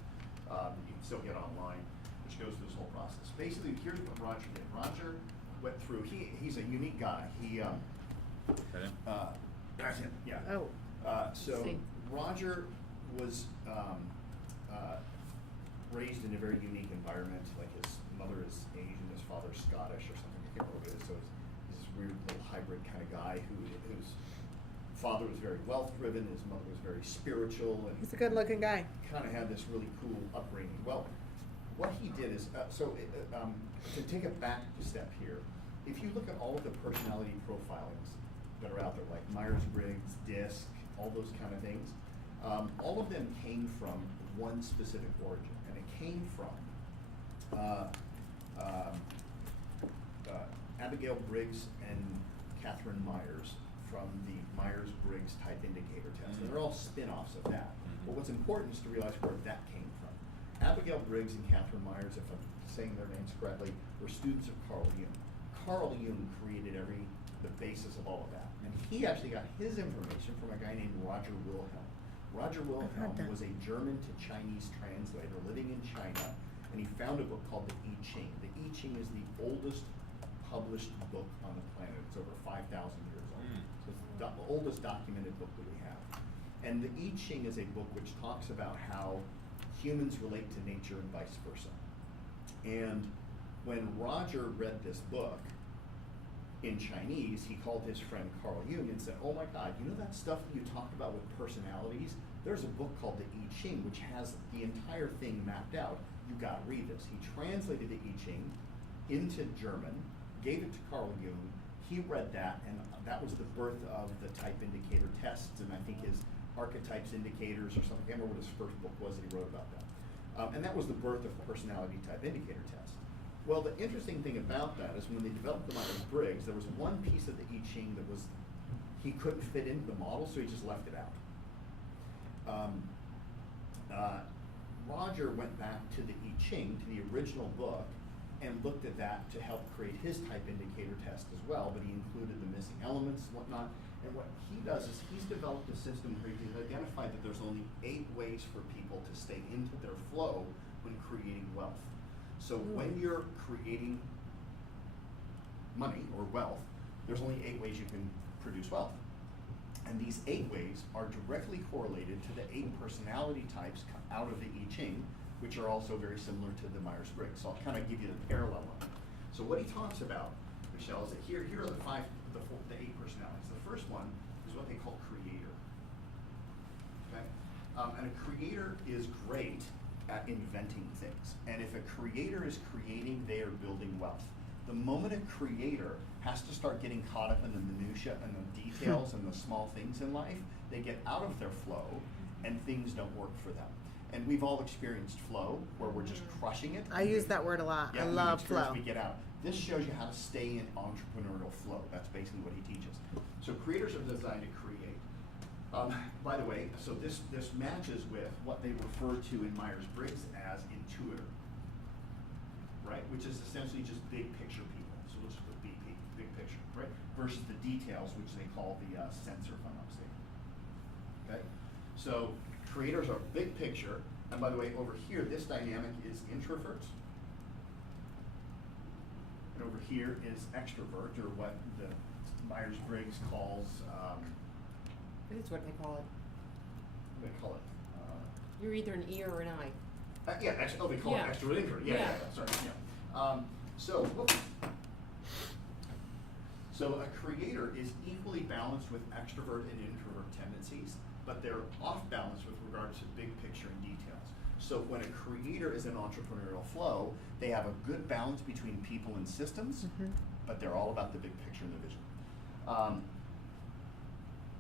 that you can still get online, which goes through this whole process. Basically, here's what Roger did. Roger went through. He's a unique guy. That's him. Yeah. Oh. So See. Roger was raised in a very unique environment. Like his mother is Asian, his father's Scottish or something. I can't remember what it is. So he's this weird little hybrid kind of guy whose father was very wealth driven. His mother was very spiritual, and He's a good-looking guy. kind of had this really cool upbringing. Well, what he did is to take a back step here. If you look at all of the personality profilings that are out there, like Myers-Briggs, DISC, all those kind of things, all of them came from one specific origin, and it came from Abigail Briggs and Catherine Myers from the Myers-Briggs type indicator test. And they're all spin-offs of that. But what's important is to realize where that came from. Abigail Briggs and Catherine Myers, if I'm saying their names correctly, were students of Carl Jung. Carl Jung created the basis of all of that. And he actually got his information from a guy named Roger Wilhelm. Roger Wilhelm that. was a German to Chinese translator living in China, and he found a book called the I Ching. The I Ching is the oldest published book on the planet. It's over 5,000 years old. So it's the oldest documented book that we have. And the I Ching is a book which talks about how humans relate to nature and vice versa. And when Roger read this book in Chinese, he called his friend Carl Jung and said, "Oh my God, you know that stuff that you talk about with personalities? There's a book called the I Ching, which has the entire thing mapped out. You gotta read this." He translated the I Ching into German, gave it to Carl Jung. He read that, and that was the birth of the type indicator tests, and I think his archetypes indicators or something. I can't remember what his first book was that he wrote about that. And that was the birth of personality type indicator test. Well, the interesting thing about that is when they developed the Myers-Briggs, there was one piece of the I Ching that he couldn't fit into the model, so he just left it out. Roger went back to the I Ching, to the original book, and looked at that to help create his type indicator test as well, but he included the missing elements and whatnot. And what he does is he's developed a system where he's identified that there's only 8 ways for people to stay into their flow when creating wealth. So when you're creating money or wealth, there's only 8 ways you can produce wealth. And these 8 ways are directly correlated to the 8 personality types out of the I Ching, which are also very similar to the Myers-Briggs. So I'll kind of give you the parallel one. So what he talks about, Michelle, is that here are the 8 personalities. The first one is what they call creator. Okay? And a creator is great at inventing things. And if a creator is creating, they are building wealth. The moment a creator has to start getting caught up in the minutia and the details and the small things in life, they get out of their flow and things don't work for them. And we've all experienced flow where we're just crushing it. I use that word a lot. Yeah, I we love experience, flow. we get out. This shows you how to stay in entrepreneurial flow. That's basically what he teaches. So creators are designed to create. By the way, so this matches with what they refer to in Myers-Briggs as intuitor. right? Which is essentially just big picture people. So let's just put BP, big picture, right? Versus the details, which they call the sensor, if I'm not mistaken. Okay? So creators are big picture, and by the way, over here, this dynamic is introverts. And over here is extrovert, or what the Myers-Briggs calls, That's what they call it. what do they call it? You're either an E or an I. Yeah, actually, they call Yeah. it extrovert introvert. Yeah, Yeah. sorry. Yeah. So a creator is equally balanced with extrovert and introvert tendencies, but they're off balance with regard to big picture and details. So when a creator is in entrepreneurial flow, they have a good balance between people and systems, but they're all about the big picture and the vision.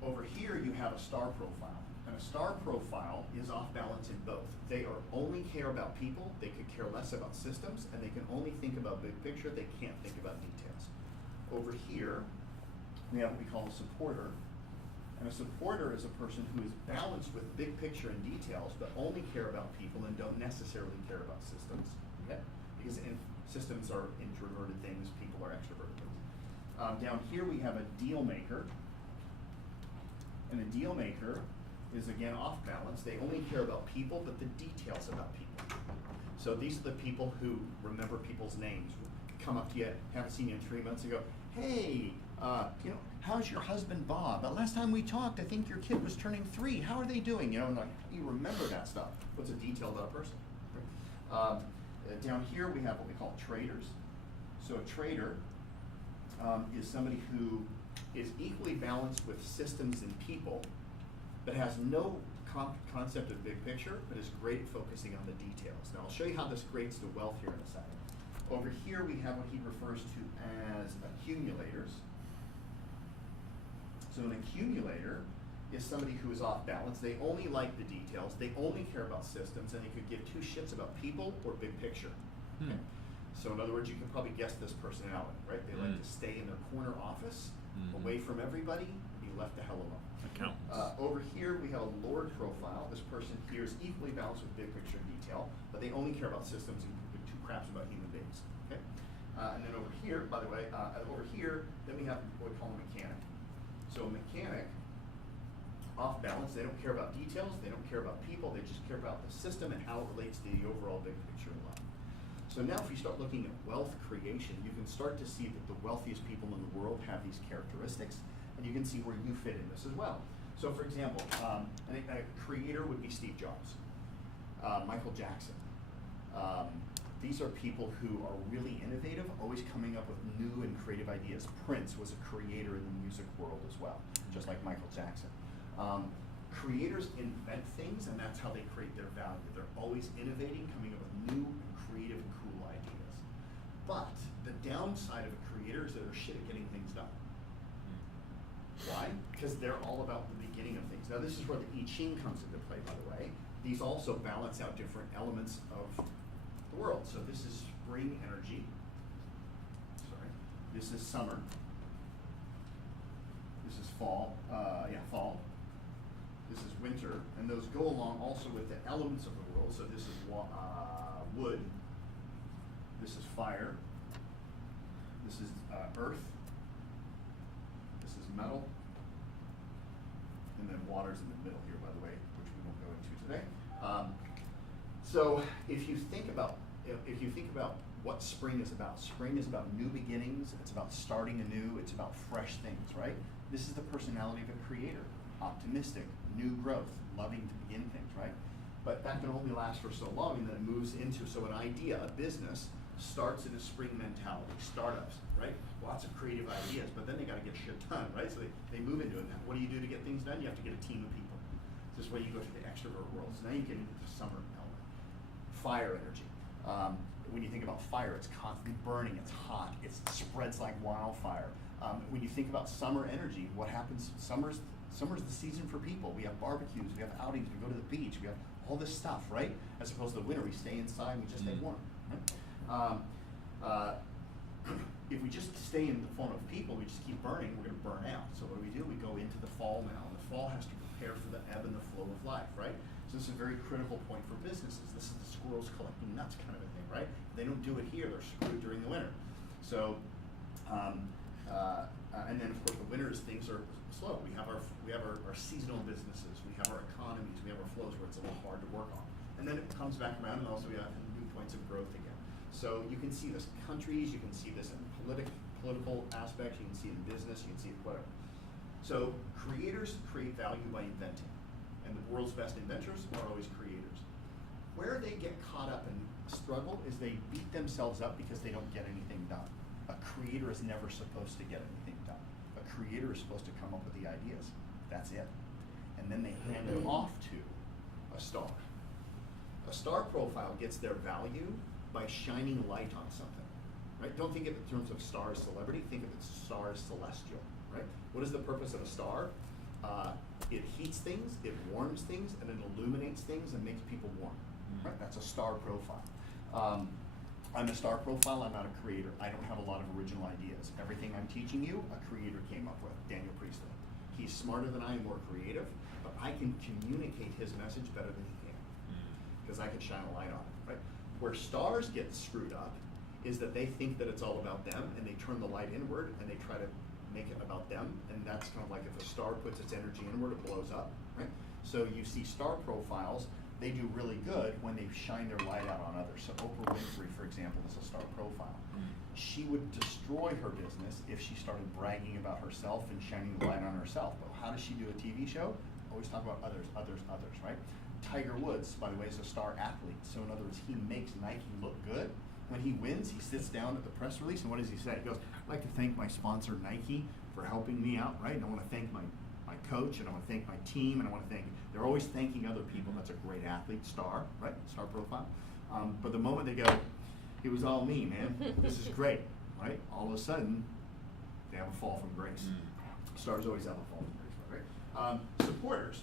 Over here you have a star profile, and a star profile is off balance in both. They only care about people, they could care less about systems, and they can only think about big picture, they can't think about details. Over here, we have what we call a supporter, and a supporter is a person who is balanced with big picture and details, but only care about people and don't necessarily care about systems, okay? Because systems are introverted things, people are extroverted things. Down here we have a deal maker, and a deal maker is again off balance. They only care about people, but the details about people. So these are the people who remember people's names, come up to you, haven't seen you in 3 months, and go, hey, how's your husband Bob? Last time we talked, I think your kid was turning 3. How are they doing? And like, you remember that stuff. What's a detail about a person? Down here we have what we call traders. So a trader is somebody who is equally balanced with systems and people, but has no concept of big picture, but is great at focusing on the details. Now I'll show you how this grades to wealth here in a second. Over here we have what he refers to as accumulators. So an accumulator is somebody who is off balance. They only like the details, they only care about systems, and they could give 2 shits about people or big picture. Okay? So in other words, you can probably guess this personality, right? They like to stay in their corner office, away from everybody, be left the hell alone. Accountants. Over here we have a Lord profile. This person here is equally balanced with big picture and detail, but they only care about systems and give 2 craps about human beings. Okay? And then over here, by the way, over here, then we have what we call a mechanic. So a mechanic, off balance, they don't care about details, they don't care about people, they just care about the system and how it relates to the overall big picture of life. So now if you start looking at wealth creation, you can start to see that the wealthiest people in the world have these characteristics, and you can see where you fit in this as well. So for example, a creator would be Steve Jobs, Michael Jackson. These are people who are really innovative, always coming up with new and creative ideas. Prince was a creator in the music world as well, just like Michael Jackson. Creators invent things, and that's how they create their value. They're always innovating, coming up with new, creative, and cool ideas. But the downside of a creator is that they're shit at getting things done. Why? Because they're all about the beginning of things. Now this is where the I Ching comes into play, by the way. These also balance out different elements of the world. So this is spring energy. Sorry. This is summer. This is fall. Fall. This is winter, and those go along also with the elements of the world. So this is wood. This is fire. This is earth. This is metal. And then water's in the middle here, by the way, which we won't go into today. So if you think about what spring is about new beginnings. It's about starting anew. It's about fresh things, right? This is the personality of a creator. Optimistic, new growth, loving to begin things, right? But that can only last for so long, and then it moves into, so an idea, a business, starts in a spring mentality, startups, right? Lots of creative ideas, but then they got to get shit done, right? So they move into it now. What do you do to get things done? You have to get a team of people. This is where you go to the extrovert world. So now you get into the summer element. Fire energy. When you think about fire, it's constantly burning, it's hot, it spreads like wildfire. When you think about summer energy, what happens? Summer's the season for people. We have barbecues, we have outings, we go to the beach, we have all this stuff, right? As opposed to the winter, we stay inside, we just stay warm. Right? If we just stay in the form of people, we just keep burning, we're going to burn out. So what do? We go into the fall now, and the fall has to prepare for the ebb and the flow of life, right? So this is a very critical point for businesses. This is the squirrels collecting nuts kind of a thing, right? If they don't do it here, they're screwed during the winter. So, and then of course the winters things are slow. We have our seasonal businesses, we have our economies, we have our flows where it's a little hard to work on. And then it comes back around, and also we have new points of growth again. So you can see this in countries, you can see this in political aspects, you can see it in business, you can see it whatever. So creators create value by inventing, and the world's best inventors are always creators. Where they get caught up and struggle is they beat themselves up because they don't get anything done. A creator is never supposed to get anything done. A creator is supposed to come up with the ideas. That's it. And then they hand it off to a star. A star profile gets their value by shining light on something, right? Don't think of it in terms of star as celebrity, think of it as star as celestial, right? What is the purpose of a star? It heats things, it warms things, and it illuminates things and makes people warm, right? That's a star profile. I'm a star profile, I'm not a creator. I don't have a lot of original ideas. Everything I'm teaching you, a creator came up with, Daniel Priestley. He's smarter than I am, more creative, but I can communicate his message better than he can, because I can shine a light on it, right? Where stars get screwed up is that they think that it's all about them, and they turn the light inward, and they try to make it about them, and that's kind of like if a star puts its energy inward, it blows up, right? So you see star profiles, they do really good when they shine their light out on others. So Oprah Winfrey, for example, is a star profile. She would destroy her business if she started bragging about herself and shining the light on herself. But how does she do a TV show? Always talk about others, others, others, right? Tiger Woods, by the way, is a star athlete. So in other words, he makes Nike look good. When he wins, he sits down at the press release, and what does he say? He goes, I'd like to thank my sponsor, Nike, for helping me out, right? And I want to thank my coach, and I want to thank my team, and I want to thank, they're always thanking other people. That's a great athlete, star, right? Star profile. But the moment they go, it was all me, man. This is great, right? All of a sudden, they have a fall from grace. Stars always have a fall from grace, right? Supporters.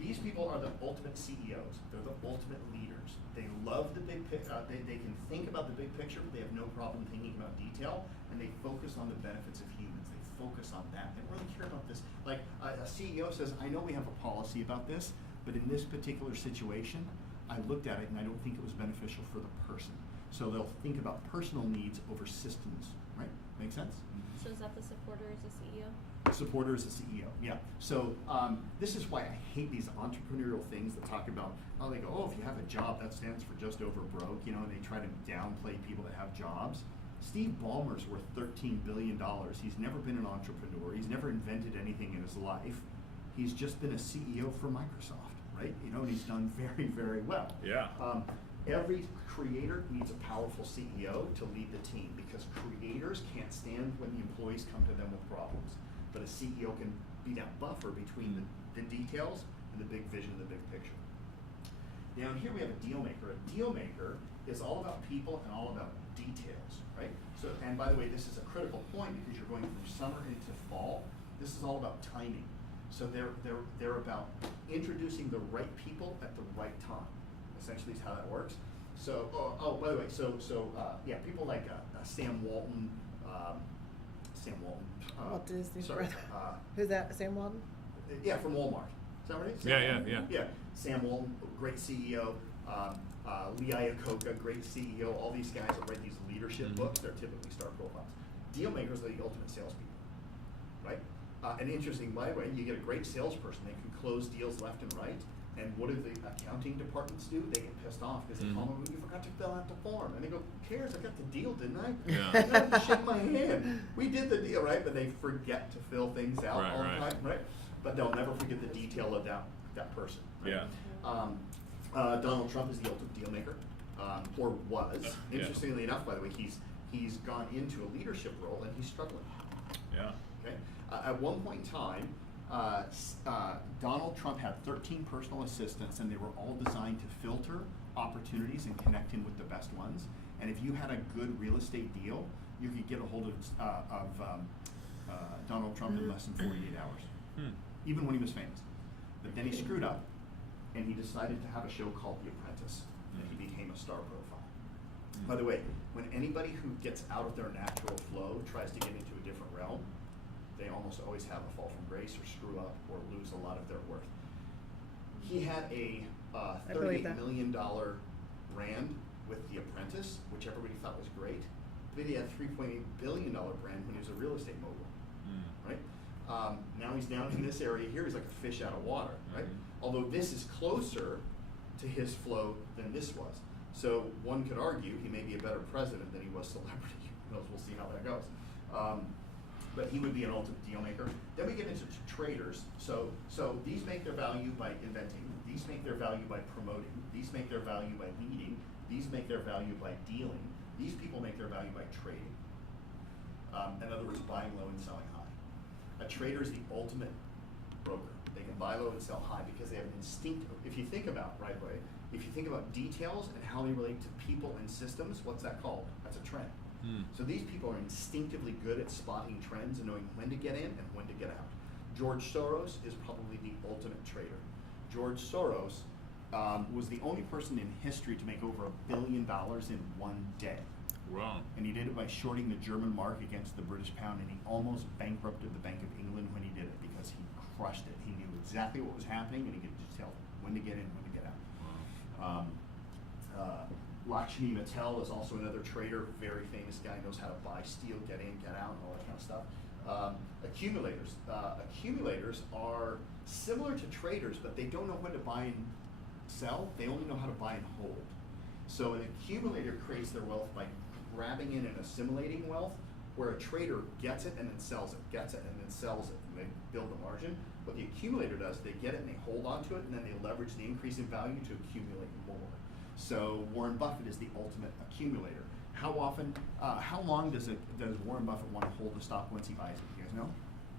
These people are the ultimate CEOs. They're the ultimate leaders. They love the big picture. They can think about the big picture, but they have no problem thinking about detail, and they focus on the benefits of humans. They focus on that. They don't really care about this. Like a CEO says, I know we have a policy about this, but in this particular situation, I looked at it and I don't think it was beneficial for the person. So they'll think about personal needs over systems, right? Make sense? So is that the supporter as a CEO? Supporter is a CEO, yeah. So this is why I hate these entrepreneurial things that talk about, oh, they go, oh, if you have a job, that stands for just over broke, you know, and they try to downplay people that have jobs. Steve Ballmer's worth $13 billion. He's never been an entrepreneur. He's never invented anything in his life. He's just been a CEO for Microsoft, right? You know, and he's done very, very well. Yeah. Every creator needs a powerful CEO to lead the team, because creators can't stand when the employees come to them with problems. But a CEO can be that buffer between the details and the big vision, the big picture. Down here we have a deal maker. A deal maker is all about people and all about details, right? So, and by the way, this is a critical point because you're going from summer into fall. This is all about timing. So they're about introducing the right people at the right time. Essentially, is how that works. So, by the way, yeah, people like Sam Walton. Walt Disney's sorry, brother. Who's that? Sam Walton? Yeah, from Walmart. Is that right? Yeah. Sam Walton, great CEO. Lee Iacocca, great CEO. All these guys that write these leadership books, they're typically star profiles. Deal makers are the ultimate salespeople, right? And interesting, by the way, you get a great salesperson. They can close deals left and right. And what do the accounting departments do? They get pissed off because they call them, you forgot to fill out the form. And they go, who cares? I got the deal, didn't I? Yeah. You don't have to shake my hand. We did the deal, right? But they forget to fill things out all the time, right? But they'll never forget the detail of that person. Right? Yeah. Donald Trump is the ultimate deal maker, or was. Yeah. Interestingly enough, by the way, he's gone into a leadership role and he's struggling. Yeah. Okay. At one point in time, Donald Trump had 13 personal assistants, and they were all designed to filter opportunities and connect him with the best ones. And if you had a good real estate deal, you could get a hold of Donald Trump in less than 48 hours, even when he was famous. But then he screwed up, and he decided to have a show called The Apprentice, and he became a star profile. By the way, when anybody who gets out of their natural flow tries to get into a different realm, they almost always have a fall from grace or screw up or lose a lot of their worth. He had a I believe $38 that. million brand with The Apprentice, which everybody thought was great. But he had a $3.8 billion brand when he was a real estate mogul, right? Now he's down in this area here. He's like a fish out of water, right? Although this is closer to his flow than this was. So one could argue he may be a better president than he was celebrity. Who knows? We'll see how that goes. But he would be an ultimate deal maker. Then we get into traders. So these make their value by inventing. These make their value by promoting. These make their value by leading. These make their value by dealing. These people make their value by trading. In other words, buying low and selling high. A trader is the ultimate broker. They can buy low and sell high because they have an instinct. If you think about, right way, if you think about details and how they relate to people and systems, what's that called? That's a trend. So these people are instinctively good at spotting trends and knowing when to get in and when to get out. George Soros is probably the ultimate trader. George Soros was the only person in history to make over $1 billion in one day. Wow. And he did it by shorting the German mark against the British pound, and he almost bankrupted the Bank of England when he did it because he crushed it. He knew exactly what was happening, and he could just tell when to get in, when to get out. Lakshmi Mittal is also another trader, very famous guy, knows how to buy steel, get in, get out, and all that kind of stuff. Accumulators. Accumulators are similar to traders, but they don't know when to buy and sell. They only know how to buy and hold. So an accumulator creates their wealth by grabbing in and assimilating wealth, where a trader gets it and then sells it, gets it and then sells it, and they build a margin. What the accumulator does, they get it and they hold on to it, and then they leverage the increase in value to accumulate more. So Warren Buffett is the ultimate accumulator. How long does Warren Buffett want to hold the stock once he buys it? You guys know?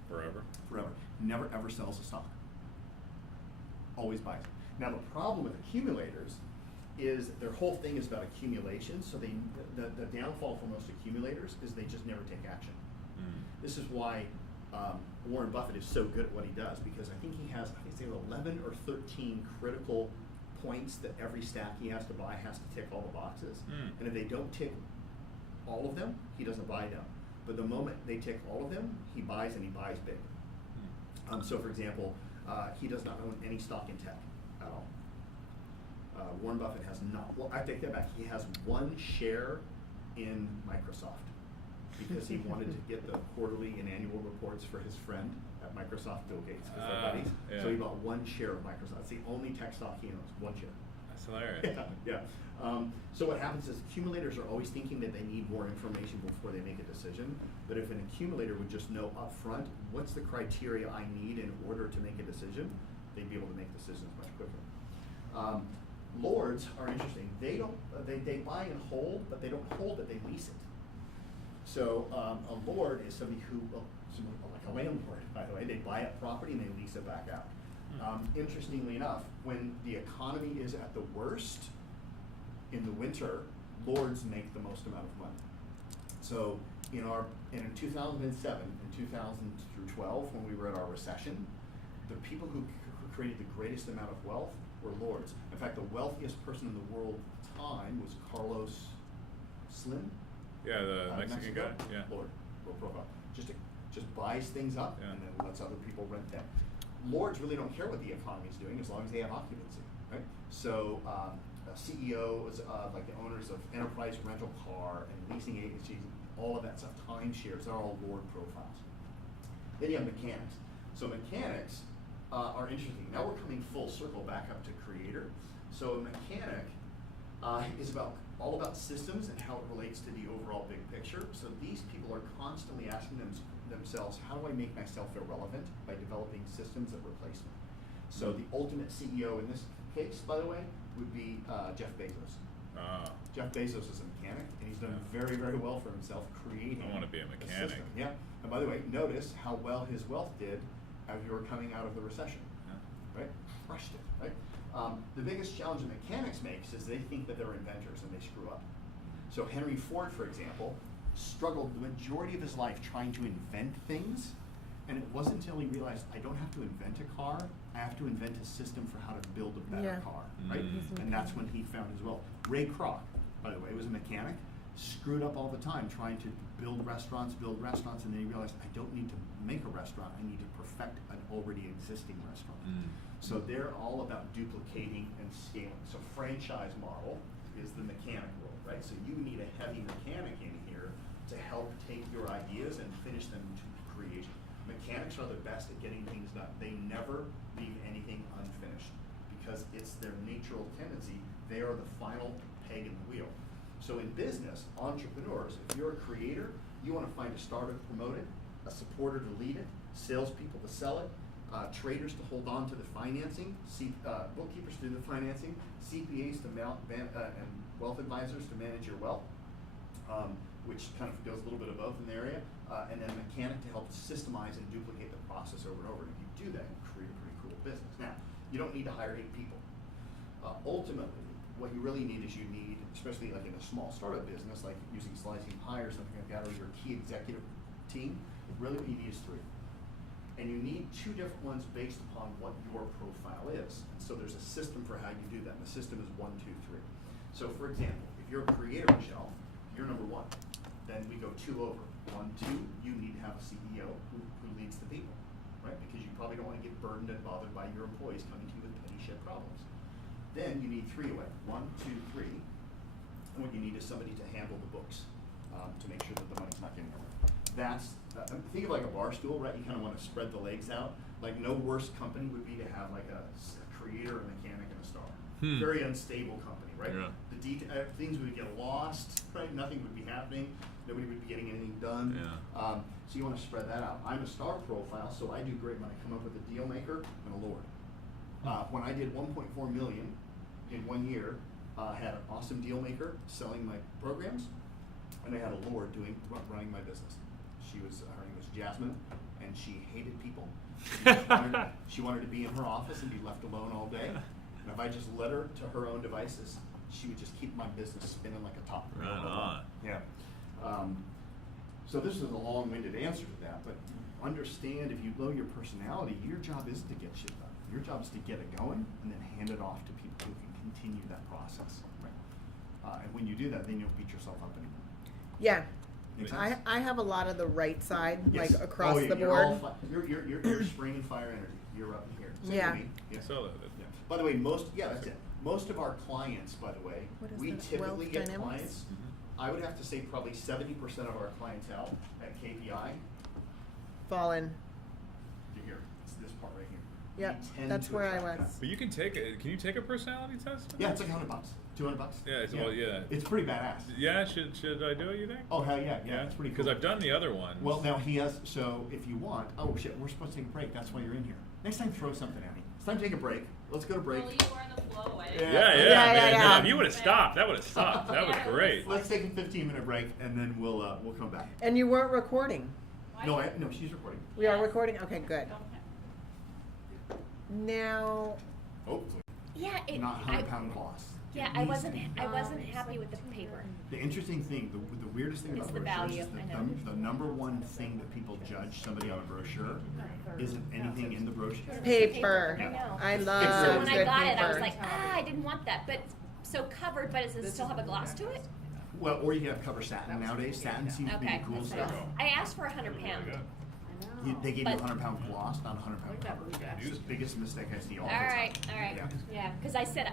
Forever. Forever. Never ever sells a stock. Always buys it. Now the problem with accumulators is their whole thing is about accumulation. So the downfall for most accumulators is they just never take action. This is why Warren Buffett is so good at what he does, because I think he has 11 or 13 critical points that every stack he has to buy has to tick all the boxes. And if they don't tick all of them, he doesn't buy them. But the moment they tick all of them, he buys, and he buys big. So for example, he does not own any stock in tech at all. Warren Buffett has not, well, I take that back. He has one share in Microsoft because he wanted to get the quarterly and annual reports for his friend at Microsoft, Bill Gates, because they're buddies. Yeah. So he bought one share of Microsoft. It's the only tech stock he owns, one share. That's hilarious. Yeah. So what happens is accumulators are always thinking that they need more information before they make a decision. But if an accumulator would just know up front what's the criteria I need in order to make a decision, they'd be able to make decisions much quicker. Lords are interesting. They don't. They buy and hold, but they don't hold it. They lease it. So a lord is somebody who, like a landlord, by the way. They buy up property and they lease it back out. Interestingly enough, when the economy is at the worst in the winter, lords make the most amount of money. So in 2007 and 2012, when we were at our recession, the people who created the greatest amount of wealth were lords. In fact, the wealthiest person in the world at the time was Carlos Slim. Yeah, the Mexican guy. Yeah. Lord, low profile. Just buys things up and then lets other people rent them. Lords really don't care what the economy is doing as long as they have occupancy, right? So CEOs, like the owners of enterprise rental car and leasing agencies, all of that stuff, timeshares, they're all lord profiles. Then you have mechanics. So mechanics are interesting. Now we're coming full circle back up to creator. So a mechanic is all about systems and how it relates to the overall big picture. So these people are constantly asking themselves, how do I make myself irrelevant by developing systems that replace me? So the ultimate CEO in this case, by the way, would be Jeff Bezos. Jeff Bezos is a mechanic, and he's done very, very well for himself creating. I want to be a mechanic. System. Yeah. And by the way, notice how well his wealth did as we were coming out of the recession. Right? Crushed it. Right? The biggest challenge that mechanics makes is they think that they're inventors and they screw up. So Henry Ford, for example, struggled the majority of his life trying to invent things, and it wasn't until he realized, I don't have to invent a car, I have to invent a system for how to build a better car, right? And that's when he found his wealth. Ray Kroc, by the way, was a mechanic, screwed up all the time trying to build restaurants, and then you realize I don't need to make a restaurant, I need to perfect an already existing restaurant. So they're all about duplicating and scaling. So franchise model is the mechanic world, right? So you need a heavy mechanic in here to help take your ideas and finish them to creation. Mechanics are the best at getting things done. They never leave anything unfinished because it's their natural tendency. They are the final peg in the wheel. So in business, entrepreneurs, if you're a creator, you want to find a starter to promote it, a supporter to lead it, salespeople to sell it, traders to hold on to the financing, bookkeepers to do the financing, CPAs to and wealth advisors to manage your wealth, which kind of goes a little bit above in the area, and then a mechanic to help systemize and duplicate the process over and over. And if you do that, you create a pretty cool business. Now, you don't need to hire 8 people. Ultimately, what you really need is you need, especially like in a small startup business, like using Slicing Pie or something like that, or your key executive team, really what you need is 3. And you need 2 different ones based upon what your profile is. And so there's a system for how you do that. And the system is 1, 2, 3. So for example, if you're a creator, Michelle, you're number 1. Then we go 2 over. 1, 2, you need to have a CEO who leads the people, right? Because you probably don't want to get burdened and bothered by your employees coming to you with petty shit problems. Then you need 3 away. 1, 2, 3. And what you need is somebody to handle the books to make sure that the money's not getting nowhere. That's think of like a bar stool, right? You kind of want to spread the legs out. Like no worse company would be to have like a creator, a mechanic, and a star. Very unstable company, right? Yeah. Things would get lost, right? Nothing would be happening. Nobody would be getting anything done. Yeah. So you want to spread that out. I'm a star profile, so I do great when I come up with a deal maker and a lord. When I did 1.4 million in 1 year, had an awesome deal maker selling my programs, and I had a lord running my business. Her name was Jasmine, and she hated people. She wanted to be in her office and be left alone all day. And if I just let her to her own devices, she would just keep my business spinning like a top. Right on. Yeah. So this is a long-winded answer to that, but understand if you know your personality, your job isn't to get shit done. Your job is to get it going and then hand it off to people who can continue that process. Right? And when you do that, then you don't beat yourself up anymore. Yeah. Make sense? I have a lot of the right side, Yes. like across yeah, the you're board. all you're spring and fire energy. You're up in here. Same Yeah. with me. Yeah. So Yeah. By the way, that's it. Most of our clients, by the way, What is we that? typically Wealth get dynamics? clients. I would have to say probably 70% of our clientele at KPI. Fall in. You're here. It's this part right here. Yep, We tend that's to where I attract was. that. But you can take it. Can you take a personality test? Yeah, it's like $100, $200. Yeah, well, yeah. It's pretty badass. Yeah, should I do it? You think? Oh hell yeah, yeah, it's pretty cool. Because I've done the other ones. Well, now he has. So if you want, oh shit, we're supposed to take a break. That's why you're in here. Next time, throw something at me. It's time to take a break. Let's go to break. Well, you are the flow, eh? Yeah, Yeah, man. yeah. If you would have stopped, that would have stopped. That was great. Let's take a 15-minute break and then we'll come back. And you weren't recording. No, she's recording. We are recording? Okay, good. Okay. Now, Hopefully, Yeah, not 100-pound gloss. Yeah, It I needs to wasn't. be. I wasn't happy with the paper. The interesting thing, the weirdest thing It's about the brochures value, is I know. the number one thing that people judge somebody on a brochure isn't anything in the brochure. paper. I know. I So love when I good got it, I was paper. like, I didn't want that. But so covered, but does it still have a gloss to it? Well, or you can have cover satin nowadays. Satin seems to be Okay. the cool stuff. I asked for 100 pound. They gave you But- 100-pound gloss, not 100-pound cover. It's the biggest mistake I see all the All time. right, Yeah. yeah. Because I said,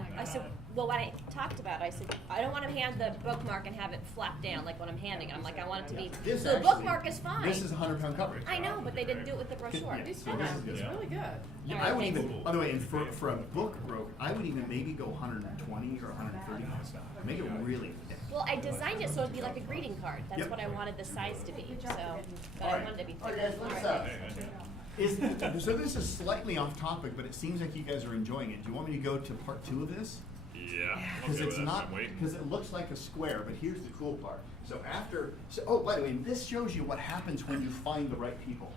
well, when I talked about it, I said, I don't want to hand the bookmark and have it flap down like when I'm handing it. I'm like, I want it to be. This So the actually- bookmark is fine. This is 100-pound coverage. I know, but they didn't do it with the brochure. Yeah. It's So this is good. Yeah. really good. Yeah, All I right, would thanks. even, by the way, and for a book broke, I would even maybe go 120 or 130 on stuff. Make it really thick. Well, I designed it so it'd be like a greeting card. That's Yep. what I wanted the size to be. So, but All I right. wanted to be All right, thicker. guys, let's, All right. So this is slightly off topic, but it seems like you guys are enjoying it. Do you want me to go to part 2 of this? Yeah. Because Okay, it's well, not, I'm waiting. because it looks like a square, but here's the cool part. Oh, by the way, this shows you what happens when you find the right people.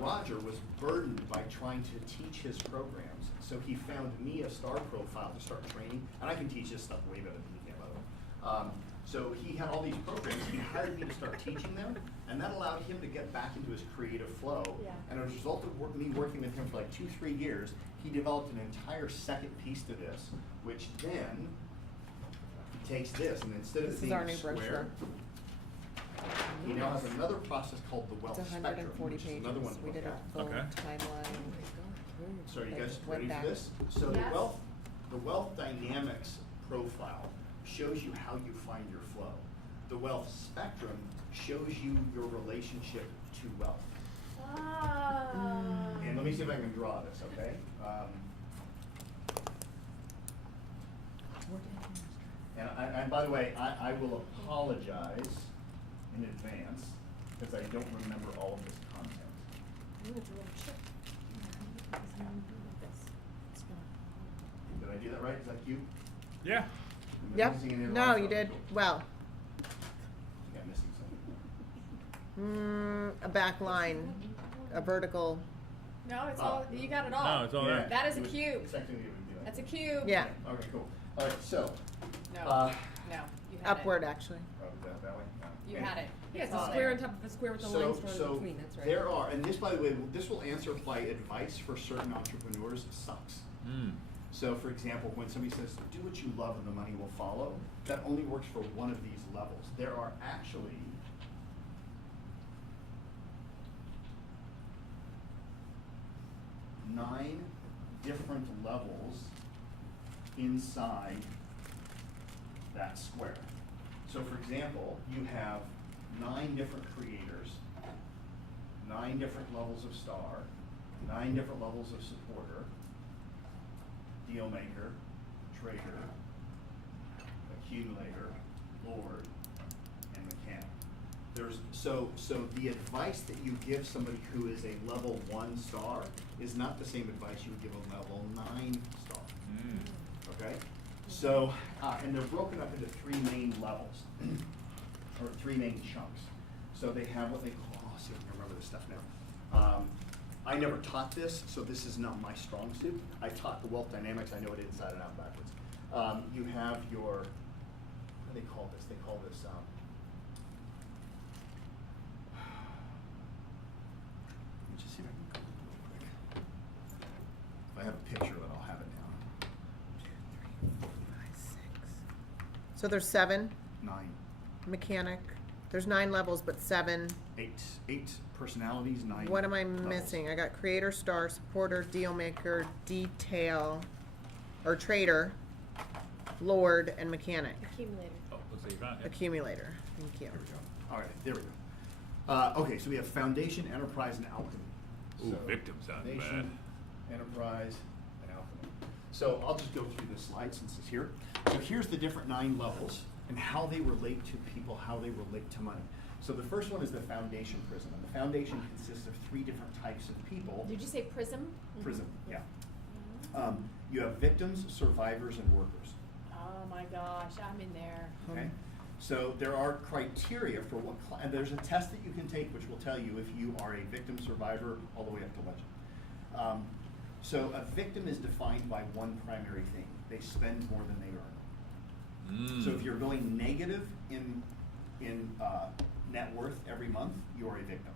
Roger was burdened by trying to teach his programs, so he found me a star profile to start training, and I can teach this stuff way better than he can, by the way. So he had all these programs, he hired me to start teaching them, and that allowed him to get back into his creative flow. Yeah. And as a result of me working with him for like 2-3 years, he developed an entire second piece to this, which then takes this, and instead of This it is being our a new square, brochure. he now has another process called the wealth It's spectrum, 140 which is pages. another one to We look did a at. full Okay. timeline. So are you They guys went ready back. for this? So Yes. the wealth dynamics profile shows you how you find your flow. The wealth spectrum shows you your relationship to wealth. Ah. And let me see if I can draw this, okay? And by the way, I will apologize in advance because I don't remember all of this content. Did I do that right? Is that cute? Yeah. Am I Yep, missing any of the no, lines? you Okay, did cool. well. I think I'm missing something. A back line, a vertical, No, it's all, you got it all. No, it's all there. That is a It was cube. Exactly what you were doing. That's a cube. yeah, Okay, cool. All right, so. No, uh, no, you had upward it. actually. oh, that way? No. You Okay. had it. Yeah, it's all a square there. on top of a square with a So, line drawn in so between, that's right. there are, and this, by the way, this will answer by advice for certain entrepreneurs sucks. Mm. So, for example, when somebody says, do what you love and the money will follow, that only works for one of these levels. There are actually 9 different levels inside that square. So, for example, you have 9 different creators, 9 different levels of star, 9 different levels of supporter, deal maker, trader, accumulator, lord, and mechanic. So the advice that you give somebody who is a level 1 star is not the same advice you would give a level 9 star. Mm. Okay? So, and they're broken up into 3 main levels, or 3 main chunks. So they have what they call, oh, see if I can remember this stuff now. I never taught this, so this is not my strong suit. I taught the wealth dynamics, I know it inside and out backwards. You have your, what do they call this? They call this, let me just see if I can go real quick. If I have a picture of it, I'll have it down. 2, 3, 4, 5, 6, So there's 7, 9, mechanic, there's 9 levels, but 7. 8 personalities, 9 What am I levels. missing? I got creator, star, supporter, deal maker, detail, or trader, lord, and mechanic. Accumulator. Oh, looks like you found it. Accumulator, thank you. There we go. All right, there we go. Okay, so we have foundation, enterprise, and alchemy. Ooh, So, victim sounds foundation, enterprise, and alchemy. So I'll just go through this slide since it's here. So here's the different 9 levels and how they relate to people, how they relate to money. So the first one is the foundation prism. And the foundation consists of 3 different types of people. Did you say prism? Prism, yeah. You have victims, survivors, and workers. Oh my gosh, I'm in there. Okay, so there are criteria for what, and there's a test that you can take which will tell you if you are a victim, survivor, all the way up to legend. So a victim is defined by one primary thing: they spend more than they earn. Mm. So if you're going negative in net worth every month, you are a victim.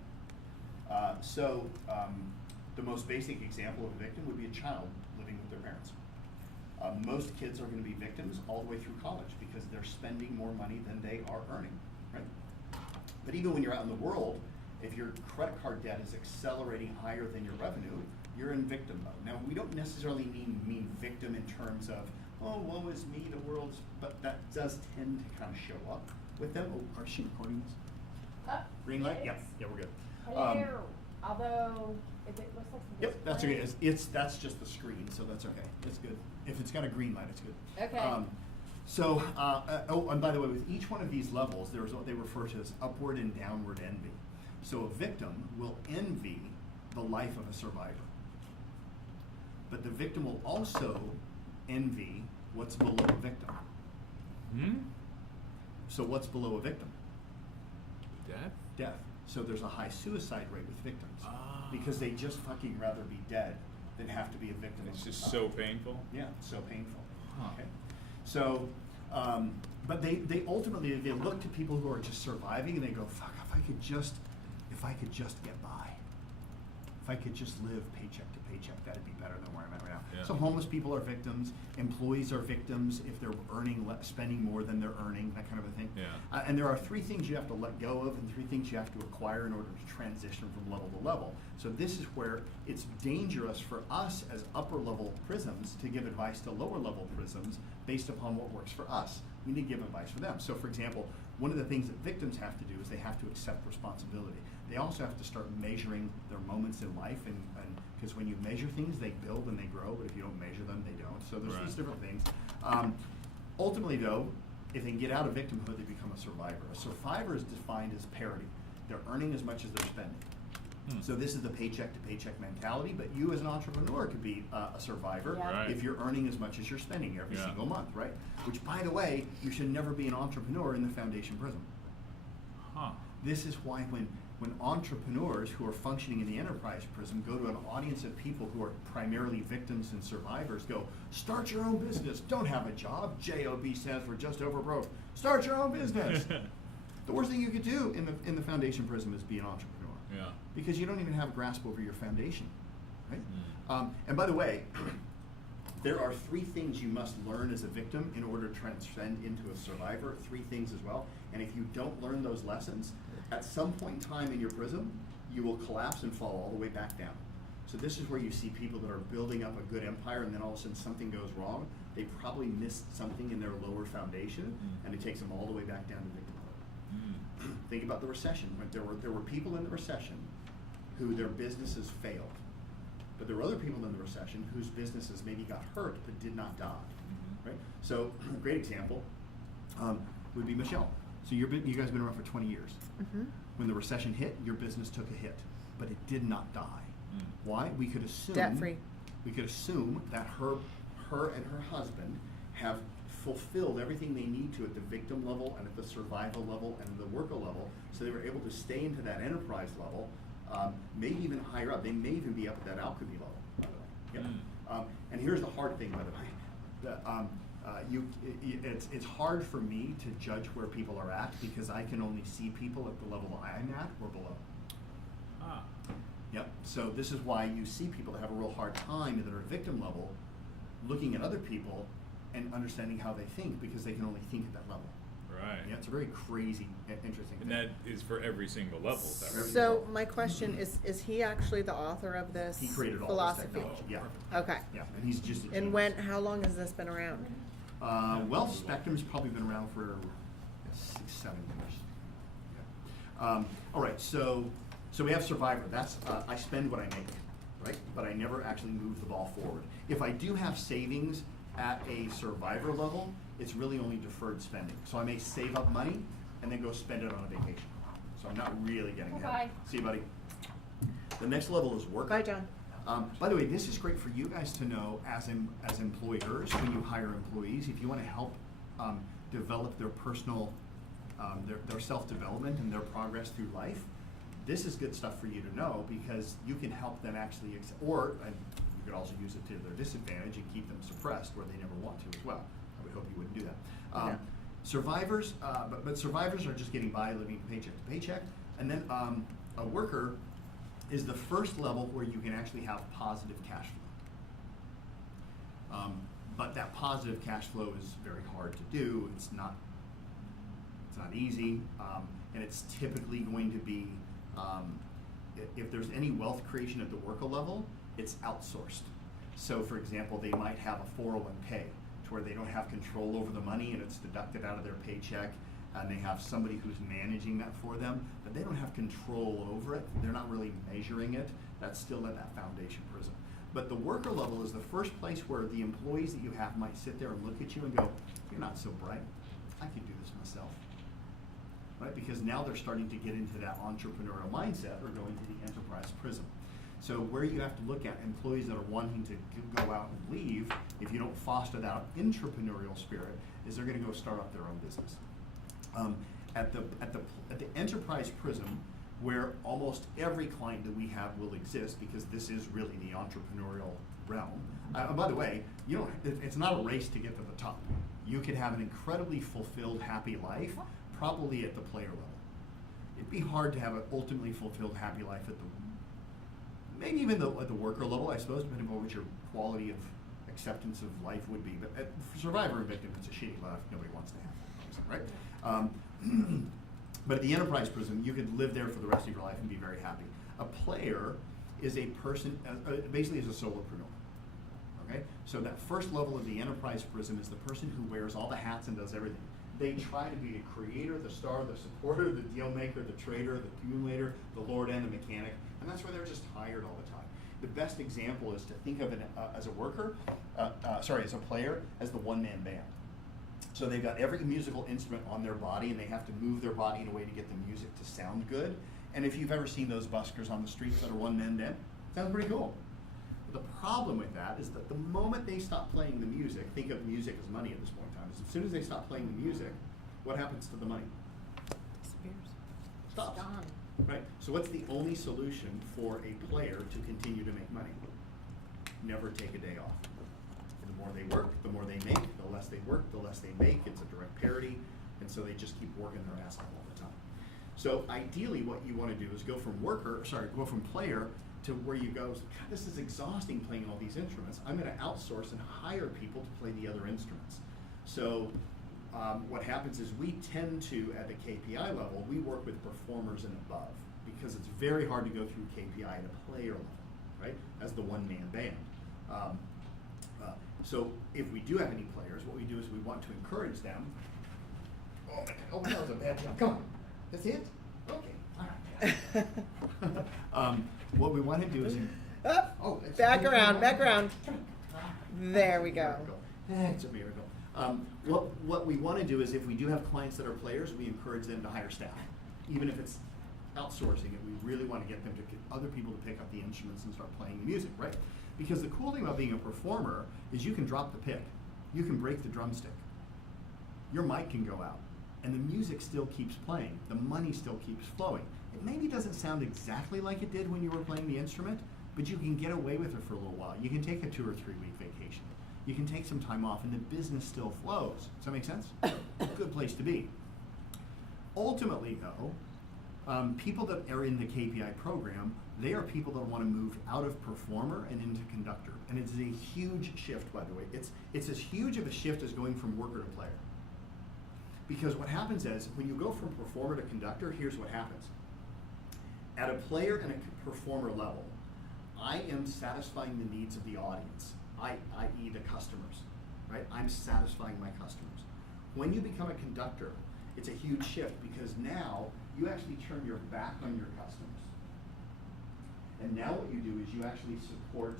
The most basic example of a victim would be a child living with their parents. Most kids are going to be victims all the way through college because they're spending more money than they are earning, right? But even when you're out in the world, if your credit card debt is accelerating higher than your revenue, you're in victim mode. Now, we don't necessarily mean victim in terms of, oh, woe is me, the world's, but that does tend to kind of show up with them. Oh, are she recording this? Green light? Yep, yeah, we're good. Hello. Although, if it looks like Yep, that's okay. That's just the screen, so that's okay. It's good. If it's got a green light, it's good. Okay. Oh, and by the way, with each one of these levels, there's what they refer to as upward and downward envy. So a victim will envy the life of a survivor. But the victim will also envy what's below a victim. Hmm? So what's below a victim? Death? Death. So there's a high suicide rate with victims. Ah. Because they just fucking rather be dead than have to be a victim. It's of just society. so painful. Yeah, it's so painful. Huh. Okay. So, but they ultimately, they look to people who are just surviving and they go, fuck, if I could just get by. If I could just live paycheck to paycheck, that'd be better than where I'm at right now. Yeah. So homeless people are victims, employees are victims if they're spending more than they're earning, that kind of a thing. Yeah. And there are 3 things you have to let go of and 3 things you have to acquire in order to transition from level to level. So this is where it's dangerous for us as upper level prisms to give advice to lower level prisms based upon what works for us. We need to give advice for them. So for example, one of the things that victims have to do is they have to accept responsibility. They also have to start measuring their moments in life, and because when you measure things, they build and they grow, but if you don't measure them, they don't. So there's these different things. Ultimately though, if they can get out of victimhood, they become a survivor. A survivor is defined as parity. They're earning as much as they're spending. So this is the paycheck to paycheck mentality, but you as an entrepreneur could be a survivor Right. if you're earning as much as you're spending every Yeah. single month, right? Which, by the way, you should never be an entrepreneur in the foundation prism. Huh. This is why when entrepreneurs who are functioning in the enterprise prism go to an audience of people who are primarily victims and survivors, go, start your own business, don't have a job, JOB stands for just over broke, start your own business. The worst thing you could do in the foundation prism is be an entrepreneur. Yeah. Because you don't even have a grasp over your foundation, right? And by the way, there are 3 things you must learn as a victim in order to transcend into a survivor, 3 things as well. And if you don't learn those lessons, at some point in time in your prism, you will collapse and fall all the way back down. So this is where you see people that are building up a good empire, and then all of a sudden something goes wrong. They probably missed something in their lower foundation, and it takes them all the way back down to victimhood. Think about the recession. There were people in the recession who their businesses failed. But there were other people in the recession whose businesses maybe got hurt but did not die, right? So a great example would be Michelle. So you guys have been around for 20 years. When the recession hit, your business took a hit, but it did not die. Why? We could assume Debt-free. We could assume that her and her husband have fulfilled everything they need to at the victim level and at the survival level and the worker level, so they were able to stay into that enterprise level, maybe even higher up. They may even be up at that alchemy level, by the way. Yep. And here's the hard thing, by the way. It's hard for me to judge where people are at because I can only see people at the level I'm at or below. Ah. Yep. So this is why you see people that have a real hard time that are at victim level, looking at other people and understanding how they think because they can only think at that level. Right. Yeah, it's a very crazy, interesting And thing. that is for every single level. Is that right? So my question is he actually the author of this He created all this philosophy? technology. Yeah. Okay. Yeah, and he's just a And genius. how long has this been around? Wealth Spectrum's probably been around for 6-7 years. Yeah. All right, so we have Survivor. That's I spend what I make, right? But I never actually move the ball forward. If I do have savings at a Survivor level, it's really only deferred spending. So I may save up money and then go spend it on a vacation. So I'm not really getting ahead. Bye. See you, buddy. The next level is work. Bye, John. By the way, this is great for you guys to know as employers when you hire employees. If you want to help develop their personal, their self-development and their progress through life, this is good stuff for you to know because you can help them actually, and you could also use it to their disadvantage and keep them suppressed where they never want to as well. I would hope you wouldn't do that. Yeah. Survivors, but survivors are just getting by, living paycheck to paycheck, and then a worker is the first level where you can actually have positive cash flow. But that positive cash flow is very hard to do. It's not easy, and it's typically going to be, if there's any wealth creation at the worker level, it's outsourced. So for example, they might have a 401k to where they don't have control over the money and it's deducted out of their paycheck, and they have somebody who's managing that for them, but they don't have control over it. They're not really measuring it. That's still at that foundation prism. But the worker level is the first place where the employees that you have might sit there and look at you and go, you're not so bright. I could do this myself. Right? Because now they're starting to get into that entrepreneurial mindset or go into the enterprise prism. So where you have to look at employees that are wanting to go out and leave, if you don't foster that entrepreneurial spirit, is they're going to go start up their own business. At the enterprise prism, where almost every client that we have will exist, because this is really the entrepreneurial realm. By the way, it's not a race to get to the top. You could have an incredibly fulfilled, happy life, probably at the player level. It'd be hard to have an ultimately fulfilled, happy life at the maybe even at the worker level, I suppose, depending on what your quality of acceptance of life would be. But for survivor and victim, it's a shitty life. Nobody wants to have that, right? But at the enterprise prism, you could live there for the rest of your life and be very happy. A player is a person, basically is a solopreneur. Okay? So that first level of the enterprise prism is the person who wears all the hats and does everything. They try to be the creator, the star, the supporter, the deal maker, the trader, the accumulator, the lord and the mechanic, and that's where they're just hired all the time. The best example is to think of it as a worker, as a player, as the one-man band. So they've got every musical instrument on their body, and they have to move their body in a way to get the music to sound good. And if you've ever seen those buskers on the streets that are one-man band, sounds pretty cool. But the problem with that is that the moment they stop playing the music, think of music as money at this point in time, is as soon as they stop playing the music, what happens to the money? Disappears. Stops. It's gone. Right? So what's the only solution for a player to continue to make money? Never take a day off. The more they work, the more they make. The less they work, the less they make. It's a direct parity. And so they just keep working their ass off all the time. So ideally what you want to do is go from player to where you go, God, this is exhausting playing all these instruments. I'm going to outsource and hire people to play the other instruments. So what happens is we tend to, at the KPI level, we work with performers and above because it's very hard to go through KPI at a player level, right, as the one-man band. So if we do have any players, what we do is we want to encourage them. Oh, that was a bad job. Come on. That's it? Okay. All right. What we want to do is... Back around. There we go. It's a miracle. What we want to do is if we do have clients that are players, we encourage them to hire staff. Even if it's outsourcing it, we really want to get them to get other people to pick up the instruments and start playing the music, right? Because the cool thing about being a performer is you can drop the pick. You can break the drumstick. Your mic can go out. And the music still keeps playing. The money still keeps flowing. It maybe doesn't sound exactly like it did when you were playing the instrument, but you can get away with it for a little while. You can take a 2 or 3 week vacation. You can take some time off and the business still flows. Does that make sense? Good place to be. Ultimately though, people that are in the KPI program, they are people that want to move out of performer and into conductor. And it's a huge shift, by the way. It's as huge of a shift as going from worker to player. Because what happens is, when you go from performer to conductor, here's what happens. At a player and a performer level, I am satisfying the needs of the audience, i.e. the customers, right? I'm satisfying my customers. When you become a conductor, it's a huge shift because now you actually turn your back on your customers. And now what you do is you actually support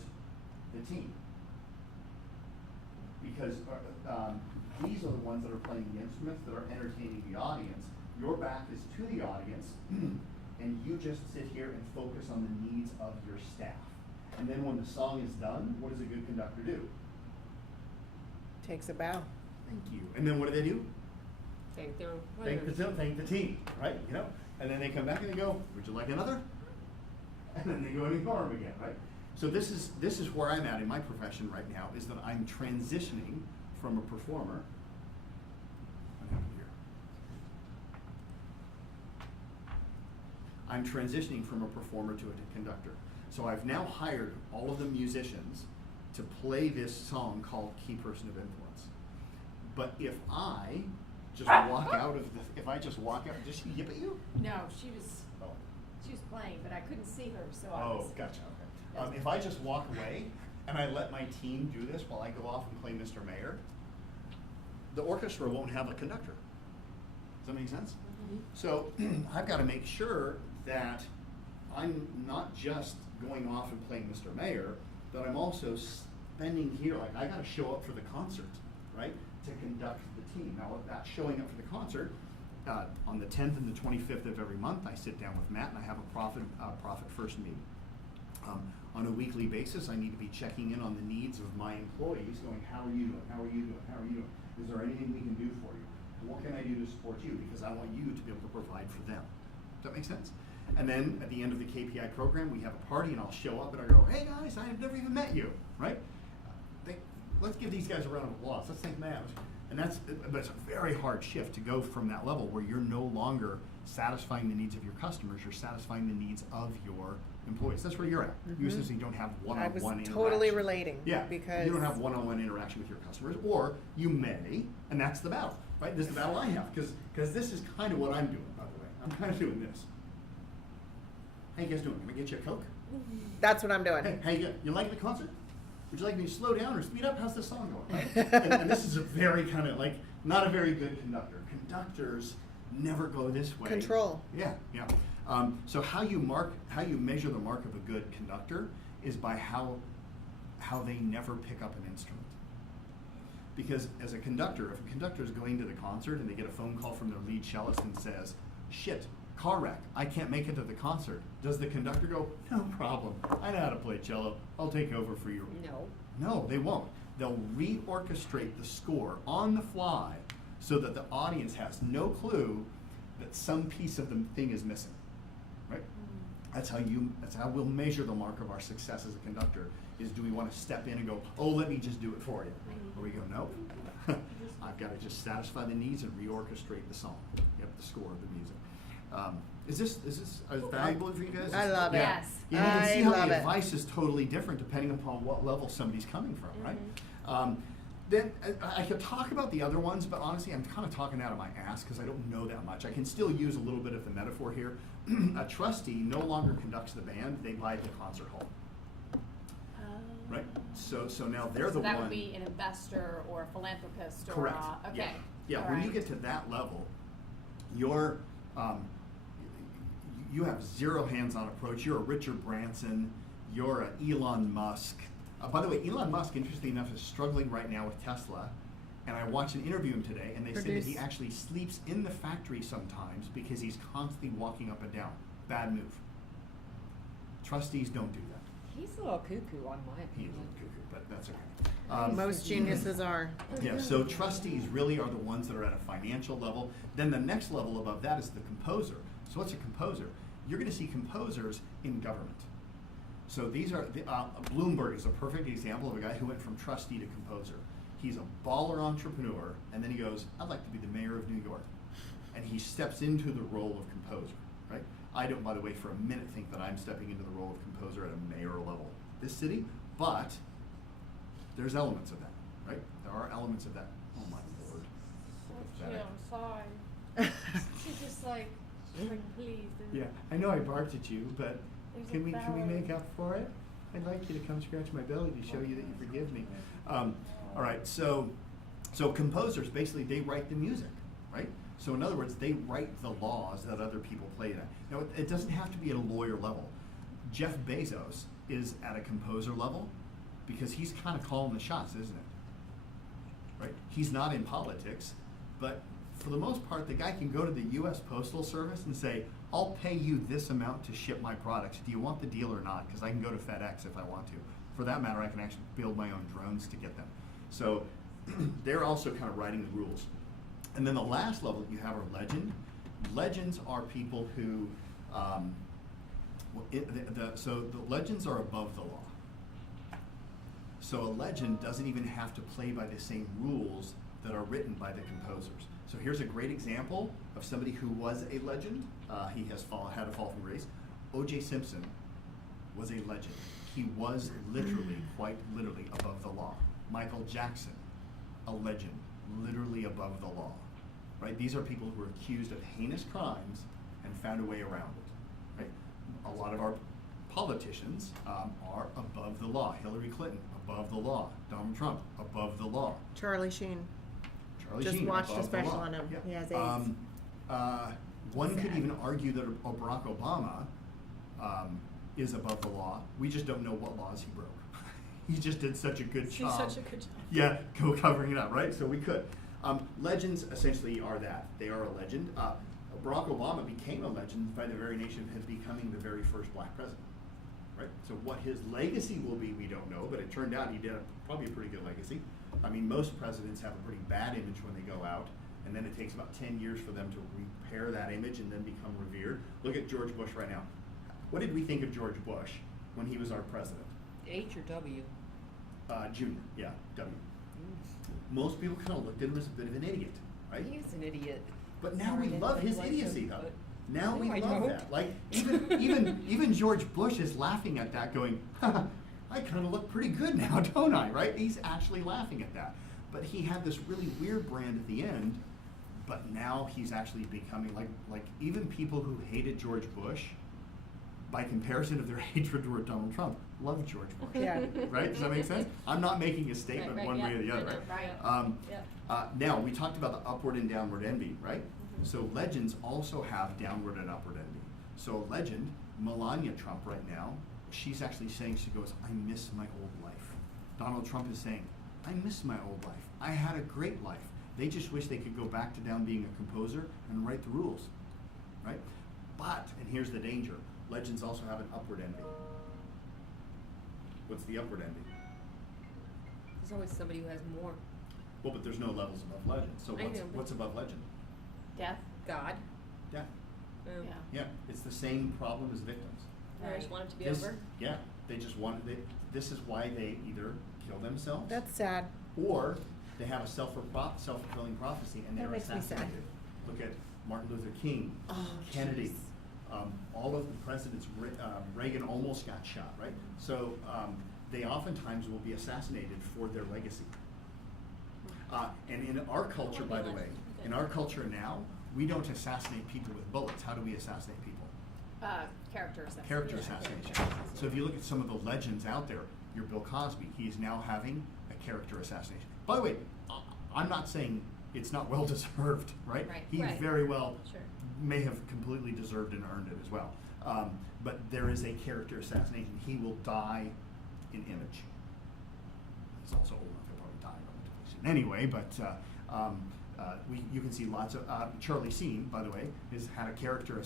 the team. Because these are the ones that are playing the instruments, that are entertaining the audience. Your back is to the audience, and you just sit here and focus on the needs of your staff. And then when the song is done, what does a good conductor do? Takes a bow. Thank you. And then what do? Thank them. Thank the team, right? You know? And then they come back and they go, would you like another? And then they go and ignore them again, right? So this is where I'm at in my profession right now, is that I'm transitioning from a performer. I'm transitioning from a performer to a conductor. So I've now hired all of the musicians to play this song called Key Person of Influence. But if I just walk out of did she yip at you? No, she was playing, but I couldn't see her, so I was. Oh, gotcha, okay. If I just walk away and I let my team do this while I go off and play Mr. Mayor, the orchestra won't have a conductor. Does that make sense? Mm-hmm. So I've got to make sure that I'm not just going off and playing Mr. Mayor, but I'm also spending here, like I got to show up for the concert, right, to conduct the team. Now that showing up for the concert, on the 10th and the 25th of every month, I sit down with Matt and I have a profit first meeting. On a weekly basis, I need to be checking in on the needs of my employees, going, how are you doing? How are you doing? How are you doing? Is there anything we can do for you? What can I do to support you? Because I want you to be able to provide for them. Does that make sense? And then at the end of the KPI program, we have a party and I'll show up and I go, hey guys, I've never even met you, right? Let's give these guys a round of applause. Let's thank Matt. And but it's a very hard shift to go from that level where you're no longer satisfying the needs of your customers, you're satisfying the needs of your employees. That's where you're at. You essentially don't have I was one-on-one interaction. totally relating. Yeah, Because you don't have one-on-one interaction with your customers, or you may, and that's the battle, right? This is the battle I have, because this is kind of what I'm doing, by the way. I'm kind of doing this. How you guys doing? Can I get you a Coke? that's what I'm doing. Hey, how you doing? You like the concert? Would you like me to slow down or speed up? How's this song going? Right? and this is a very kind of like, not a very good conductor. Conductors never go this way. Control. Yeah, yeah. So how you measure the mark of a good conductor is by how they never pick up an instrument. Because as a conductor, if a conductor is going to the concert and they get a phone call from their lead cellist and says, shit, car wreck, I can't make it to the concert, does the conductor go, no problem, I know how to play cello, I'll take over for you? No. No, they won't. They'll reorchestrate the score on the fly so that the audience has no clue that some piece of the thing is missing, right? That's how we'll measure the mark of our success as a conductor, is do we want to step in and go, oh, let me just do it for you? Or we go, no, I've got to just satisfy the needs and reorchestrate the song, the score of the music. Is this valuable for you guys? I love it. Yes. You can see I how love the it. advice is totally different depending upon what level somebody's coming from, right? Then I could talk about the other ones, but honestly, I'm kind of talking out of my ass because I don't know that much. I can still use a little bit of the metaphor here. A trustee no longer conducts the band; they buy the concert hall, right? So now they're the So that one. would be an investor or a philanthropist or Correct. okay. Yeah. All When you right. get to that level, you're you have zero hands-on approach. You're a Richard Branson. You're a Elon Musk. By the way, Elon Musk, interestingly enough, is struggling right now with Tesla. And I watched an interview him today, and they say that he actually sleeps in the factory sometimes because he's constantly walking up and down. Bad move. Trustees don't do that. He's a little cuckoo on my He is opinion. a cuckoo, but that's okay. Most geniuses are. Yeah, so trustees really are the ones that are at a financial level. Then the next level above that is the composer. So what's a composer? You're going to see composers in government. So these are, Bloomberg is a perfect example of a guy who went from trustee to composer. He's a baller entrepreneur, and then he goes, I'd like to be the mayor of New York. And he steps into the role of composer, right? I don't, by the way, for a minute think that I'm stepping into the role of composer at a mayoral level this city, but there's elements of that, right? There are elements of that. Oh my lord. Yeah, I'm sorry. She's just like please. Yeah, I know I barked at you, but There's can a we ballet. make up for it? I'd like you to come scratch my belly to show you that you forgive me. All right, so composers basically they write the music, right? So in other words, they write the laws that other people play at. Now it doesn't have to be at a lawyer level. Jeff Bezos is at a composer level because he's kind of calling the shots, isn't it? Right? He's not in politics, but for the most part, the guy can go to the U.S. Postal Service and say, I'll pay you this amount to ship my products. Do you want the deal or not? Because I can go to FedEx if I want to. For that matter, I can actually build my own drones to get them. So they're also kind of writing the rules. And then the last level you have are legend. Legends are people who, so the legends are above the law. So a legend doesn't even have to play by the same rules that are written by the composers. So here's a great example of somebody who was a legend. He has had a fall from grace. O.J. Simpson was a legend. He was literally, quite literally, above the law. Michael Jackson, a legend, literally above the law. Right? These are people who are accused of heinous crimes and found a way around it. Right? A lot of our politicians are above the law. Hillary Clinton, above the law. Donald Trump, above the law. Charlie Sheen. Charlie Just Sheen, watched a above the special law. on him. Yeah. He has AIDS. One could even argue that Barack Obama is above the law. We just don't know what laws he broke. He just did such a good job. Such a good job. Yeah, covering it up, right? So we could. Legends essentially are that. They are a legend. Barack Obama became a legend by the very nation of him becoming the very first black president, right? So what his legacy will be, we don't know, but it turned out he did probably a pretty good legacy. I mean, most presidents have a pretty bad image when they go out, and then it takes about 10 years for them to repair that image and then become revered. Look at George Bush right now. What did we think of George Bush when he was our president? H or W? Junior, yeah, W. Most people kind of looked at him as a bit of an idiot, right? He's an idiot. But now Sorry, we I love didn't his like idiocy, him, though. but- Now we No, I love don't. that. Like even George Bush is laughing at that, going, "Haha, I kind of look pretty good now, don't I?" Right? He's actually laughing at that. But he had this really weird brand at the end. But now he's actually becoming like even people who hated George Bush, by comparison of their hatred toward Donald Trump, love George Bush. Yeah. Right? Does that make sense? I'm not making a statement Right, one yeah, way or the I other. know. Right. Now we talked about the upward and downward envy, right? So legends also have downward and upward envy. So a legend, Melania Trump right now, she's actually saying, she goes, "I miss my old life." Donald Trump is saying, "I miss my old life. I had a great life. They just wish they could go back to down being a composer and write the rules," right? But, and here's the danger, legends also have an upward envy. What's the upward envy? There's always somebody who has more. Well, but there's no levels above legend. So I know, but- what's above legend? Death. God. Yeah. Yeah. Yeah, it's the same problem as victims. I just want it to be This- over. Yeah, they just want, this is why they either kill themselves. That's sad. Or they have a self-fulfilling prophecy and That they're makes me sad. assassinated. Look at Martin Luther King, Oh, Kennedy, jeez. all of the presidents. Reagan almost got shot, right? So they oftentimes will be assassinated for their legacy. And in our culture, by the way, in our culture now, we don't assassinate people with bullets. How do we assassinate people? Character assassination. Character assassination. So if you look at some of the legends out there, your Bill Cosby, he is now having a character assassination. By the way, I'm not saying it's not well deserved, right? Right. He Right. very well Sure. may have completely deserved and earned it as well. But there is a character assassination. He will die in image. He's also old enough to probably die relatively soon. Anyway, but you can see lots of Charlie Sheen, by the way, has had a character.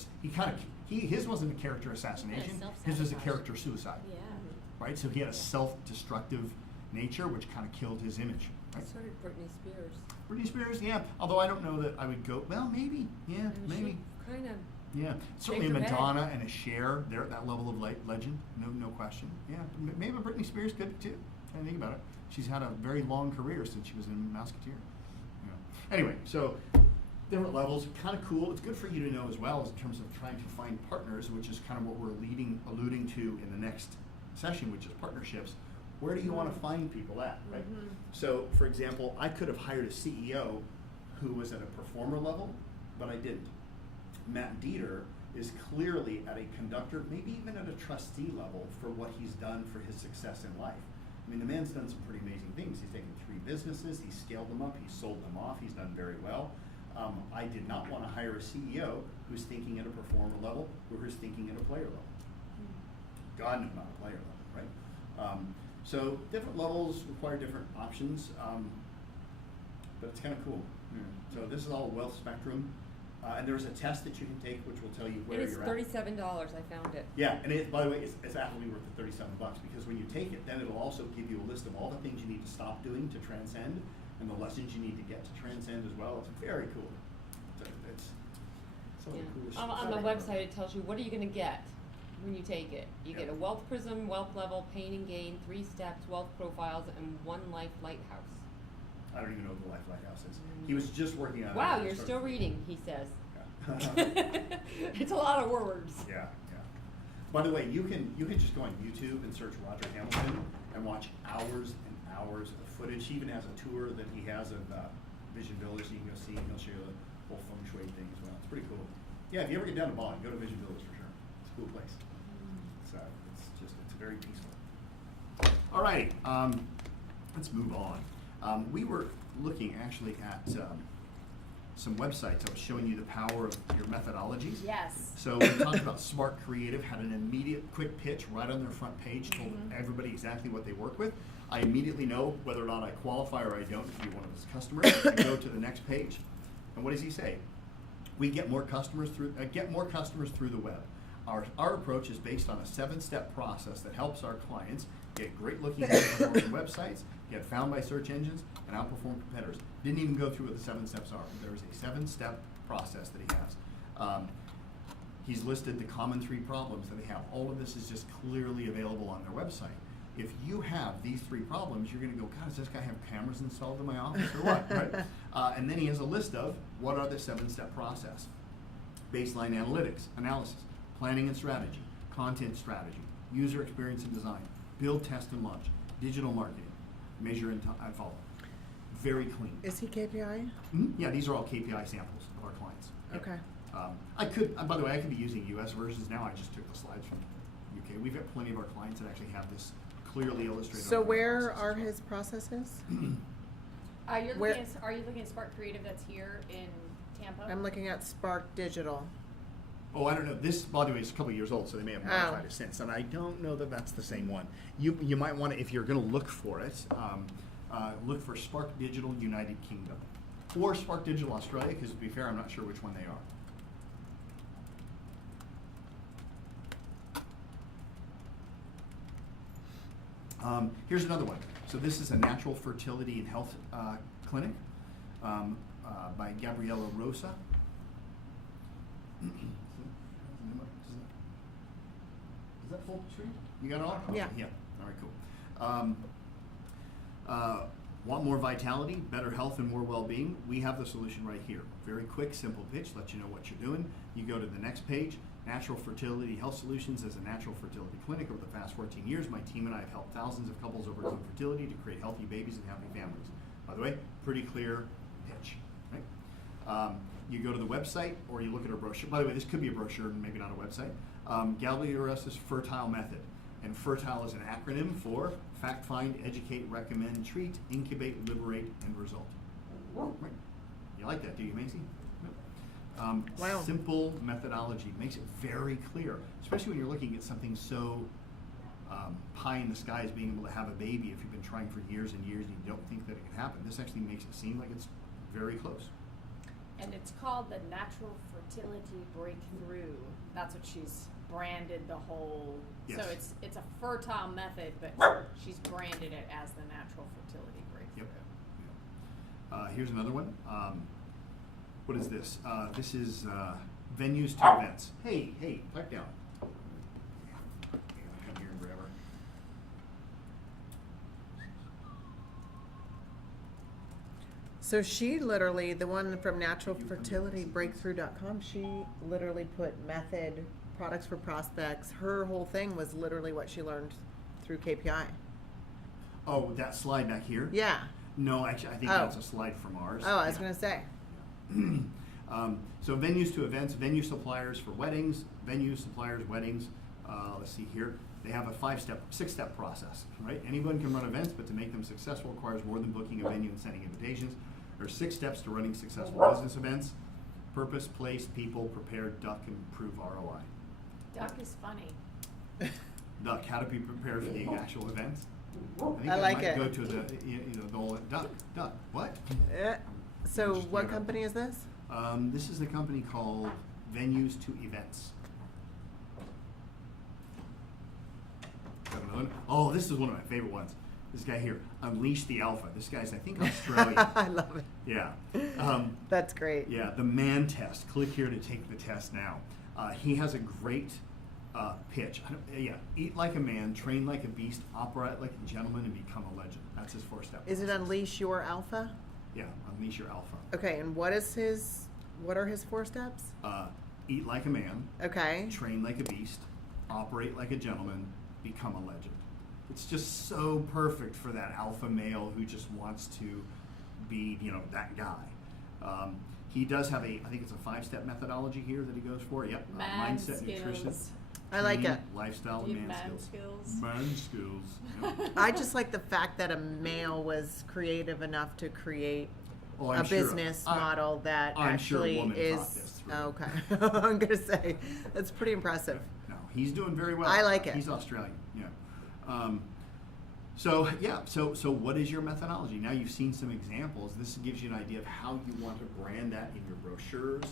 His wasn't a character assassination. His was a self-sabotage. character suicide. Yeah. Right? So he had a self-destructive nature, which kind of killed his image. Right? So did Britney Spears. Britney Spears, yeah. Although I don't know that I would go. Well, maybe. Yeah, And maybe. She kind of. Yeah, certainly a Shake her head. Madonna and a Cher. They're at that level of legend. No question. Yeah, maybe Britney Spears could too. Trying to think about it. She's had a very long career since she was in Musketeer. Yeah. Anyway, so different levels, kind of cool. It's good for you to know as well in terms of trying to find partners, which is kind of what we're alluding to in the next session, which is partnerships. Where do you want to find people at, right? So, for example, I could have hired a CEO who was at a performer level, but I didn't. Matt Dieter is clearly at a conductor, maybe even at a trustee level for what he's done for his success in life. I mean, the man's done some pretty amazing things. He's taken 3 businesses, he's scaled them up, he's sold them off, he's done very well. I did not want to hire a CEO who's thinking at a performer level or who's thinking at a player level. God, no, not a player level, right? So different levels require different options, but it's kind of cool. So this is all wealth spectrum. And there's a test that you can take which will tell you where It is you're $37. I found it. Yeah, and by the way, it's actually worth the $37 because when you take it, then it'll also give you a list of all the things you need to stop doing to transcend and the lessons you need to get to transcend as well. It's very cool. It's some of the coolest On shit. the website, it tells you what are you going to get when you take it. You get a wealth prism, wealth level, pain and gain, 3 steps, wealth profiles, and 1 life lighthouse. I don't even know what the Life Lighthouse is. He was just working on it. Wow, you're still reading, he says. Yeah. It's a lot of words. Yeah. By the way, you can just go on YouTube and search Roger Hamilton and watch hours and hours of footage. He even has a tour that he has of Vision Village. You can go see, and he'll show you the whole feng shui thing as well. It's pretty cool. Yeah, if you ever get down to Bali, go to Vision Village for sure. It's a cool place. So it's very peaceful. All right, let's move on. We were looking actually at some websites. I was showing you the power of your methodologies. Yes. So we talked about Smart Creative, had an immediate quick pitch right on their front page, told everybody exactly what they work with. I immediately know whether or not I qualify or I don't to be one of his customers. I go to the next page, and what does he say? We get more customers through the web. Our approach is based on a 7-step process that helps our clients get great-looking websites, get found by search engines, and outperform competitors. Didn't even go through what the 7 steps are. There is a 7-step process that he has. He's listed the common 3 problems that they have. All of this is just clearly available on their website. If you have these 3 problems, you're going to go, God, does this guy have cameras installed in my office or what? Right? And then he has a list of what are the 7-step process. baseline analytics, analysis, planning and strategy, content strategy, user experience and design, build, test, and launch, digital marketing, measure and follow. Very clean. Is he KPI? Yeah, these are all KPI samples of our clients. Yeah. Okay. I could, by the way, I could be using US versions now. I just took the slides from UK. We've got plenty of our clients that actually have this clearly illustrated. So on their where processes. are his processes? Are you Where- looking at Spark Creative that's here in Tampa? I'm looking at Spark Digital. Oh, I don't know. This, by the way, is a couple of years old, so they may have modified it since. And I don't know that that's the same one. You might want to, if you're going to look for it, look for Spark Digital United Kingdom. Or Spark Digital Australia, because to be fair, I'm not sure which one they are. Here's another one. So this is a natural fertility and health clinic by Gabriella Rosa. Is that full screen? You got it all? Yeah. Yeah. All right, cool. Want more vitality, better health, and more well-being? We have the solution right here. Very quick, simple pitch, let you know what you're doing. You go to the next page. Natural Fertility Health Solutions as a natural fertility clinic. Over the past 14 years, my team and I have helped thousands of couples overcome fertility to create healthy babies and happy families. By the way, pretty clear pitch, right? You go to the website or you look at our brochure. By the way, this could be a brochure and maybe not a website. Gabriela's Fertile Method. And FERTILE is an acronym for Fact Find, Educate, Recommend, Treat, Incubate, Liberate, and Result. Right. You like that, do you, Macy? Wow. Simple methodology makes it very clear, especially when you're looking at something so pie in the sky as being able to have a baby if you've been trying for years and years and you don't think that it can happen. This actually makes it seem like it's very close. And it's called the Natural Fertility Breakthrough. That's what she's branded the whole. Yes. So it's a fertile method, but she's branded it as the Natural Fertility Breakthrough. Yep. Here's another one. What is this? This is venues to events. Hey, pipe down. Come here and grab her. So she literally, the one from naturalfertilitybreakthrough.com, she literally put method, products for prospects. Her whole thing was literally what she learned through KPI. Oh, that slide back here? Yeah. No, actually, I think Oh. that's a slide from ours. Oh, I was Yeah. going to say. So venues to events, venue suppliers for weddings, venue suppliers, weddings. Let's see here. They have a 6-step process, right? Anyone can run events, but to make them successful requires more than booking a venue and sending invitations. There are 6 steps to running successful business events: purpose, place, people, prepare, duck, and prove ROI. Duck is funny. Duck, how to be prepared for the actual event. think I like might it. Go to the the whole duck. What? So Just what give it up. company is this? This is a company called Venues to Events. Got another one? Oh, this is one of my favorite ones. This guy here, Unleash the Alpha. This guy's, I think, Australian. I love it. Yeah. That's great. Yeah, the man test. Click here to take the test now. He has a great pitch. Eat like a man, train like a beast, operate like a gentleman, and become a legend. That's his 4-step. Is it process. Unleash Your Alpha? Yeah, Unleash your alpha. Okay, and what are his 4 steps? Eat like a man, Okay. train like a beast, operate like a gentleman, become a legend. It's just so perfect for that alpha male who just wants to be, that guy. He does have I think it's a 5-step methodology here that he goes for. Yep. Man Mindset, nutrition, skills. I like training, it. lifestyle, Do you and man man skills. skills? Man skills. Yep. I just like the fact that a male was creative enough to create Oh, a I'm sure. business model that I'm sure a actually woman is thought this through. okay. I'm gonna say that's pretty impressive. No, he's doing very well. I like it. He's Australian. Yeah. So what is your methodology? Now you've seen some examples. This gives you an idea of how you want to brand that in your brochures.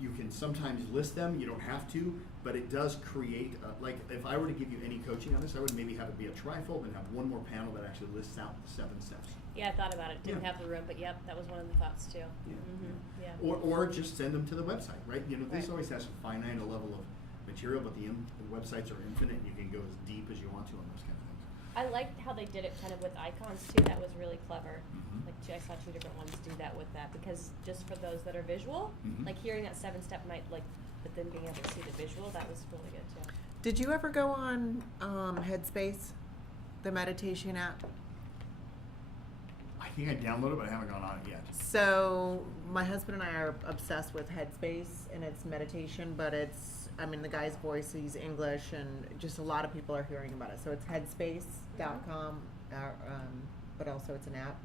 You can sometimes list them. You don't have to, but it does create. Like if I were to give you any coaching on this, I would maybe have it be a trifold and have one more panel that actually lists out the 7 steps. Yeah, I thought about it. Didn't Yeah. have the room, but yep, that was one of the thoughts too. Yeah. Yeah. Or just send them to the website, right? This Right. always has a finite level of material, but the websites are infinite. You can go as deep as you want to on those kind of things. I liked how they did it kind of with icons too. That was really clever. Mhm. Like I saw 2 different ones do that with that because just for those that are visual, Mhm. like hearing that 7-step might like, but then being able to see the visual, that was really good too. Did you ever go on Headspace, the meditation app? I think I downloaded it, but I haven't gone on it yet. So my husband and I are obsessed with Headspace, and it's meditation, but it's, I mean, the guy's voice, he's English, and just a lot of people are hearing about it. So it's headspace.com, but also it's an app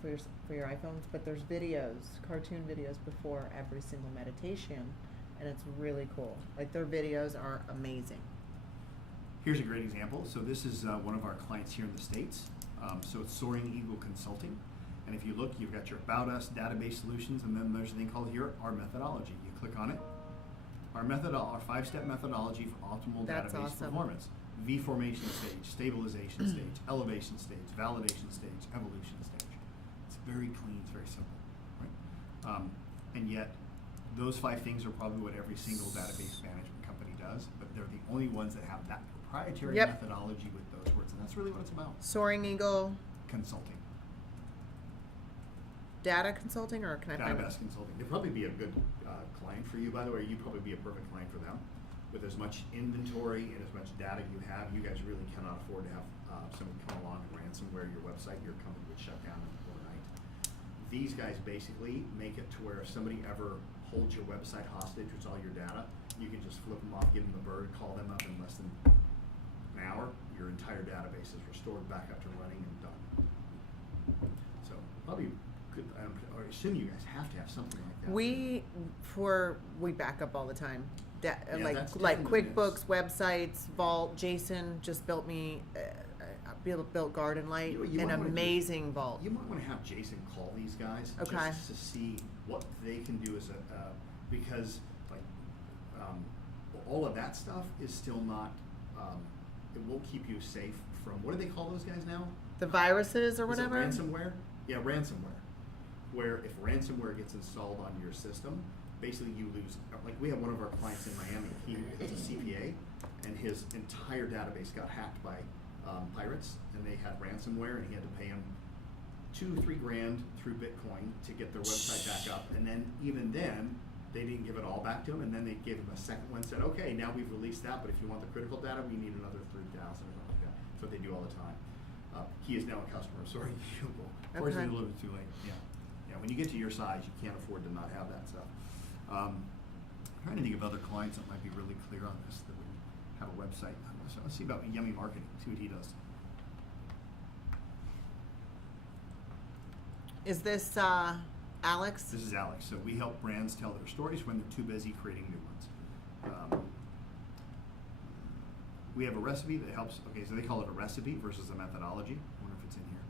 for your iPhones. But there's videos, cartoon videos before every single meditation, and it's really cool. Like, their videos are amazing. Here's a great example. So this is one of our clients here in the States. So it's Soaring Eagle Consulting. And if you look, you've got your About Us, database solutions, and then there's a thing called here, our methodology. You click on it. Our 5-step methodology for optimal That's database awesome. performance. V formation stage, stabilization stage, elevation stage, validation stage, evolution stage. It's very clean, it's very simple, right? And yet, those 5 things are probably what every single database management company does, but they're the only ones that have that proprietary Yep. methodology with those words, and that's really what it's about. Soaring Eagle Consulting. Data Consulting, or can I find Database consulting. They'd probably be a good client for you, by the way. You'd probably be a perfect client for them. With as much inventory and as much data you have, you guys really cannot afford to have someone come along and ransomware your website. Your company would shut down overnight. These guys basically make it to where if somebody ever holds your website hostage with all your data, you can just flip them off, give them the bird, call them up in less than an hour. Your entire database is restored back up to running and done. So probably could, I assume you guys have to have something like that. we back up all the time. Yeah, that's Like different than QuickBooks, websites, Vault. Jason just built me built Garden Light, You an might wanna do- amazing vault. You might want to have Jason call these guys Okay. just to see what they can do as a because like all of that stuff is still not. It won't keep you safe from what do they call those guys now? The viruses or Is it whatever. ransomware? Yeah, ransomware. Where if ransomware gets installed on your system, basically you lose. Like we have one of our clients in Miami. He is a CPA, and his entire database got hacked by pirates, and they had ransomware, and he had to pay him $2-3 grand through Bitcoin to get their website back up. And then even then, they didn't give it all back to him, and then they gave him a second one. Said, okay, now we've released that, but if you want the critical data, we need another 3,000 or something like that. That's what they do all the time. He is now a customer. Sorry, Google. Fortunately, a little bit too late. Yeah, yeah. When you get to your size, you can't afford to not have that stuff. I'm trying to think of other clients that might be really clear on this that would have a website. So let's see about Yummy Marketing. See what he does. Is this Alex? This is Alex. So we help brands tell their stories when they're too busy creating new ones. We have a recipe that helps. Okay, so they call it a recipe versus a methodology. I wonder if it's in here.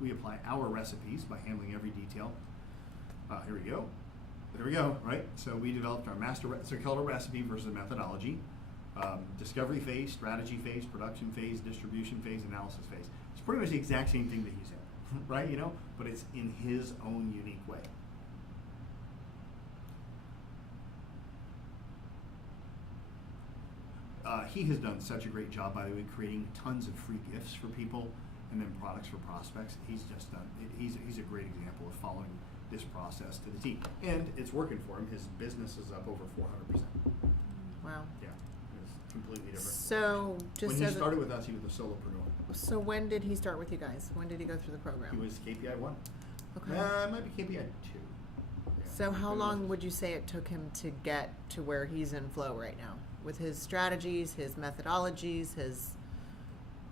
We apply our recipes by handling every detail. Here we go. There we go. Right. So we developed our so we call it a recipe versus a methodology. Discovery phase, strategy phase, production phase, distribution phase, analysis phase. It's pretty much the exact same thing that he said, right? You know, but it's in his own unique way. He has done such a great job, by the way, creating tons of free gifts for people and then products for prospects. He's just done. He's a great example of following this process to the T, and it's working for him. His business is up over 400%. Wow. Yeah, it's completely different. So just when he as started with us, he was a solopreneur. so when did he start with you guys? When did he go through the program? He was KPI 1. Okay. It might be KPI 2. Yeah. So how But long would you say it took him to get to where he's in flow right now? With his strategies, his methodologies, his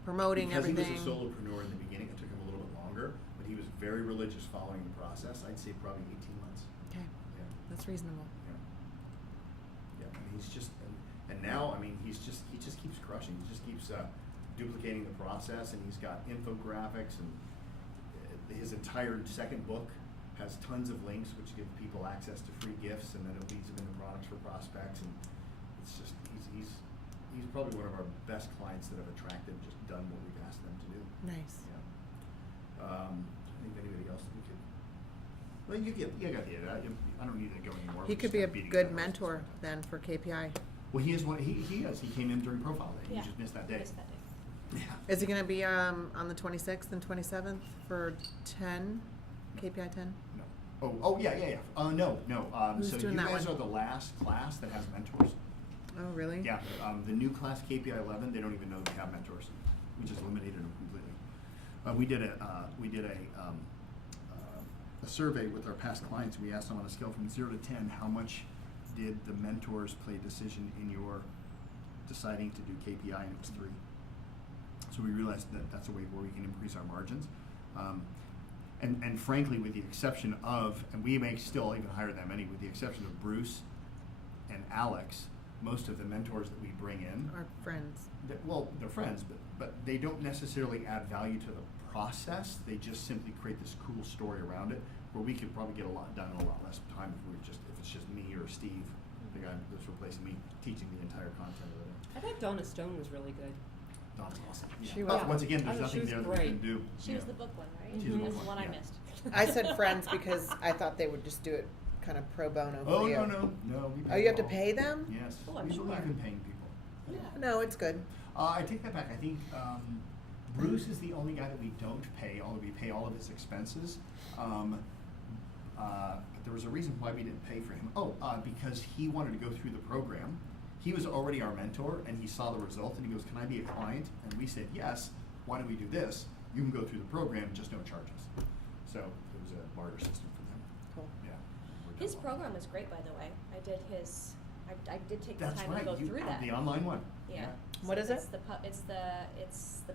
promoting because everything? he was a solopreneur in the beginning, it took him a little bit longer, but he was very religious following the process. I'd say probably 18 months. Okay, Yeah. that's reasonable. Yeah. Yeah. And he's just, and now, I mean, he just keeps crushing. He just keeps duplicating the process, and he's got infographics, and his entire second book has tons of links which give people access to free gifts, and then it leads them into products for prospects, and it's just he's probably one of our best clients that have attracted, just done what we've asked them to do. Nice. Yeah. I think anybody else that we could. Well, you got the idea. I don't need to go anymore. He We're could just be a kinda beating good dead horses mentor right now. then for KPI. Well, he is one. He is. He came in during profile day. Yeah. You just missed that day. Missed that day. Yeah. Is it gonna be, on the 26th and 27th for 10, KPI 10? No. Oh, yeah. No. Who's So doing you that guys one? are the last class that has mentors. Oh, really? Yeah, the new class KPI 11, they don't even know they have mentors. We just eliminated them completely. We did a survey with our past clients. We asked them on a scale from 0 to 10, how much did the mentors play a decision in your deciding to do KPI, and it was 3. So we realized that that's a way where we can increase our margins. And frankly, with the exception of, and we may still even hire that many, with the exception of Bruce and Alex, most of the mentors that we bring in, Our friends. they're friends, but they don't necessarily add value to the process. They just simply create this cool story around it, where we could probably get a lot done in a lot less time if it's just me or Steve, the guy that's replacing me, teaching the entire content of it. I thought Donna Stone was really good. Don's awesome. Yeah. She But was. once again, I there's thought she nothing was there that we can great. do. She Yeah. was the book one, right? She's the That's book the one, one I yeah. missed. I said friends because I thought they would just do it kind of pro bono for Oh, you. no. We Oh, pay you have to all. pay them? Yes. Oh, I'm we sure. believe in paying people. No, it's good. I take that back. I think Bruce is the only guy that we don't pay, although we pay all of his expenses. But there was a reason why we didn't pay for him. Because he wanted to go through the program. He was already our mentor, and he saw the result, and he goes, "Can I be a client?" And we said, "Yes. Why don't we do this? You can go through the program, just no charges." So it was a barter system for them. Cool. Yeah. Worked out His well. program was great, by the way. I did take the That's time right. to go You- through that. The online one. Yeah. What is it? It's the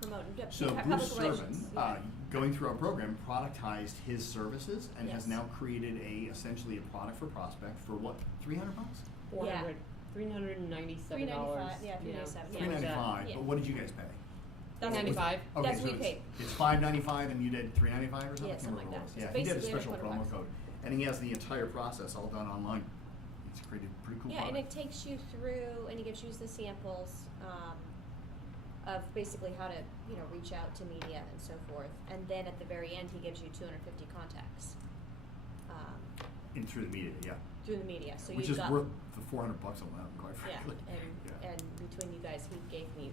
promoting. So public Bruce Sermon, relations. Yeah. going through our program, productized his services and has Yes. now created essentially a product for prospect for what, $300? Yeah. $397. $395, yeah, $397, yeah. $395. Yeah. But what did you guys pay? That's what- $395. Okay, That's so we it's, paid. it's $595 and you did $395 or something? Yeah, I can't something remember like what it that. was. It's Yeah, he did a basically special $100. promo code, and he has the entire process all done online. It's created a pretty cool Yeah, and product. it takes you through, and he gives you the samples of basically how to, reach out to media and so forth. And then at the very end, he gives you 250 contacts In through the media, yeah. through the media. So Which you've is got, worth the $400 alone, quite yeah, frankly. Yeah. and between you guys, he gave me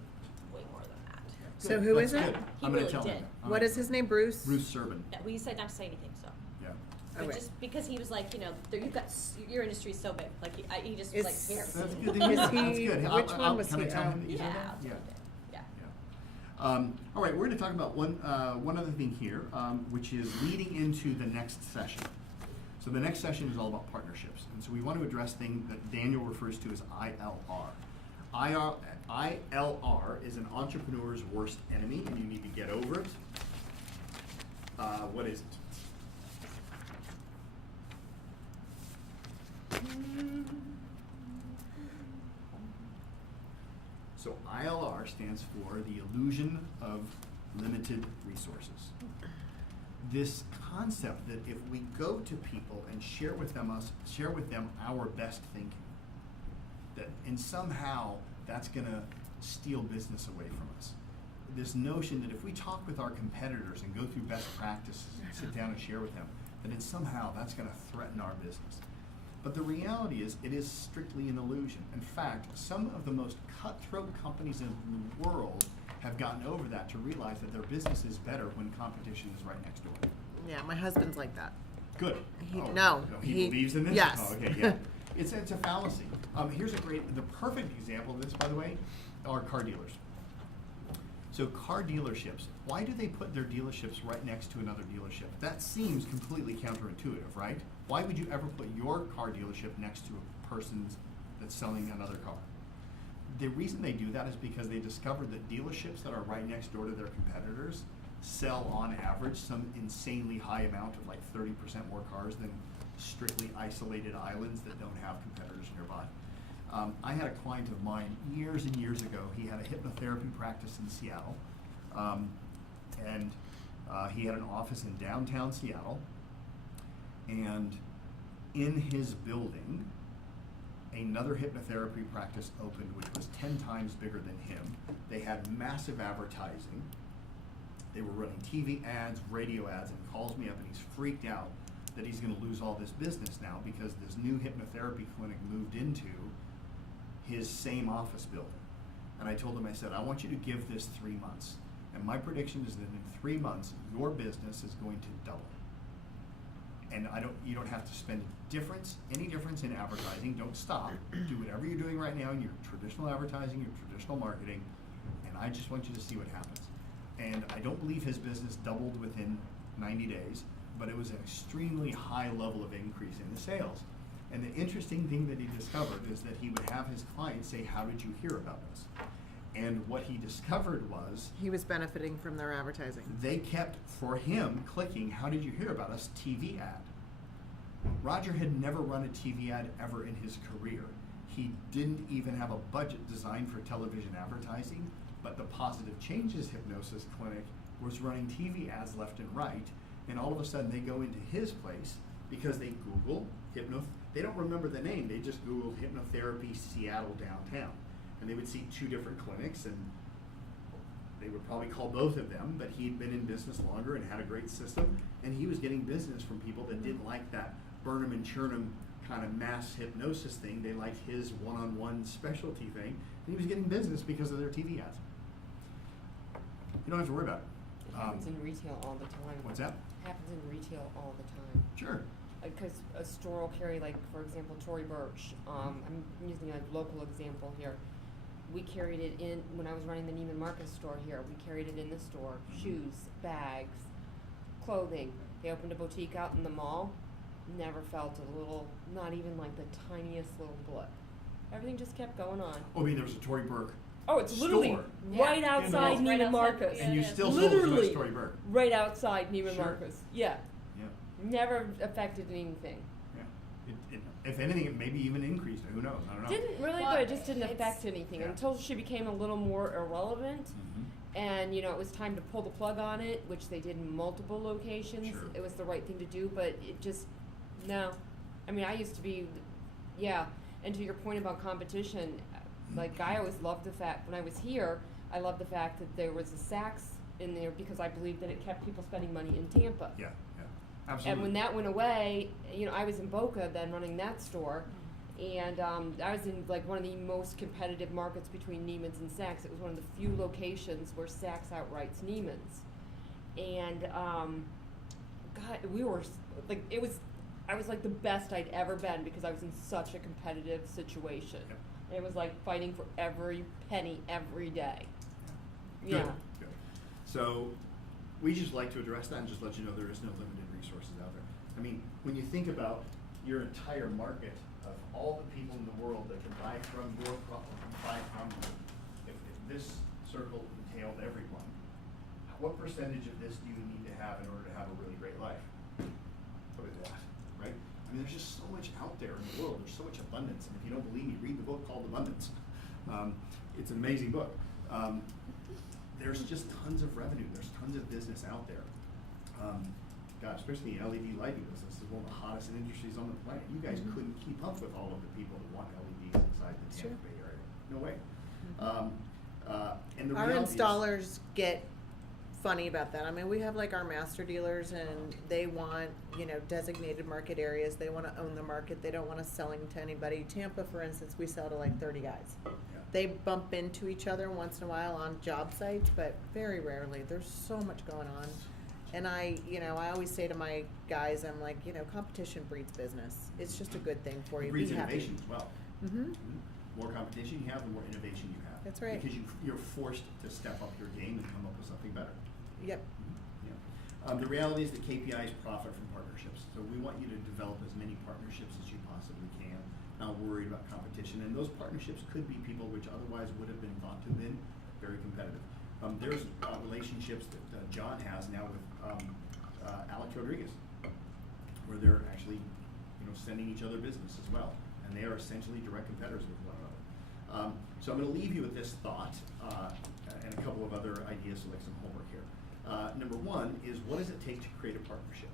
way more than that. So Good. who That's is it? good. He I'm gonna really tell him did. that. I'm What gonna is his name? Bruce? Bruce Serban. Yeah, we said not to say anything, so. Yeah. But Okay. just because he was like, you've got your industry's so big, like he just Is- like here. That's good to Is hear. he- That's good. which one was can he? I tell him that you said Yeah, that? I'll tell Yeah. you that. Yeah. Yeah. All right, we're going to talk about one other thing here, which is leading into the next session. So the next session is all about partnerships, and so we want to address things that Daniel refers to as ILR. ILR is an entrepreneur's worst enemy, and you need to get over it. What is it? So ILR stands for the illusion of limited resources. This concept that if we go to people and share with them our best thinking, that and somehow that's going to steal business away from us. This notion that if we talk with our competitors and go through best practices and sit down and share with them, that somehow that's going to threaten our business. But the reality is, it is strictly an illusion. In fact, some of the most cutthroat companies in the world have gotten over that to realize that their business is better when competition is right next door. Yeah, my husband's like that. Good. He believes in this? Yes. Oh, okay, yeah. It's a fallacy. Here's the perfect example of this, by the way, are car dealers. So car dealerships, why do they put their dealerships right next to another dealership? That seems completely counterintuitive, right? Why would you ever put your car dealership next to a person's that's selling another car? The reason they do that is because they discovered that dealerships that are right next door to their competitors sell on average some insanely high amount of like 30% more cars than strictly isolated islands that don't have competitors nearby. I had a client of mine years and years ago. He had a hypnotherapy practice in Seattle, and he had an office in downtown Seattle. And in his building, another hypnotherapy practice opened, which was 10 times bigger than him. They had massive advertising. They were running TV ads, radio ads, and he calls me up and he's freaked out that he's going to lose all this business now because this new hypnotherapy clinic moved into his same office building. And I told him, I said, I want you to give this 3 months. And my prediction is that in 3 months, your business is going to double. And you don't have to spend any difference in advertising. Don't stop. Do whatever you're doing right now in your traditional advertising, your traditional marketing, and I just want you to see what happens. And I don't believe his business doubled within 90 days, but it was an extremely high level of increase in the sales. And the interesting thing that he discovered is that he would have his clients say, how did you hear about us? And what he discovered was He was benefiting from their advertising. they kept, for him, clicking, how did you hear about us, TV ad. Roger had never run a TV ad ever in his career. He didn't even have a budget designed for television advertising, but the Positive Changes Hypnosis Clinic was running TV ads left and right, and all of a sudden they go into his place because they Google they don't remember the name, they just Googled hypnotherapy Seattle downtown. And they would see 2 different clinics, and they would probably call both of them, but he'd been in business longer and had a great system, and he was getting business from people that didn't like that Burnham and Churnham kind of mass hypnosis thing. They liked his one-on-one specialty thing, and he was getting business because of their TV ads. You don't have to worry about it. It happens in retail all the time. What's that? It happens in retail all the time. Sure. Because a store will carry, like, for example, Tory Burch. I'm using a local example here. We carried it in, when I was running the Neiman Marcus store here, we carried it in the store. Shoes, bags, clothing. They opened a boutique out in the mall. Never felt a little, not even like the tiniest little blip. Everything just kept going on. Oh, I mean, there was a Tory Burke. Oh, it's literally Store. right Yeah. outside In the mall. Right Neiman outside, Marcus. yeah. And you still sold as Literally much Tory Burke. right outside Neiman Sure. Marcus. Yeah. Yeah. Never affected anything. Yeah. If anything, it maybe even increased. Who knows? I don't know. Didn't really, Well, but it just didn't it's- affect anything Yeah. until she became a little more irrelevant. Mhm. And, it was time to pull the plug on it, which they did in multiple locations. Sure. It was the right thing to do, but it just, no. I mean, I used to be, yeah. And to your point about competition, like, I always loved the fact, when I was here, I loved the fact that there was a Saks in there because I believed that it kept people spending money in Tampa. Yeah. Absolutely. And when that went away, I was in Boca then running that store. And I was in like one of the most competitive markets between Neiman's and Saks. It was one of the few locations where Saks outrights Neiman's. And God, we were like, I was like the best I'd ever been because I was in such a competitive situation. Yep. And it was like fighting for every penny every day. Good. Yeah. Good. So we just like to address that and just let you know there is no limited resources out there. I mean, when you think about your entire market of all the people in the world that can buy from your buy from you, if this circle entailed everyone, what percentage of this do you need to have in order to have a really great life? What is that, right? I mean, there's just so much out there in the world. There's so much abundance, and if you don't believe me, read the book called Abundance. It's an amazing book. There's just tons of revenue. There's tons of business out there. God, especially the LED lighting business is one of the hottest industries on the planet. You guys couldn't keep up with all of the people that want LEDs inside the Tampa Bay area. No way. And the Our reality is- installers get funny about that. I mean, we have like our master dealers and they want, designated market areas. They want to own the market. They don't want us selling to anybody. Tampa, for instance, we sell to like 30 guys. Yeah. They bump into each other once in a while on job sites, but very rarely. There's so much going on. And I always say to my guys, I'm like, competition breeds business. It's just a good thing for It you. breeds Be happy. innovation as well. Mm-hmm. More competition you have, the more innovation you have. That's right. Because you're forced to step up your game and come up with something better. Yep. Yeah. The reality is that KPIs profit from partnerships. So we want you to develop as many partnerships as you possibly can, not worried about competition. And those partnerships could be people which otherwise would have been thought to have been very competitive. There's relationships that John has now with Alex Rodriguez, where they're actually sending each other business as well. And they are essentially direct competitors with one another. So I'm going to leave you with this thought and a couple of other ideas, so like some homework here. Number one is, what does it take to create a partnership?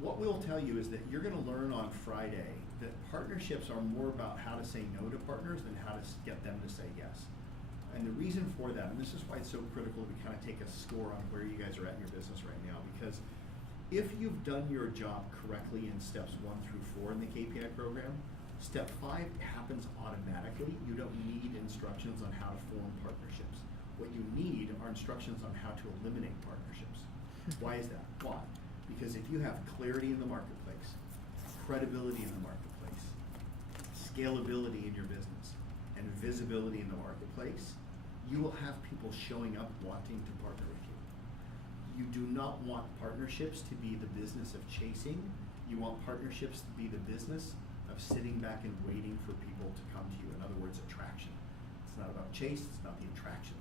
What we'll tell you is that you're going to learn on Friday that partnerships are more about how to say no to partners than how to get them to say yes. And the reason for that, and this is why it's so critical to kind of take a score on where you guys are at in your business right now, because if you've done your job correctly in steps 1 through 4 in the KPI program, Step 5 happens automatically. You don't need instructions on how to form partnerships. What you need are instructions on how to eliminate partnerships. Why is that? Why? Because if you have clarity in the marketplace, credibility in the marketplace, scalability in your business, and visibility in the marketplace, you will have people showing up wanting to partner with you. You do not want partnerships to be the business of chasing. You want partnerships to be the business of sitting back and waiting for people to come to you. In other words, attraction. It's not about chase, it's about the attraction.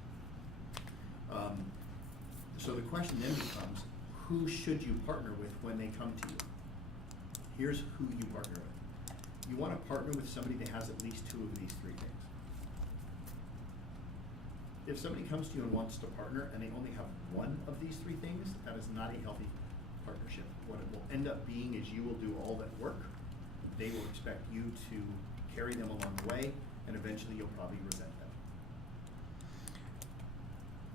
So the question then becomes, who should you partner with when they come to you? Here's who you partner with. You want to partner with somebody that has at least 2 of these 3 things. If somebody comes to you and wants to partner and they only have 1 of these 3 things, that is not a healthy partnership. What it will end up being is you will do all that work. They will expect you to carry them along the way, and eventually you'll probably resent them.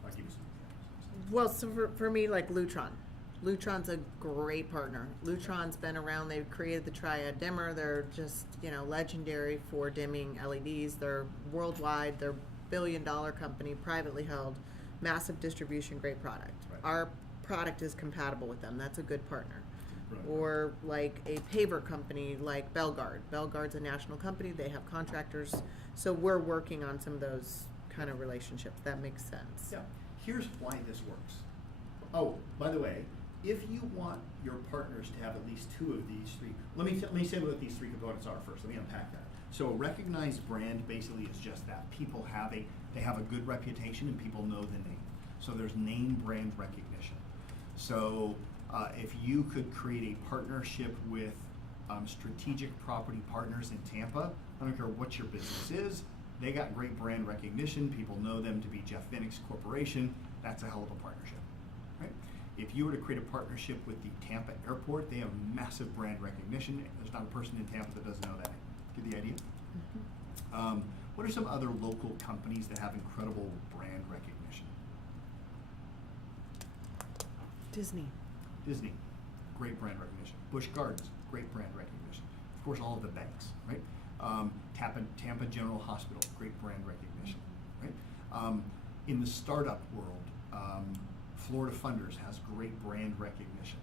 I'll give you some examples. Well, so for me, like Lutron. Lutron's a great partner. Lutron's been around. They've created the Triad dimmer. They're just, legendary for dimming LEDs. They're worldwide. They're billion-dollar company, privately held, massive distribution, great product. Right. Our product is compatible with them. That's a good partner. Right. Or like a paver company like Belgard. Belgard's a national company. They have contractors. So we're working on some of those kind of relationships. That makes sense. Yeah. Here's why this works. Oh, by the way, if you want your partners to have at least 2 of these 3, let me say what these 3 components are first. Let me unpack that. So a recognized brand basically is just that. People have a good reputation and people know the name. So there's name brand recognition. So if you could create a partnership with Strategic Property Partners in Tampa, I don't care what your business is, they got great brand recognition. People know them to be Jeff Vinnick's corporation. That's a hell of a partnership, right? If you were to create a partnership with the Tampa airport, they have massive brand recognition. There's not a person in Tampa that doesn't know that. Get the idea? Mm-hmm. What are some other local companies that have incredible brand recognition? Disney. Disney, great brand recognition. Busch Gardens, great brand recognition. Of course, all of the banks, right? Tampa General Hospital, great brand recognition, right? In the startup world, Florida Funders has great brand recognition.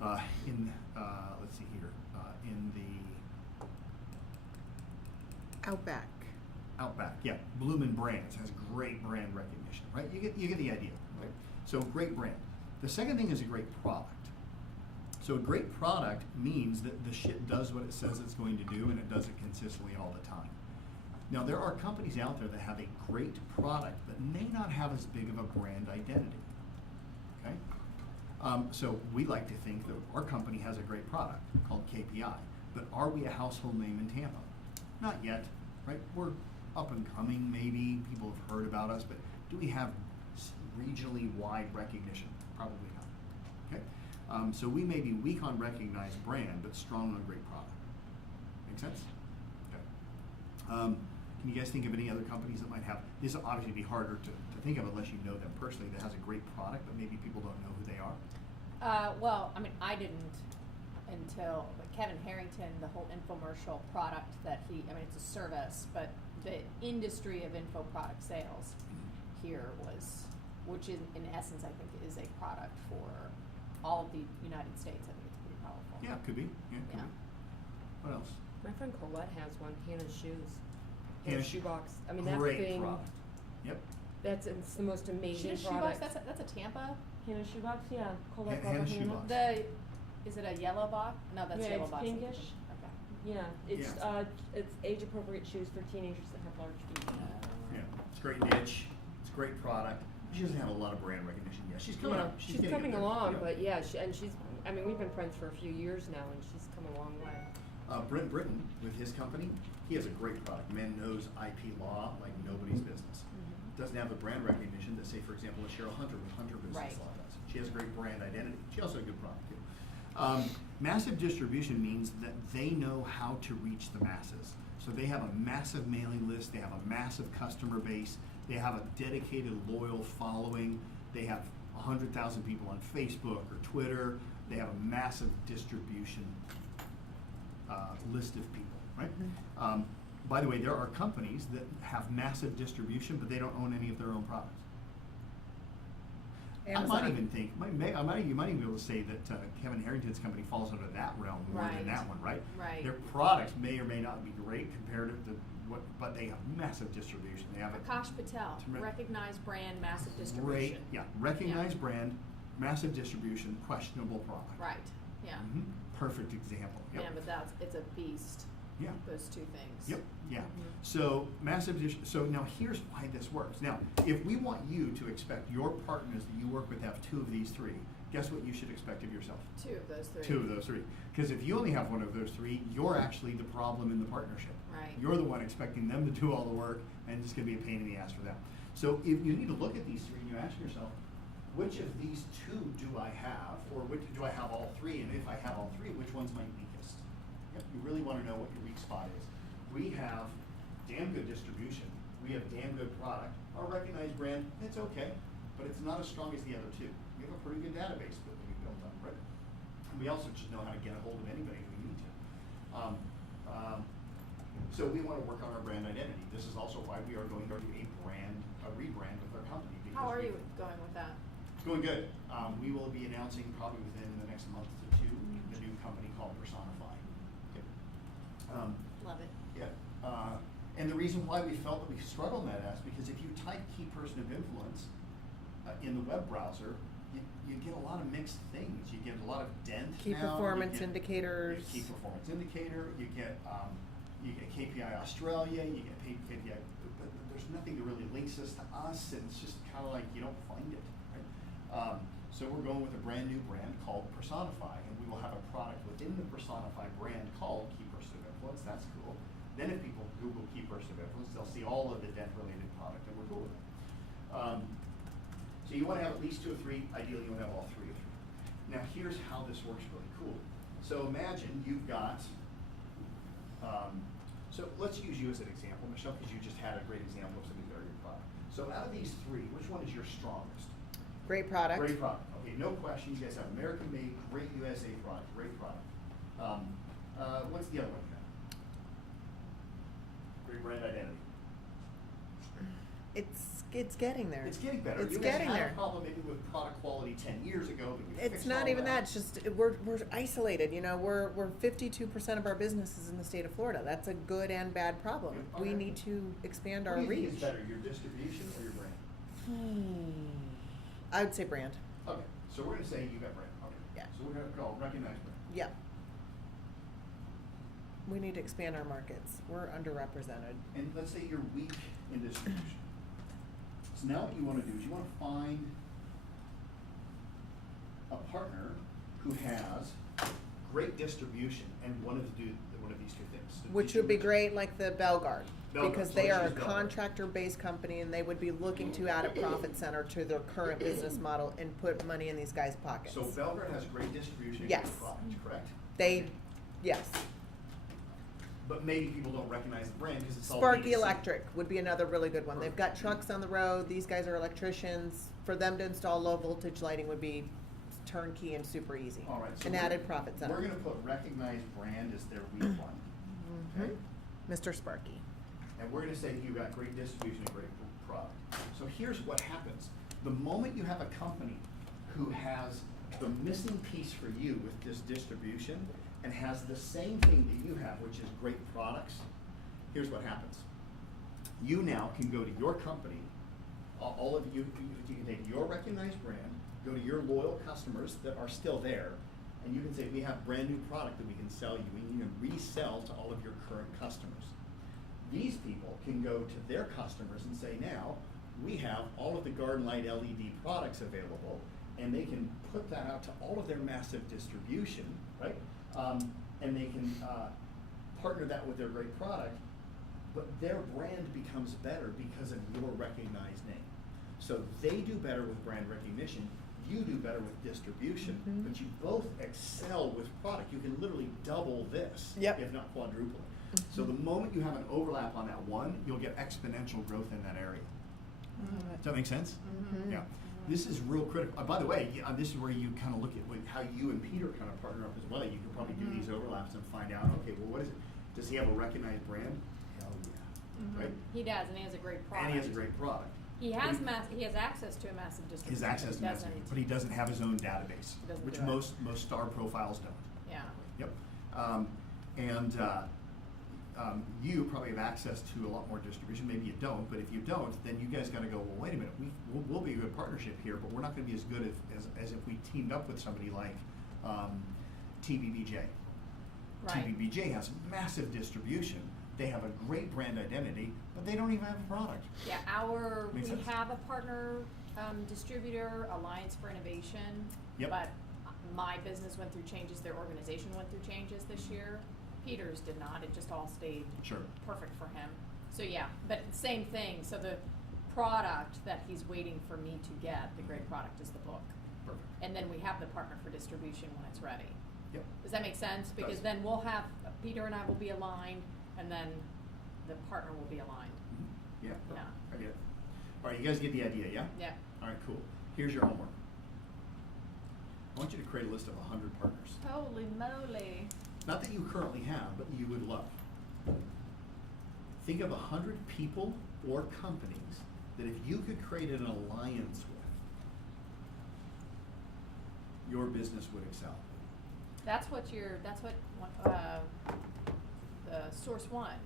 Let's see here, in the Outback, yeah, Bloomin' Brands has great brand recognition, right? You get the idea, right? So great brand. The second thing is a great product. So a great product means that the shit does what it says it's going to do, and it does it consistently all the time. Now, there are companies out there that have a great product but may not have as big of a brand identity, okay? So we like to think that our company has a great product called KPI, but are we a household name in Tampa? Not yet, right? We're up and coming, maybe. People have heard about us, but do we have regionally wide recognition? Probably not, okay? So we may be weak on recognized brand, but strong on great product. Make sense? Okay. Can you guys think of any other companies that might have, this will obviously be harder to think of unless you know them personally, that has a great product, but maybe people don't know who they are? Well, I mean, I didn't until Kevin Harrington, the whole infomercial product that it's a service, but the industry of info product sales here was, which in essence I think is a product for all of the United States. I think it's pretty powerful. Yeah, it could be. Yeah, it could be. What else? My friend Colette has one, Hannah's Shoes. Hannah's Shoebox. I mean, great that thing, product. Yep. it's the most amazing Shoebox, product. that's a Tampa? Hannah's Shoebox, yeah. Colette Hannah's Hannah. Shoebox. Is it a yellow box? No, that's Yeah, yellow it's box. pinkish. Okay. Yeah, it's age appropriate shoes for teenagers that have large feet. Yeah, it's a great niche. It's a great product. She doesn't have a lot of brand recognition yet. She's coming up. She's getting coming there. along, Yeah. but yeah, we've been friends for a few years now, and she's come a long way. Brent Britton, with his company, he has a great product. Man knows IP law like nobody's business. Doesn't have the brand recognition that, say, for example, a Cheryl Hunter with Hunter Business Right. Law does. She has a great brand identity. She also has a good product, too. Massive distribution means that they know how to reach the masses. So they have a massive mailing list. They have a massive customer base. They have a dedicated, loyal following. They have 100,000 people on Facebook or Twitter. They have a massive distribution list of people, right? By the way, there are companies that have massive distribution, but they don't own any of their own products. I might even think, you might even be able to say that Kevin Harrington's company falls under that realm more than Right. that one, right? Right. Their products may or may not be great compared to what, but they have massive distribution. They have Akash Patel, Tremendous. recognized brand, massive great, distribution. recognized brand, massive distribution, questionable product. Right, yeah. Mhm. Perfect example. Yep. Yeah, but it's a beast, Yeah. those two things. Yep, yeah. Mhm. So so now here's why this works. Now, if we want you to expect your partners that you work with have 2 of these 3, guess what you should expect of yourself? 2 of those 3. 2 of those 3. Because if you only have 1 of those 3, you're actually the problem in the partnership. Right. You're the one expecting them to do all the work, and it's going to be a pain in the ass for them. So if you need to look at these 3 and you ask yourself, which of these 2 do I have, or which do I have all 3? And if I have all 3, which one's my weakest? Yep, you really want to know what your weak spot is. We have damn good distribution. We have damn good product. Our recognized brand, it's okay, but it's not as strong as the other 2. We have a pretty good database that we built up, right? We also just know how to get a hold of anybody if we need to. So we want to work on our brand identity. This is also why we are going to do a rebrand with our company. How are we- you going with that? It's going good. We will be announcing probably within the next month to 2 the new company called Personify. Okay. Love it. Yeah. And the reason why we felt that we struggled in that is because if you type key person of influence in the web browser, you get a lot of mixed things. You get a lot of dent Key now, performance you get indicators. Key performance indicator. You get KPI Australia. You get KPI, but there's nothing that really links us to us, and it's just kind of like you don't find it. Right? So we're going with a brand new brand called Personify, and we will have a product within the Personify brand called Key Person of Influence. That's cool. Then if people Google Key Person of Influence, they'll see all of the dent-related product, and we're cool with it. So you want to have at least 2 or 3. Ideally, you want to have all 3 of 3. Now, here's how this works really cool. So imagine you've got, so let's use you as an example, Michelle, because you just had a great example of something very good product. So out of these 3, which one is your strongest? Great product. Great product. Okay, no question. You guys have American-made, great USA product, great product. What's the other one you have? Great brand identity. It's getting there. It's getting better. It's You guys getting had there. a problem maybe with product quality 10 years ago, but we It's fixed not all even that. that. It's just we're isolated. You know, we're 52% of our business is in the state of Florida. That's a good and bad problem. Yeah, We okay. need to expand What our do you reach. think is better, your distribution or your brand? I would say brand. Okay, so we're going to say you got brand. Okay. Yeah. So we're going to call recognized brand. Yeah. We need to expand our markets. We're underrepresented. And let's say you're weak in distribution. So now what you want to do is you want to find a partner who has great distribution and one of these 2 things. So Which did would be you- great, like the Belgard, Belgard. because So they let's are a use Belgard. contractor-based company, and they would be looking to add a profit center to their current business model and put money in these guys' pockets. So Belgard has great distribution and Yes. great product, correct? Yes. But maybe people don't recognize the brand because it's all Sparky D2C. Electric would be another really good one. They've got Perfect. trucks on the road. These guys are electricians. For them to install low voltage lighting would be turnkey and super easy. All right. So An we're- added profit center. We're going to put recognized brand as their weak one. Okay? Mr. Sparky. And we're going to say you got great distribution and great product. So here's what happens. The moment you have a company who has the missing piece for you with this distribution and has the same thing that you have, which is great products, here's what happens. You now can go to your company, all of you can take your recognized brand, go to your loyal customers that are still there, and you can say, we have brand new product that we can sell you. We can even resell to all of your current customers. These people can go to their customers and say, now, we have all of the Garden Light LED products available, and they can put that out to all of their massive distribution, right? And they can partner that with their great product, but their brand becomes better because of your recognized name. So they do better with brand recognition, you do better with distribution, but you both excel with product. You can literally double this, Yep. if not quadruple it. So the moment you have an overlap on that one, you'll get exponential growth in that area. Does that make sense? Yeah. This is real critical. By the way, this is where you kind of look at how you and Peter kind of partner up as well. You can probably do these overlaps and find out, okay, well, what is it? Does he have a recognized brand? Hell yeah. Right? He does, and he has a great product. And he has a great product. He has he has access to a massive distribution. His access to massive, but he doesn't have his own database, Doesn't which do it. most star profiles don't. Yeah. Yep. You probably have access to a lot more distribution. Maybe you don't, but if you don't, then you guys got to go, well, wait a minute, we'll be a good partnership here, but we're not going to be as good as if we teamed up with somebody like TBBJ. Right. TBBJ has massive distribution. They have a great brand identity, but they don't even have a product. Yeah, we Makes sense? have a partner distributor, Alliance for Innovation. Yep. But my business went through changes, their organization went through changes this year. Peter's did not, it just all stayed Sure. perfect for him. So yeah, but same thing, so the product that he's waiting for me to get, the great product is the book. Perfect. And then we have the partner for distribution when it's ready. Yep. Does that make sense? Because Does. then we'll have, Peter and I will be aligned, and then the partner will be aligned. Yeah. Yeah. I get it. All right, you guys get the idea, yeah? Yeah. All right, cool. Here's your homework. I want you to create a list of 100 partners. Holy moly. Not that you currently have, but you would love. Think of 100 people or companies that if you could create an alliance with, your business would excel. That's what the Source One.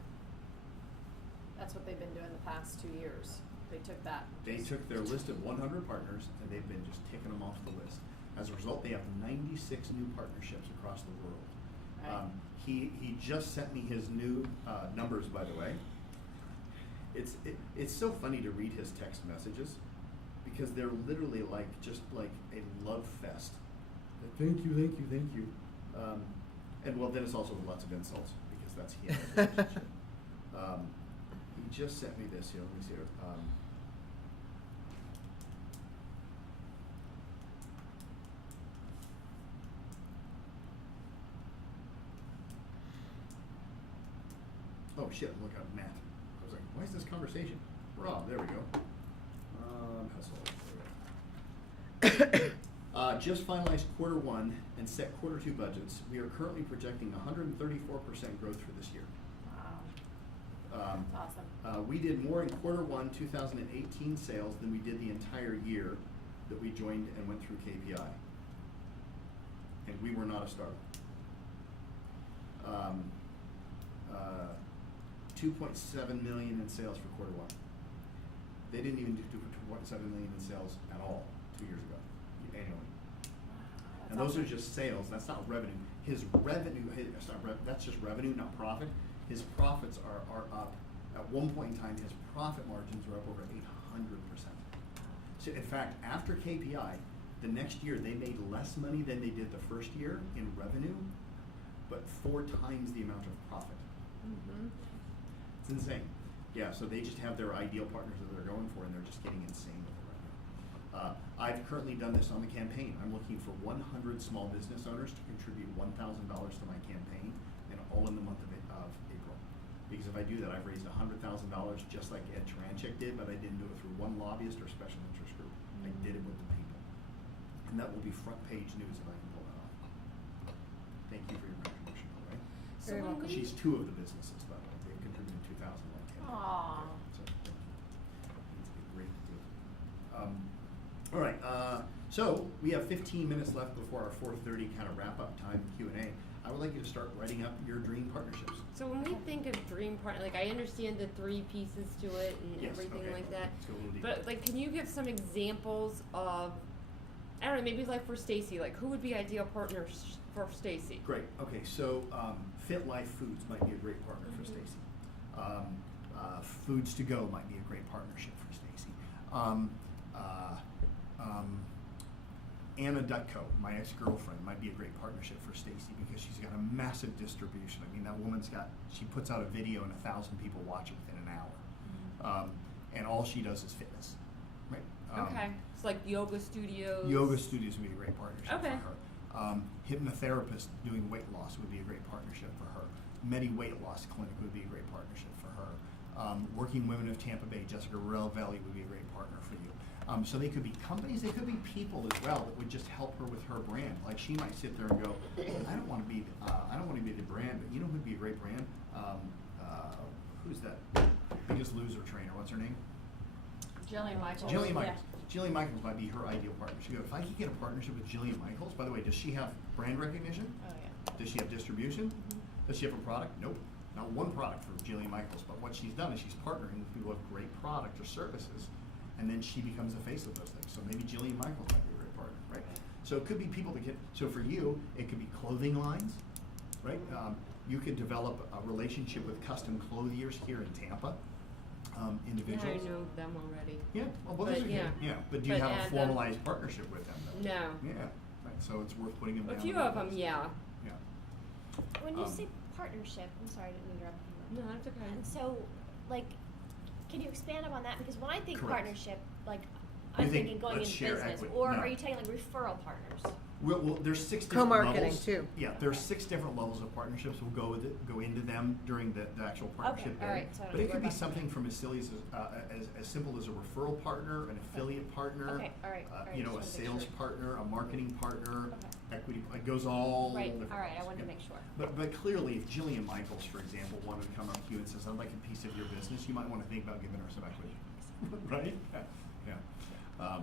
That's what they've been doing the past 2 years. They took that. They took their list of 100 partners and they've been just ticking them off the list. As a result, they have 96 new partnerships across the world. Right. He just sent me his new numbers, by the way. It's so funny to read his text messages because they're literally just like a love fest. Thank you, thank you, thank you. And well, then it's also lots of insults because that's he. He just sent me this here. Let me see it. Oh shit, look up Matt. I was like, why is this conversation? Rob, there we go. Just finalized quarter one and set quarter two budgets. We are currently projecting 134% growth for this year. Wow. That's awesome. We did more in quarter one 2018 sales than we did the entire year that we joined and went through KPI. And we were not a startup. 2.7 million in sales for quarter one. They didn't even do 2.7 million in sales at all 2 years ago, annually. And those are just sales. That's not revenue. His revenue, that's just revenue, not profit. His profits are up. At one point in time, his profit margins were up over 800%. So in fact, after KPI, the next year they made less money than they did the first year in revenue, but 4 times the amount of profit. Mm-hmm. It's insane. Yeah, so they just have their ideal partners that they're going for, and they're just getting insane with it right now. I've currently done this on the campaign. I'm looking for 100 small business owners to contribute $1,000 to my campaign, and all in the month of April. Because if I do that, I've raised $100,000 just like Ed Taranchik did, but I didn't do it through one lobbyist or special interest group. I did it with the people. And that will be front page news if I can pull that off. Thank you for your recognition, all right? So when we- She's 2 of the businesses, by the way. They've contributed $2,000 like him. Aww. So, thank you. It's a great deal. All right, so we have 15 minutes left before our 4:30 kind of wrap up time Q&A. I would like you to start writing up your dream partnerships. So when we think of dream partner, like I understand the 3 pieces to it and Yes, everything okay. like that. Let's go a little deeper. But like, can you give some examples of, I don't know, maybe like for Stacy, like who would be ideal partners for Stacy? Great. Okay, so Fit Life Foods might be a great partner for Stacy. Foods to Go might be a great partnership for Stacy. Anna Dutko, my ex-girlfriend, might be a great partnership for Stacy because she's got a massive distribution. I mean, that woman's she puts out a video and 1,000 people watch it within an hour. And all she does is fitness, right? Okay, it's like yoga studios. Yoga studios would be a great partnership Okay. for her. Hypnotherapist doing weight loss would be a great partnership for her. Medi Weight Loss Clinic would be a great partnership for her. Working Women of Tampa Bay, Jessica Ravelli would be a great partner for you. So they could be companies, they could be people as well that would just help her with her brand. Like she might sit there and go, I don't want to be the brand, but you know who'd be a great brand? Who's that Biggest Loser trainer? What's her name? Jillian Michaels. Jillian Michaels. Jillian Michaels might be her ideal partner. She goes, if I could get a partnership with Jillian Michaels, by the way, does she have brand recognition? Oh, yeah. Does she have distribution? Does she have a product? Nope. Not one product for Jillian Michaels, but what she's done is she's partnering with people who have great product or services, and then she becomes the face of those things. So maybe Jillian Michaels might be a great partner, right? So it could be people that get, so for you, it could be clothing lines, right? You could develop a relationship with custom clothiers here in Tampa, individuals. Yeah, I know them already. Yeah, well, But those are good. yeah. Yeah, but do you But have a add them- formalized partnership with them though? No. Yeah, right, so it's worth putting them down. A few on of the them, list. yeah. Yeah. When you Um, say partnership, I'm sorry, I didn't interrupt you. No, that's okay. And so, like, can you expand upon that? Because when I think Correct. partnership, like, You I'm think, thinking going let's into share business, equity. or No. are you talking like referral partners? Well, there's 6 different Co-marketing, levels. too. Yeah, there's 6 different levels of partnerships. We'll go into them during the actual partnership all day. right, so I don't But it worry could be about something from as silly as simple as a referral partner, an affiliate partner, Okay, all right, you know, a just wanna make sales sure. partner, a marketing partner, Okay. equity. It goes all Right, different all right, I ways, wanted to yeah. make sure. But clearly, if Jillian Michaels, for example, wanted to come up to you and says, "I'd like a piece of your business," you might want to think about giving her some equity, right? Yeah. Okay.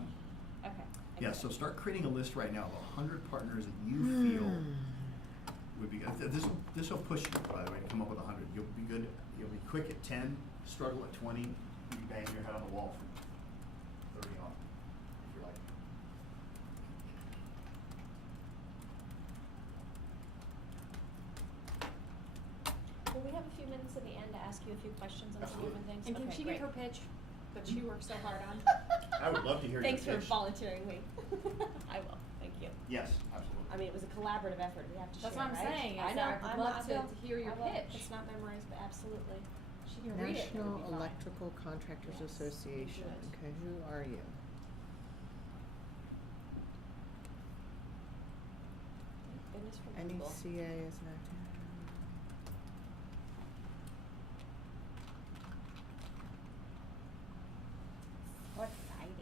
I Yeah, get so it. start creating a list right now of 100 partners that you feel would be good. This will push you, by the way, to come up with 100. You'll be good. You'll be quick at 10, struggle at 20, you bang your head on the wall from 30 on, if you like. Will we have a few minutes at the end to ask you a few questions on some different things? And can Okay, she great. give her pitch that she worked so hard on? I would love to hear Thanks your for pitch. volunteering me. I will, thank you. Yes, absolutely. I mean, it was a collaborative effort, we have to That's share, what I'm right? saying, I is know, that I'd I'm- love I to will. hear your I will. pitch. It's not memorized, but absolutely. She can read it, it would National be fine. Electrical Contractors Yes. Association. Good. Okay, who are you? Goodness for Google. NECA is an active. So exciting.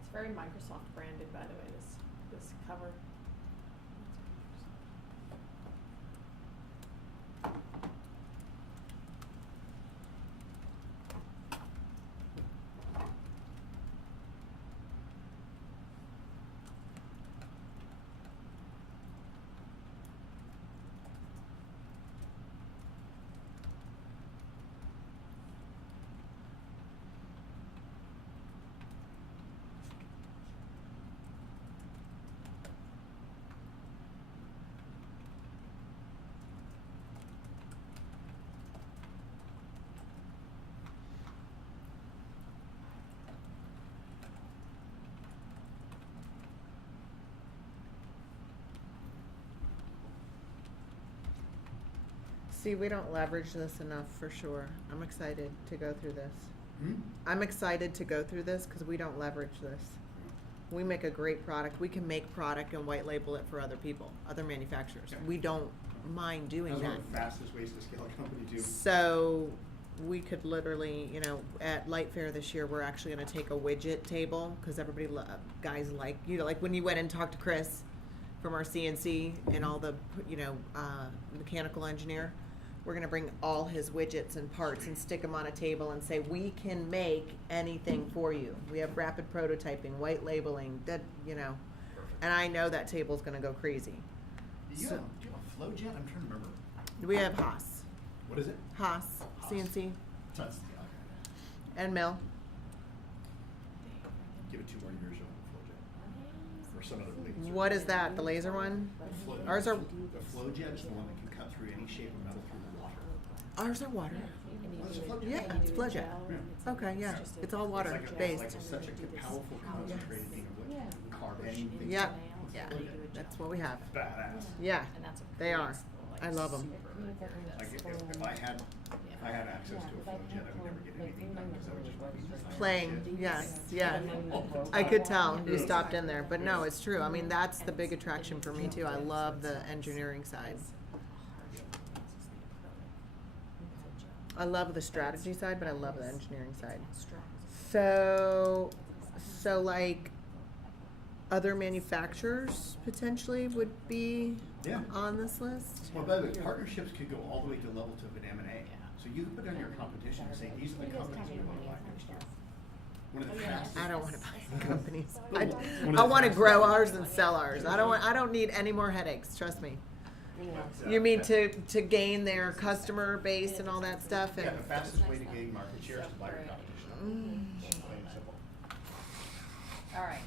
It's very Microsoft branded, by the way, this cover. See, we don't leverage this enough for sure. I'm excited to go through this. Hmm? I'm excited to go through this because we don't leverage this. We make a great product. We can make product and white label it for other people, other manufacturers. Yeah. We don't mind doing That's that. one of the fastest ways to scale a company too. So we could literally, you know, at Light Fair this year, we're actually going to take a widget table because everybody, guys like, you know, like when you went and talked to Chris from our CNC and all the, you know, mechanical engineer, we're going to bring all his widgets and parts and stick them on a table and say, we can make anything for you. We have rapid prototyping, white labeling, that, you know, and I know that table's going to go crazy. Do you have a flow jet? I'm trying to remember. We have Haas, What is it? Haas, CNC, That's, and Mill. give it 2 more years, you'll have a flow jet. Or some other bleed. What is that, the laser one? Ours are, The flow jet is the one that can cut through any shape of metal through the water. ours are water. Oh, it's a flow jet? Yeah, it's flow jet. Yeah. Okay, yeah, it's all water It's based. like such a powerful concentrated thing of what you can carve anything. Yeah, yeah, that's what we have. Badass. Yeah, And that's a they are. pretty, like, I love 'em. super good. Like if I had I had access to a phone jet, I would never get anything done because I would just be Playing, yes, yeah. I could tell you stopped in there, but no, it's true. I mean, that's the big attraction for me too. I love the engineering side. I love the strategy side, but I love the engineering side. So like other manufacturers potentially would be Yeah. on this list. Well, by the way, partnerships could go all the way to the level to an M&A. So you could put on your competition and say, these are the companies we want to buy next year. One of the fastest. I don't want to buy companies. One of I the want to fastest- grow ours and sell ours. I don't need any more headaches. Trust me. But, You mean to gain their customer base and all that stuff? And Yeah, the fastest way to gain market share is to buy your competition. Plain and simple. All right.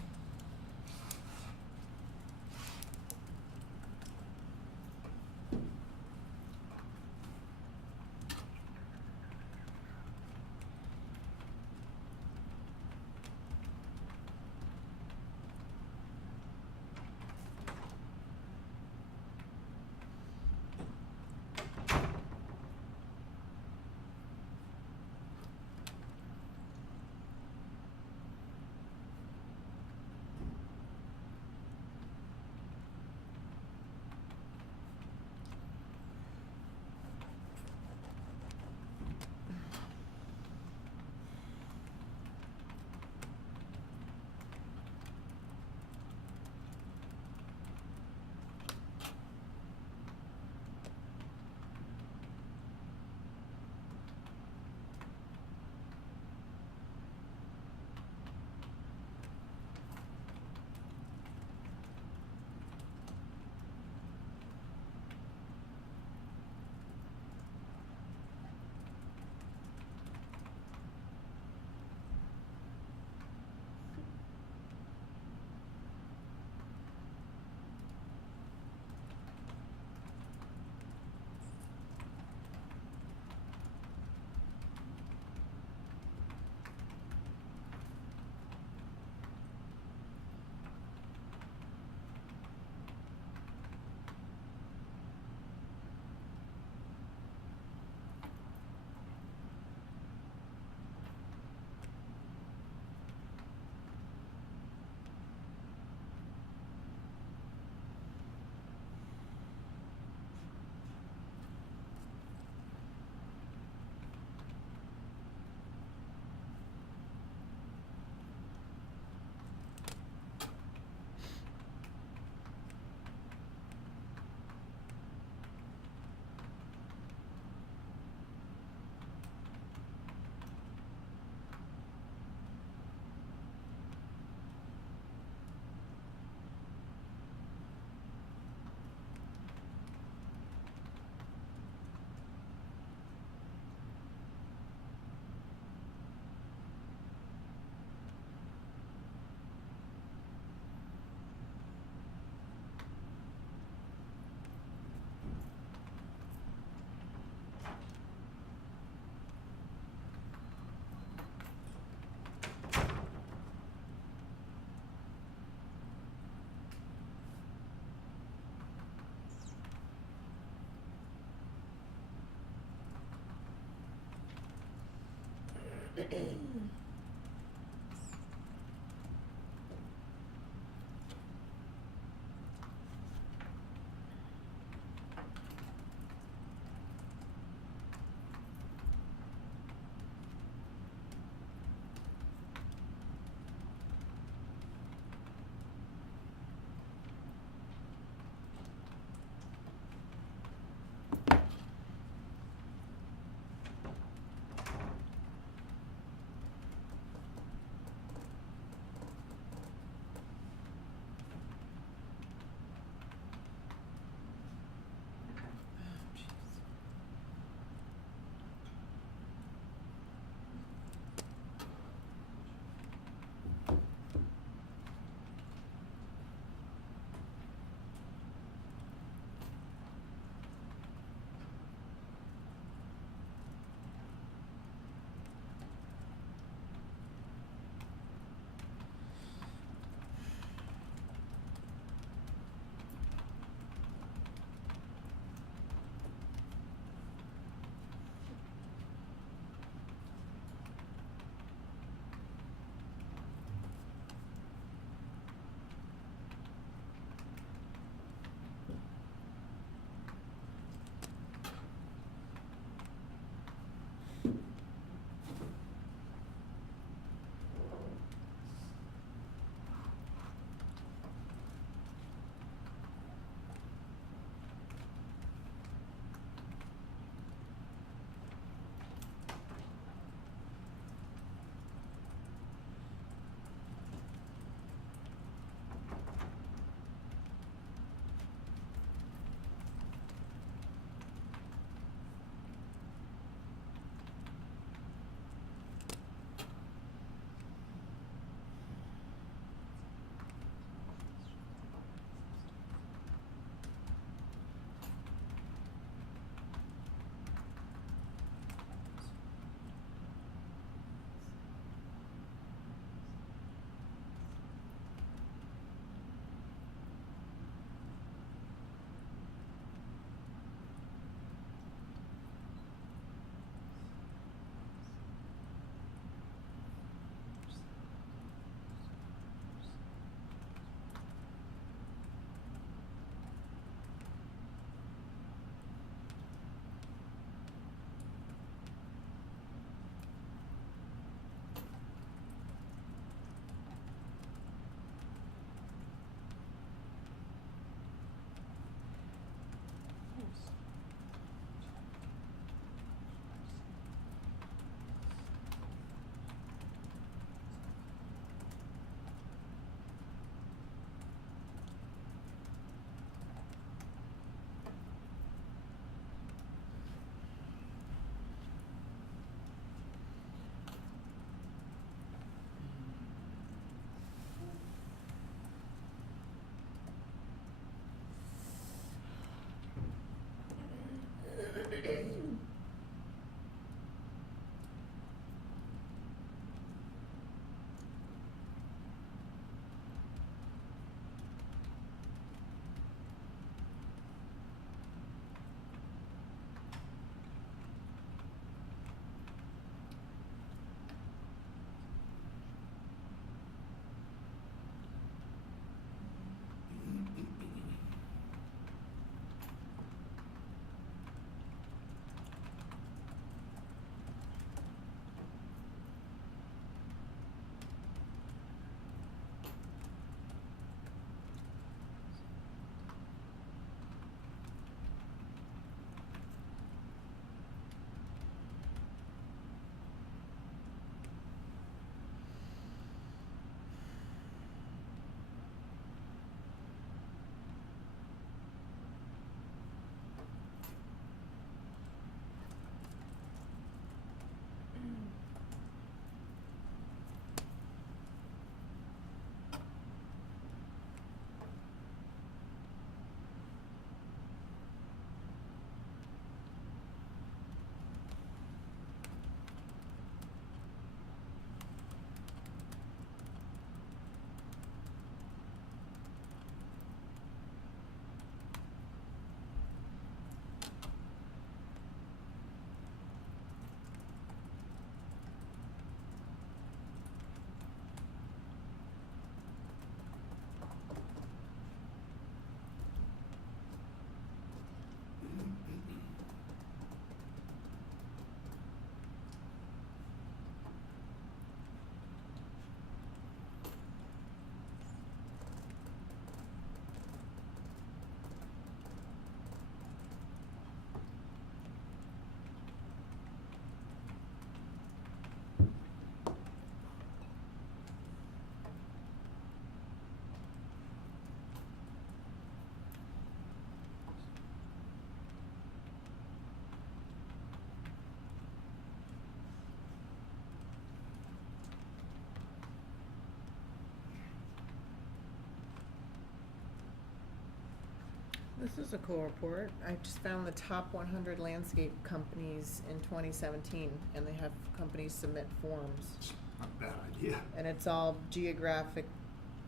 This is a cool report. I just found the top 100 landscape companies in 2017, and they have companies submit forms. Not a bad idea. And it's all geographic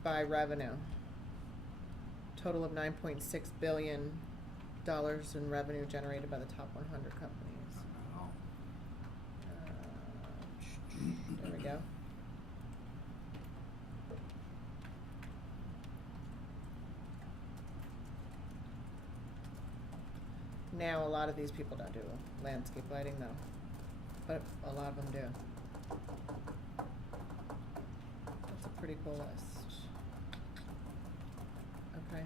by revenue. Total of $9.6 billion in revenue generated by the top 100 companies. Not There we go. Now, a lot of these people don't do landscape lighting though, but a lot of them do. That's a pretty cool list. Okay.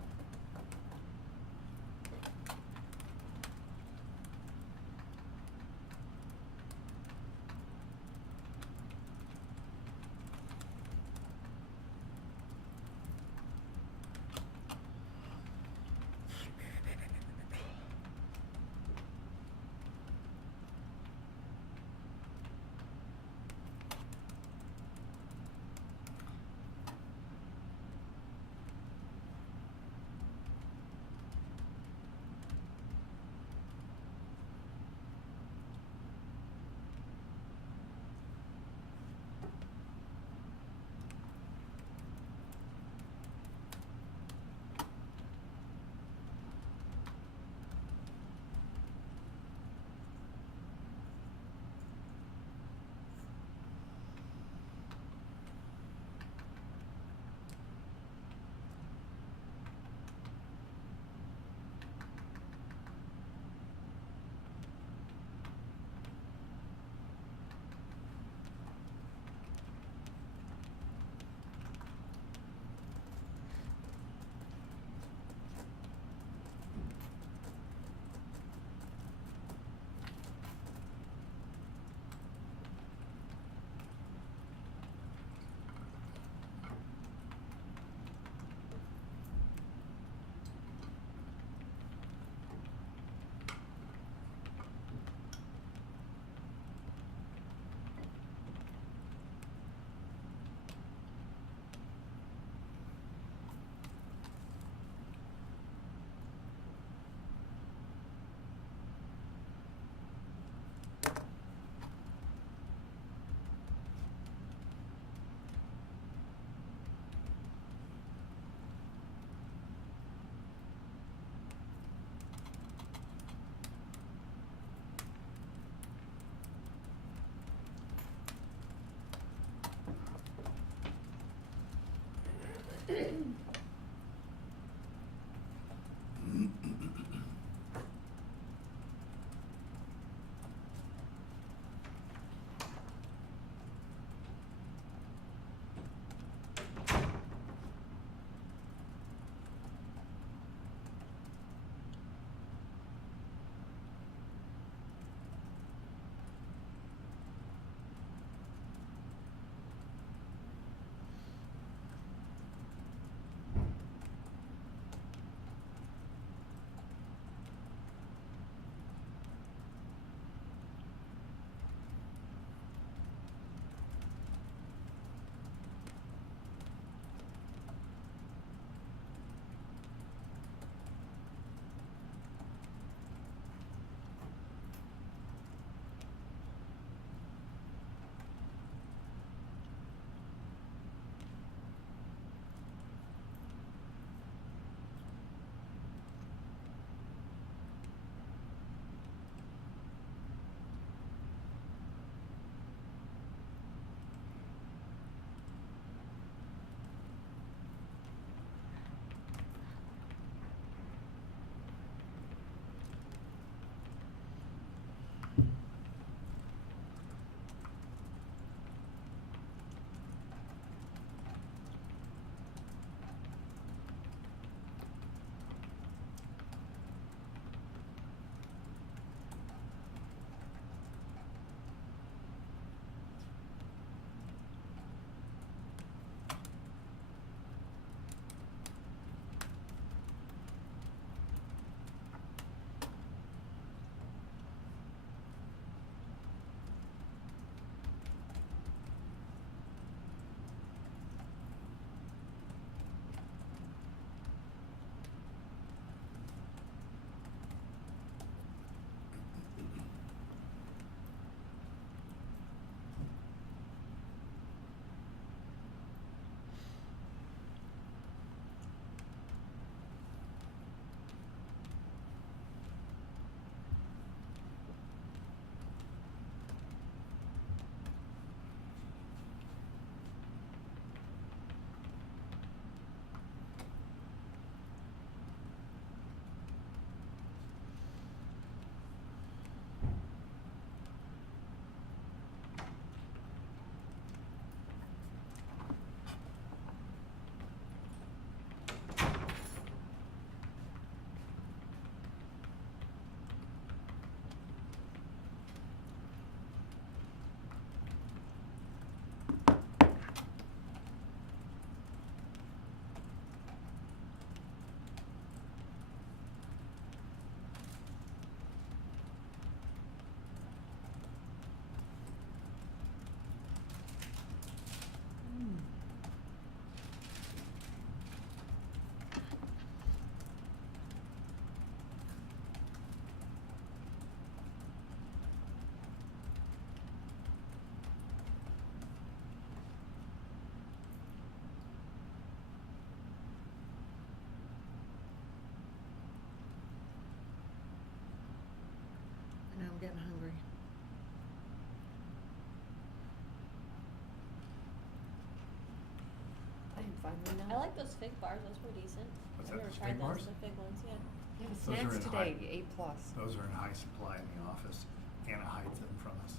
finally I know. like those fig bars, those were decent. What's I've that, never those tried fig those, bars? the fig ones, yeah. Yeah, Those are snacks in today, high- A+. Those are in high supply in the office. Anna hides them from us.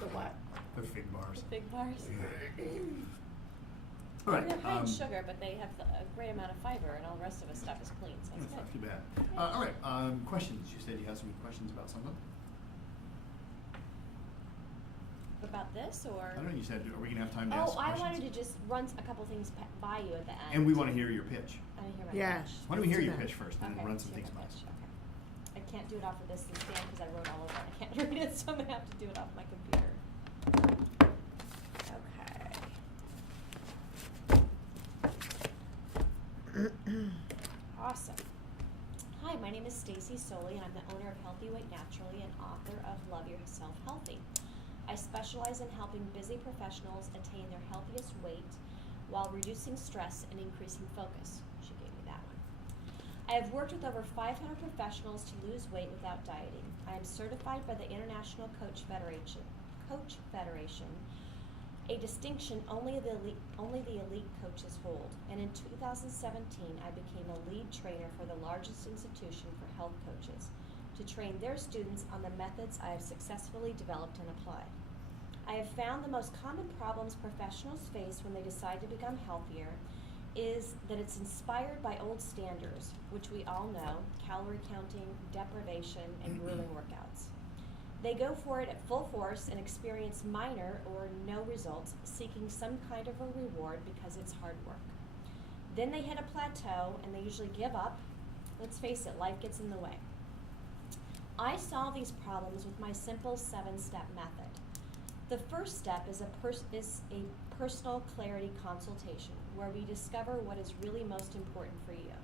The what? The fig bars. The fig bars. All right. They're high in sugar, but they have a great amount of fiber, and all the rest of the stuff is clean, so it's That's not good. too bad. All right. Questions. You said you had some questions about something. About this, or? I don't know. You said, are we gonna have time to ask Oh, I questions? wanted to just run a couple things by you at the end. And we want to hear your pitch. I didn't hear my Yes. pitch. Why don't we hear Let's do your that. pitch first, and Okay, then run let's some hear things my by us. pitch, okay. I can't do it off of this stand because I wrote all over it. I can't read it, so I'm gonna have to do it off my computer. Okay. Awesome. Hi, my name is Stacy Soley, and I'm the owner of Healthy Weight Naturally and author of Love Yourself Healthy. I specialize in helping busy professionals attain their healthiest weight while reducing stress and increasing focus. She gave me that one. I have worked with over 500 professionals to lose weight without dieting. I am certified by the International Coach Federation, a distinction only the elite coaches hold. And in 2017, I became a lead trainer for the largest institution for health coaches to train their students on the methods I have successfully developed and applied. I have found the most common problems professionals face when they decide to become healthier is that it's inspired by old standards, which we all know, calorie counting, deprivation, and grueling workouts. They go for it at full force and experience minor or no results, seeking some kind of a reward because it's hard work. Then they hit a plateau and they usually give up. Let's face it, life gets in the way. I solve these problems with my simple 7-step method. The first step is a personal clarity consultation where we discover what is really most important for you.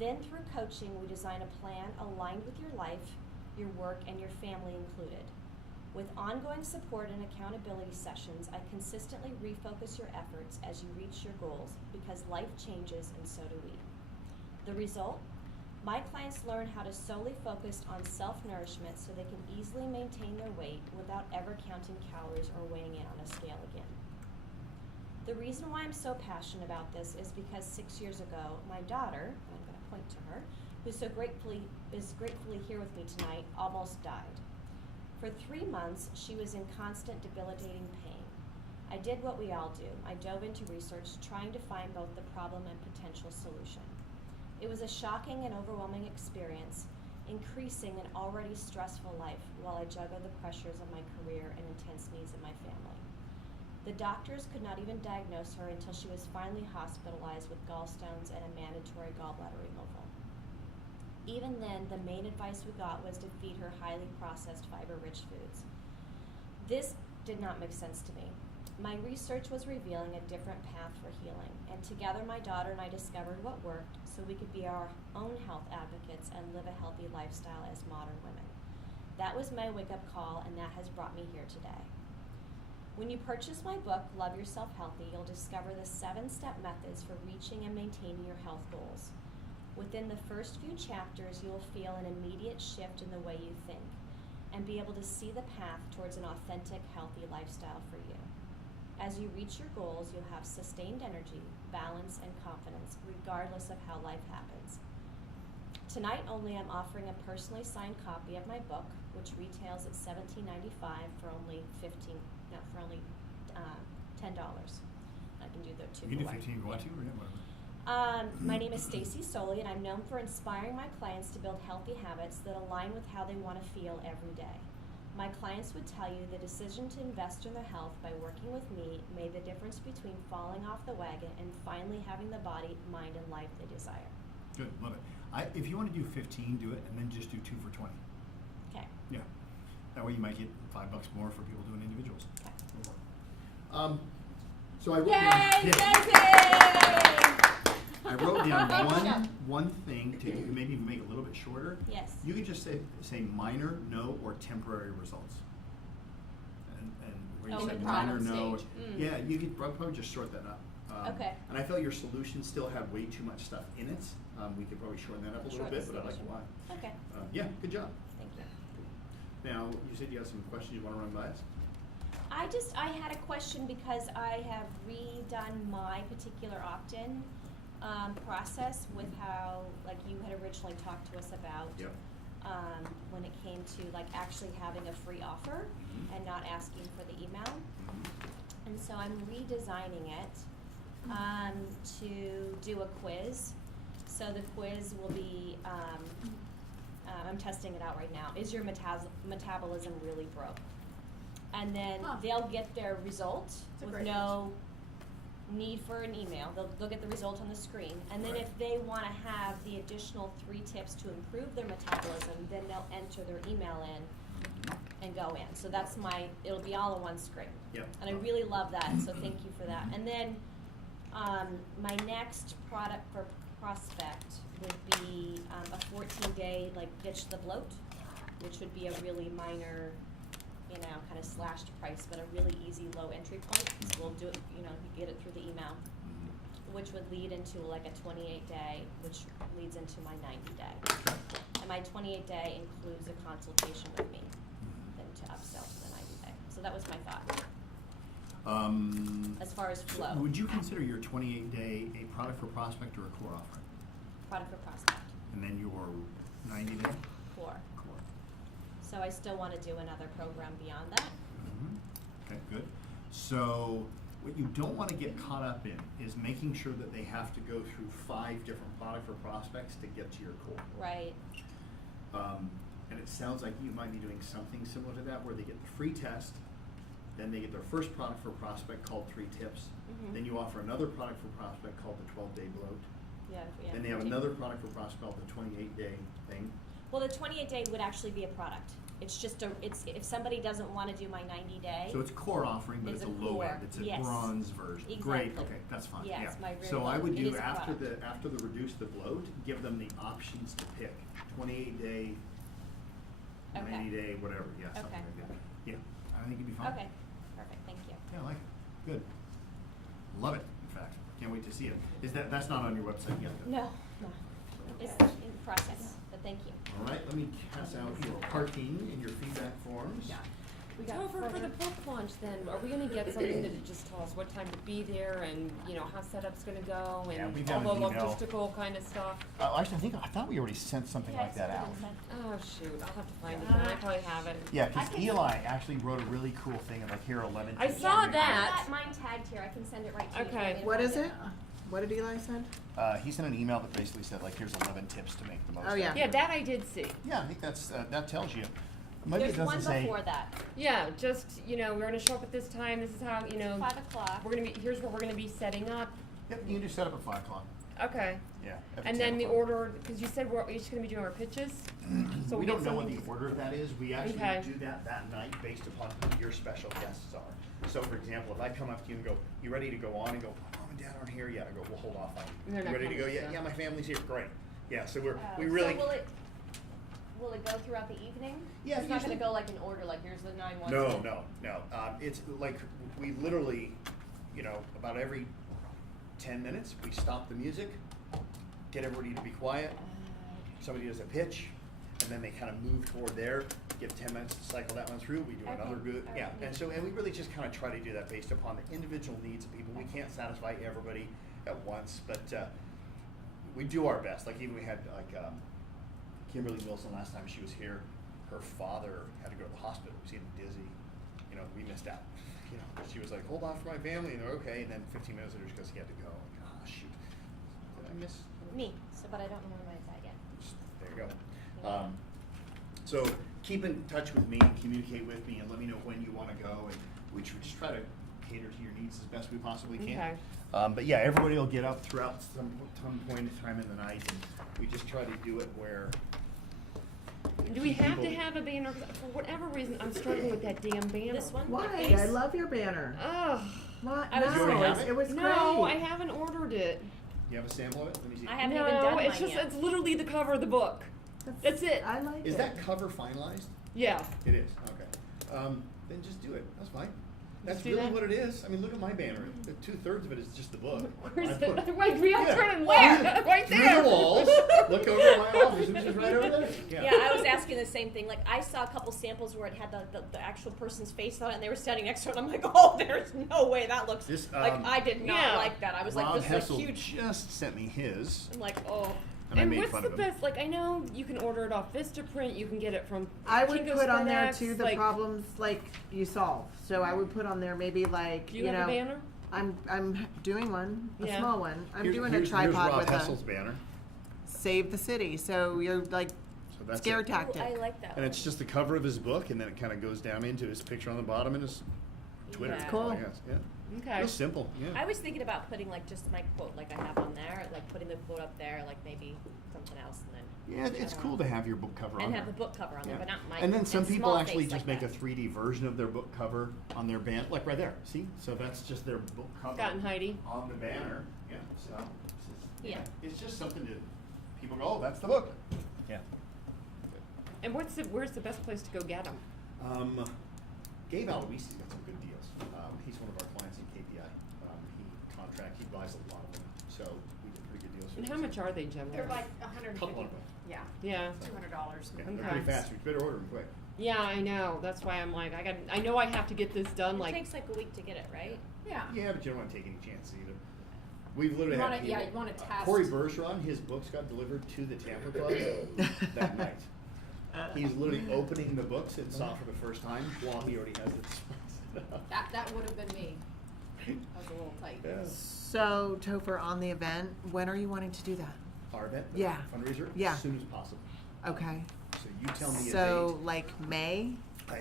Then through coaching, we design a plan aligned with your life, your work, and your family included. With ongoing support and accountability sessions, I consistently refocus your efforts as you reach your goals because life changes and so do we. The result? My clients learn how to solely focus on self-nourishment so they can easily maintain their weight without ever counting calories or weighing in on a scale again. The reason why I'm so passionate about this is because 6 years ago, my daughter, and I'm going to point to her, who is gratefully here with me tonight, almost died. For 3 months, she was in constant debilitating pain. I did what we all do. I dove into research trying to find both the problem and potential solution. It was a shocking and overwhelming experience, increasing an already stressful life while I juggled the pressures of my career and intense needs of my family. The doctors could not even diagnose her until she was finally hospitalized with gallstones and a mandatory gallbladder removal. Even then, the main advice we got was to feed her highly processed fiber-rich foods. This did not make sense to me. My research was revealing a different path for healing, and together my daughter and I discovered what worked so we could be our own health advocates and live a healthy lifestyle as modern women. That was my wake-up call, and that has brought me here today. When you purchase my book, Love Yourself Healthy, you'll discover the 7-step methods for reaching and maintaining your health goals. Within the first few chapters, you will feel an immediate shift in the way you think and be able to see the path towards an authentic, healthy lifestyle for you. As you reach your goals, you'll have sustained energy, balance, and confidence, regardless of how life happens. Tonight only, I'm offering a personally signed copy of my book, which retails at $17.95 for only $10. I can do the two. You can do for 15 if you want to, or whatever. My name is Stacy Soley, and I'm known for inspiring my clients to build healthy habits that align with how they want to feel every day. My clients would tell you the decision to invest in their health by working with me made the difference between falling off the wagon and finally having the body, mind, and life they desire. Good, love it. If you want to do 15, do it, and then just do 2 for 20. Okay. Yeah. That way you might get $5 more for people doing individuals. Okay. So I wrote Yay, down. Stacy! I wrote down Good job. one thing to maybe make it a little bit shorter. Yes. You could just say minor, no, or temporary results. And where you Oh, said the minor, problem no. stage. Yeah, you could probably just short that up. Okay. And I felt your solution still had way too much stuff in it. We could probably shorten that up a little Short bit, the but I'd like to solution. why. Okay. Yeah, good job. Thank you. Now, you said you had some questions you want to run by us? I had a question because I have redone my particular opt-in process with how, like you had originally talked to us about. Yep. When it came to like actually having a free offer and not asking for the email. And so I'm redesigning it to do a quiz. So the quiz will be, I'm testing it out right now. Is your metabolism really broke? And then they'll get their result That's a with great no need for an email. They'll get the result on the screen. And then Right. if they want to have the additional 3 tips to improve their metabolism, then they'll enter their email in and go in. So that's it'll be all on one screen. Yep. And I really love that, so thank you for that. And then my next product for prospect would be a 14-day like ditch the bloat, which would be a really minor, kind of slashed price, but a really easy low entry point. So we'll do it, you get it through the email, which would lead into like a 28-day, which leads into my 90-day. And my 28-day includes a consultation with me, then to upsell to the 90-day. So that was my thought. As far as flow. Would you consider your 28-day a product for prospect or a core offering? Product for prospect. And then your 90-day? Core. Core. So I still want to do another program beyond that. Okay, good. So what you don't want to get caught up in is making sure that they have to go through 5 different product for prospects to get to your core. Right. And it sounds like you might be doing something similar to that, where they get the free test, then they get their first product for prospect called 3 tips. Then you offer another product for prospect called the 12-day bloat. Yeah. Then they have another product for prospect called the 28-day thing. Well, the 28-day would actually be a product. It's just if somebody doesn't want to do my 90-day. So it's core offering, but It's it's a a low core, end. It's a yes. bronze version. Great. Exactly. Okay, that's fine. Yeah, Yeah. it's my very So I low- would it do is a after product. after the reduce the bloat, give them the options to pick 28-day, Okay. 90-day, whatever. Yeah, something Okay. like that. Yeah, I think you'd be fine. Okay. Perfect. Thank you. Yeah, I like it. Good. Love it. In fact, can't wait to see it. That's not on your website yet? though? No. It's in process, but thank you. All right. Let me pass out your parking and your feedback forms. Yeah. We got Topher, for the further- book launch then, are we gonna get something to just tell us what time to be there and, how setup's gonna go Yeah, and we've all got the an email. logistical kind of stuff? Actually, I thought we already sent something Yeah, like that it's out. been sent. Oh, shoot, I'll have to find it then, I probably have it. Yeah, I because can- Eli actually wrote a really cool thing of like, here are 11 I tips saw to make that. I've got mine tagged here. I can send it right to you. if you Okay. want me to What find is it? What did Eli send? He sent an email that basically said like, here's 11 tips to make the most. Oh, of yeah. it. Yeah, that I did see. Yeah, I think that tells you. Maybe There's it one doesn't say. before that. Yeah, just, we're gonna show up at this time, this is how, 5 o'clock. here's what we're gonna be setting up. Yep, you can just set up at 5 o'clock. Okay. Yeah. And then the order, because you said we're each gonna be doing our pitches? So we get don't know what something the order of that is. We actually Okay. do that night based upon who your special guests are. So, for example, if I come up to you and go, "You ready to go on?" and go, "Mom and Dad aren't here yet," I go, "We'll hold off on you." They're You not ready to go? coming, Yeah, so- yeah, my family's here. Great. Yeah, so we So really. will it go throughout the evening? Yeah, It's not gonna usually- go like in order, like here's the 911. No. It's like we literally, about every 10 minutes, we stop the music, get everybody to be quiet. Somebody does a pitch, and then they kind of move toward there. Give 10 minutes to cycle that one through. We do another Okay. good, All yeah. right. And we really just kind of try to do that based upon the individual needs of people. We can't satisfy everybody at once, but we do our best. Like even we had Kimberly Wilson last time she was here. Her father had to go to the hospital. He was getting dizzy. We missed out. She was like, "Hold on for my family," and they're okay. And then 15 minutes later, she goes, "He had to go." Like, oh shoot, did I miss? Me, but I don't know where mine's at yet. There you go. So keep in touch with me, communicate with me, and let me know when you want to go, and we just try to cater to your needs as best we possibly can. Okay. But yeah, everybody will get up throughout some point in time in the night, and we just try to do it where. Do we have to people- have a banner? 'Cause for whatever reason, I'm struggling with that damn banner. This one? Why? The face? I love your banner. Ugh. What? I was- You already No, have it? it was great. No, I haven't ordered it. You have a sample of it? Let me see. I haven't no, even done it's mine just yet. it's literally the cover of the book. That's it. I like Is it. that cover finalized? Yeah. It is. Okay. Then just do it. That's fine. That's see really that? what it is. I mean, look at my banner. 2/3 of it is just the book. Where's I it? put- Wait, we have Yeah. turning where? Right Through there. the walls. Look over at my office, which is right over there. Yeah, I was asking the same thing. Like, I saw a couple samples where it had the actual person's face on it, and they were standing next to it. And I'm like, oh, there's no way that looks This, like I did not yeah. like that. I was Rob like, this is a Hessel huge. just sent me his, I'm like, oh. and I made what's fun the of him. best? Like, I know you can order it off Vistaprint. You can get it from. I would Kinko's put on there FedEx, too the like, problems like you solve. So I would put on there maybe like, Do you have know, a banner? I'm doing one, a Yeah. small one. I'm Here's- doing here's a tripod Rob with Hessel's a banner. save the city. So you're like So that's scare it. tactic. I like that. And it's just the cover of his book, and then it kind of goes down into his picture on the bottom and his Twitter. Yeah. Cool. I guess. Yeah. Okay. Real simple. Yeah. I was thinking about putting like just my quote like I have on there, like putting the quote up there, like maybe something else, and then. Yeah, it's cool to have your book cover on And there. have the book cover on there, Yeah. but not my. And then some people small actually face just like make a that. 3D version of their book cover on their band, like right there. See? So that's just their book cover Scott and Heidi. on the banner. Yeah. So it's just, Yeah. it's just something to people go, oh, that's the book. Yeah. And where's the best place to go get them? Gabe Aloisi's got some good deals. He's one of our clients in KPI. He buys a lot of them, so we get pretty good deals. And how much are they generally? They're like $150. Couple of them. Yeah. Yeah. $200. Yeah, Okay. they're pretty fast. You better order them quick. Yeah, I know. That's why I'm like, I know I have to get this done. It Like, takes like a week to get it, right? Yeah. Yeah, but you don't want to take any chances either. We've literally You had wanna- yeah, people- you wanna test. Corey Bergeron, his books got delivered to the Tampa Club that night. He's literally opening the books and saw it for the first time while he already has it. That would have been me. I was a little tight. Yeah. So Topher, on the event, when are you wanting to do that? Our event, the Yeah. fundraiser, Yeah. as soon as possible. Okay. So you tell me a So date. like May?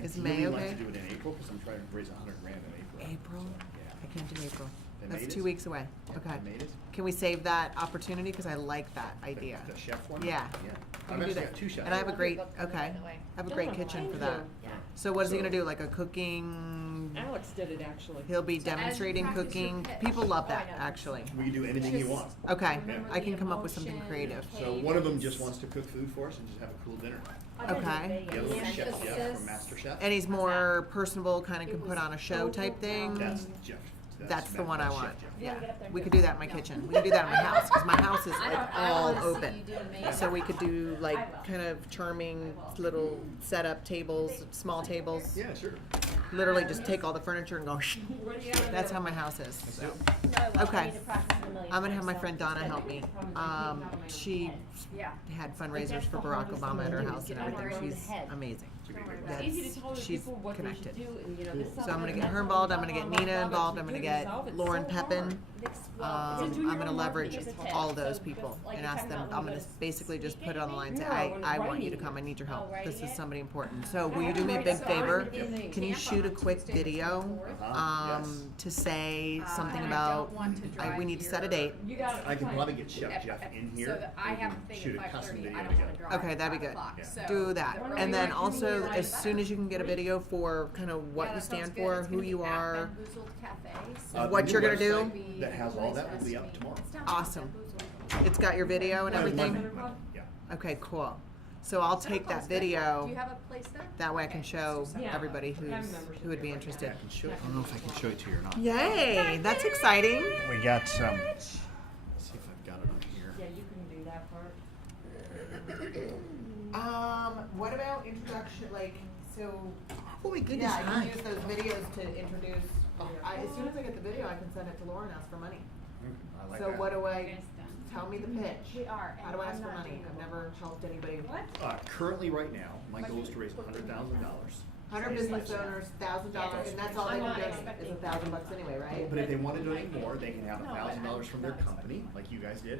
Is May Ideally, okay? like to do it in April because I'm trying to raise $100,000 in April. April? So, yeah. I can't do April. They That's made 2 it? weeks away. Yeah, Okay. they made it. Can we save that opportunity? Because I like that idea. The chef one? Yeah. Yeah. We I've can do actually that. got two chefs. And I have a love your great, book cover, by okay. the way. I have a great Oh, kitchen thank for that. you. Yeah. So what is he So- gonna do? Like a cooking? Alex did it actually. He'll be So as you demonstrating practice your cooking. pitch- People love Oh, I that, know. actually. We can do anything you want. Okay, Remember I the can come up with something emotion, creative. So one of them just wants to cook food for us and just have a cool dinner. Okay. The other one's And Chef Jeff assist. from Master Chef. And he's more personable, kind of It can put was on a show type thing. That's Jeff. That's the one I Chef want. Jeff. Yeah, get up there we and could do do that in my kitchen. We could do that in my house, because my house is I like don't- I all wanna see open. you do amazing. So we could do I like will. kind of charming little setup tables, small tables. Yeah, sure. Literally just take all the furniture and go, What do you gotta that's do? how my house is. So. No, I will. Okay. I need to practice it a million I'm gonna have my times, friend so- Donna help me. She Yeah. had fundraisers for Barack Obama at her house and everything. She's amazing. It's easy to tell other She's people what connected. they should do, and you know, this So I'm gonna get her involved, I'm gonna get Nina involved, I'm gonna get Lauren Pepin. I'm gonna leverage all of those people and ask them, I'm gonna basically just put it on the line and say, I want you to come, I need your help. This is somebody important. So will you do me a big favor? Can you shoot a quick video, Yes. to say something I about, don't want to drive we need to set a your- date. You got it. I can probably get Chef Jeff in here. So that I We have can a thing shoot at a custom 5:30, video I don't wanna together. drive Okay, at that'd be 5 good. o'clock, Yeah. so- Do that. And then also, Right. as soon as you can get a video for kind of what Yeah, you that sounds stand good. for, It's who gonna be you at are. Bamboozled Cafe, so The What new you're gonna do? website That has all that will be up tomorrow. It's down Awesome. Bamboozled. It's got your video and Yeah, everything? Monday. Yeah. Okay, cool. So I'll take that Sounds good. Do video, you have a place there? that way I can show Yeah. everybody I have who membership would be right now. interested. I can show. I don't know if I can show it to you or not. Yay, that's exciting. We got some. Let's see if I've got it on here. Yeah, you can do that part. What about introduction, like, so, Oh my goodness! yeah, I Hi. can use those videos to introduce, as soon as I get the video, I can send it to Laura and ask for money. I like So that. what do I, tell me the pitch. We are, How and do I I'm ask for not money? doing I've the never helped anybody. Currently, right now, my goal is to raise $100,000. 100 business owners, $1,000, and that's all they I'm can not donate, expecting is $1,000 anyway, right? But if they want to donate more, they can have $1,000 from their company, like you guys did,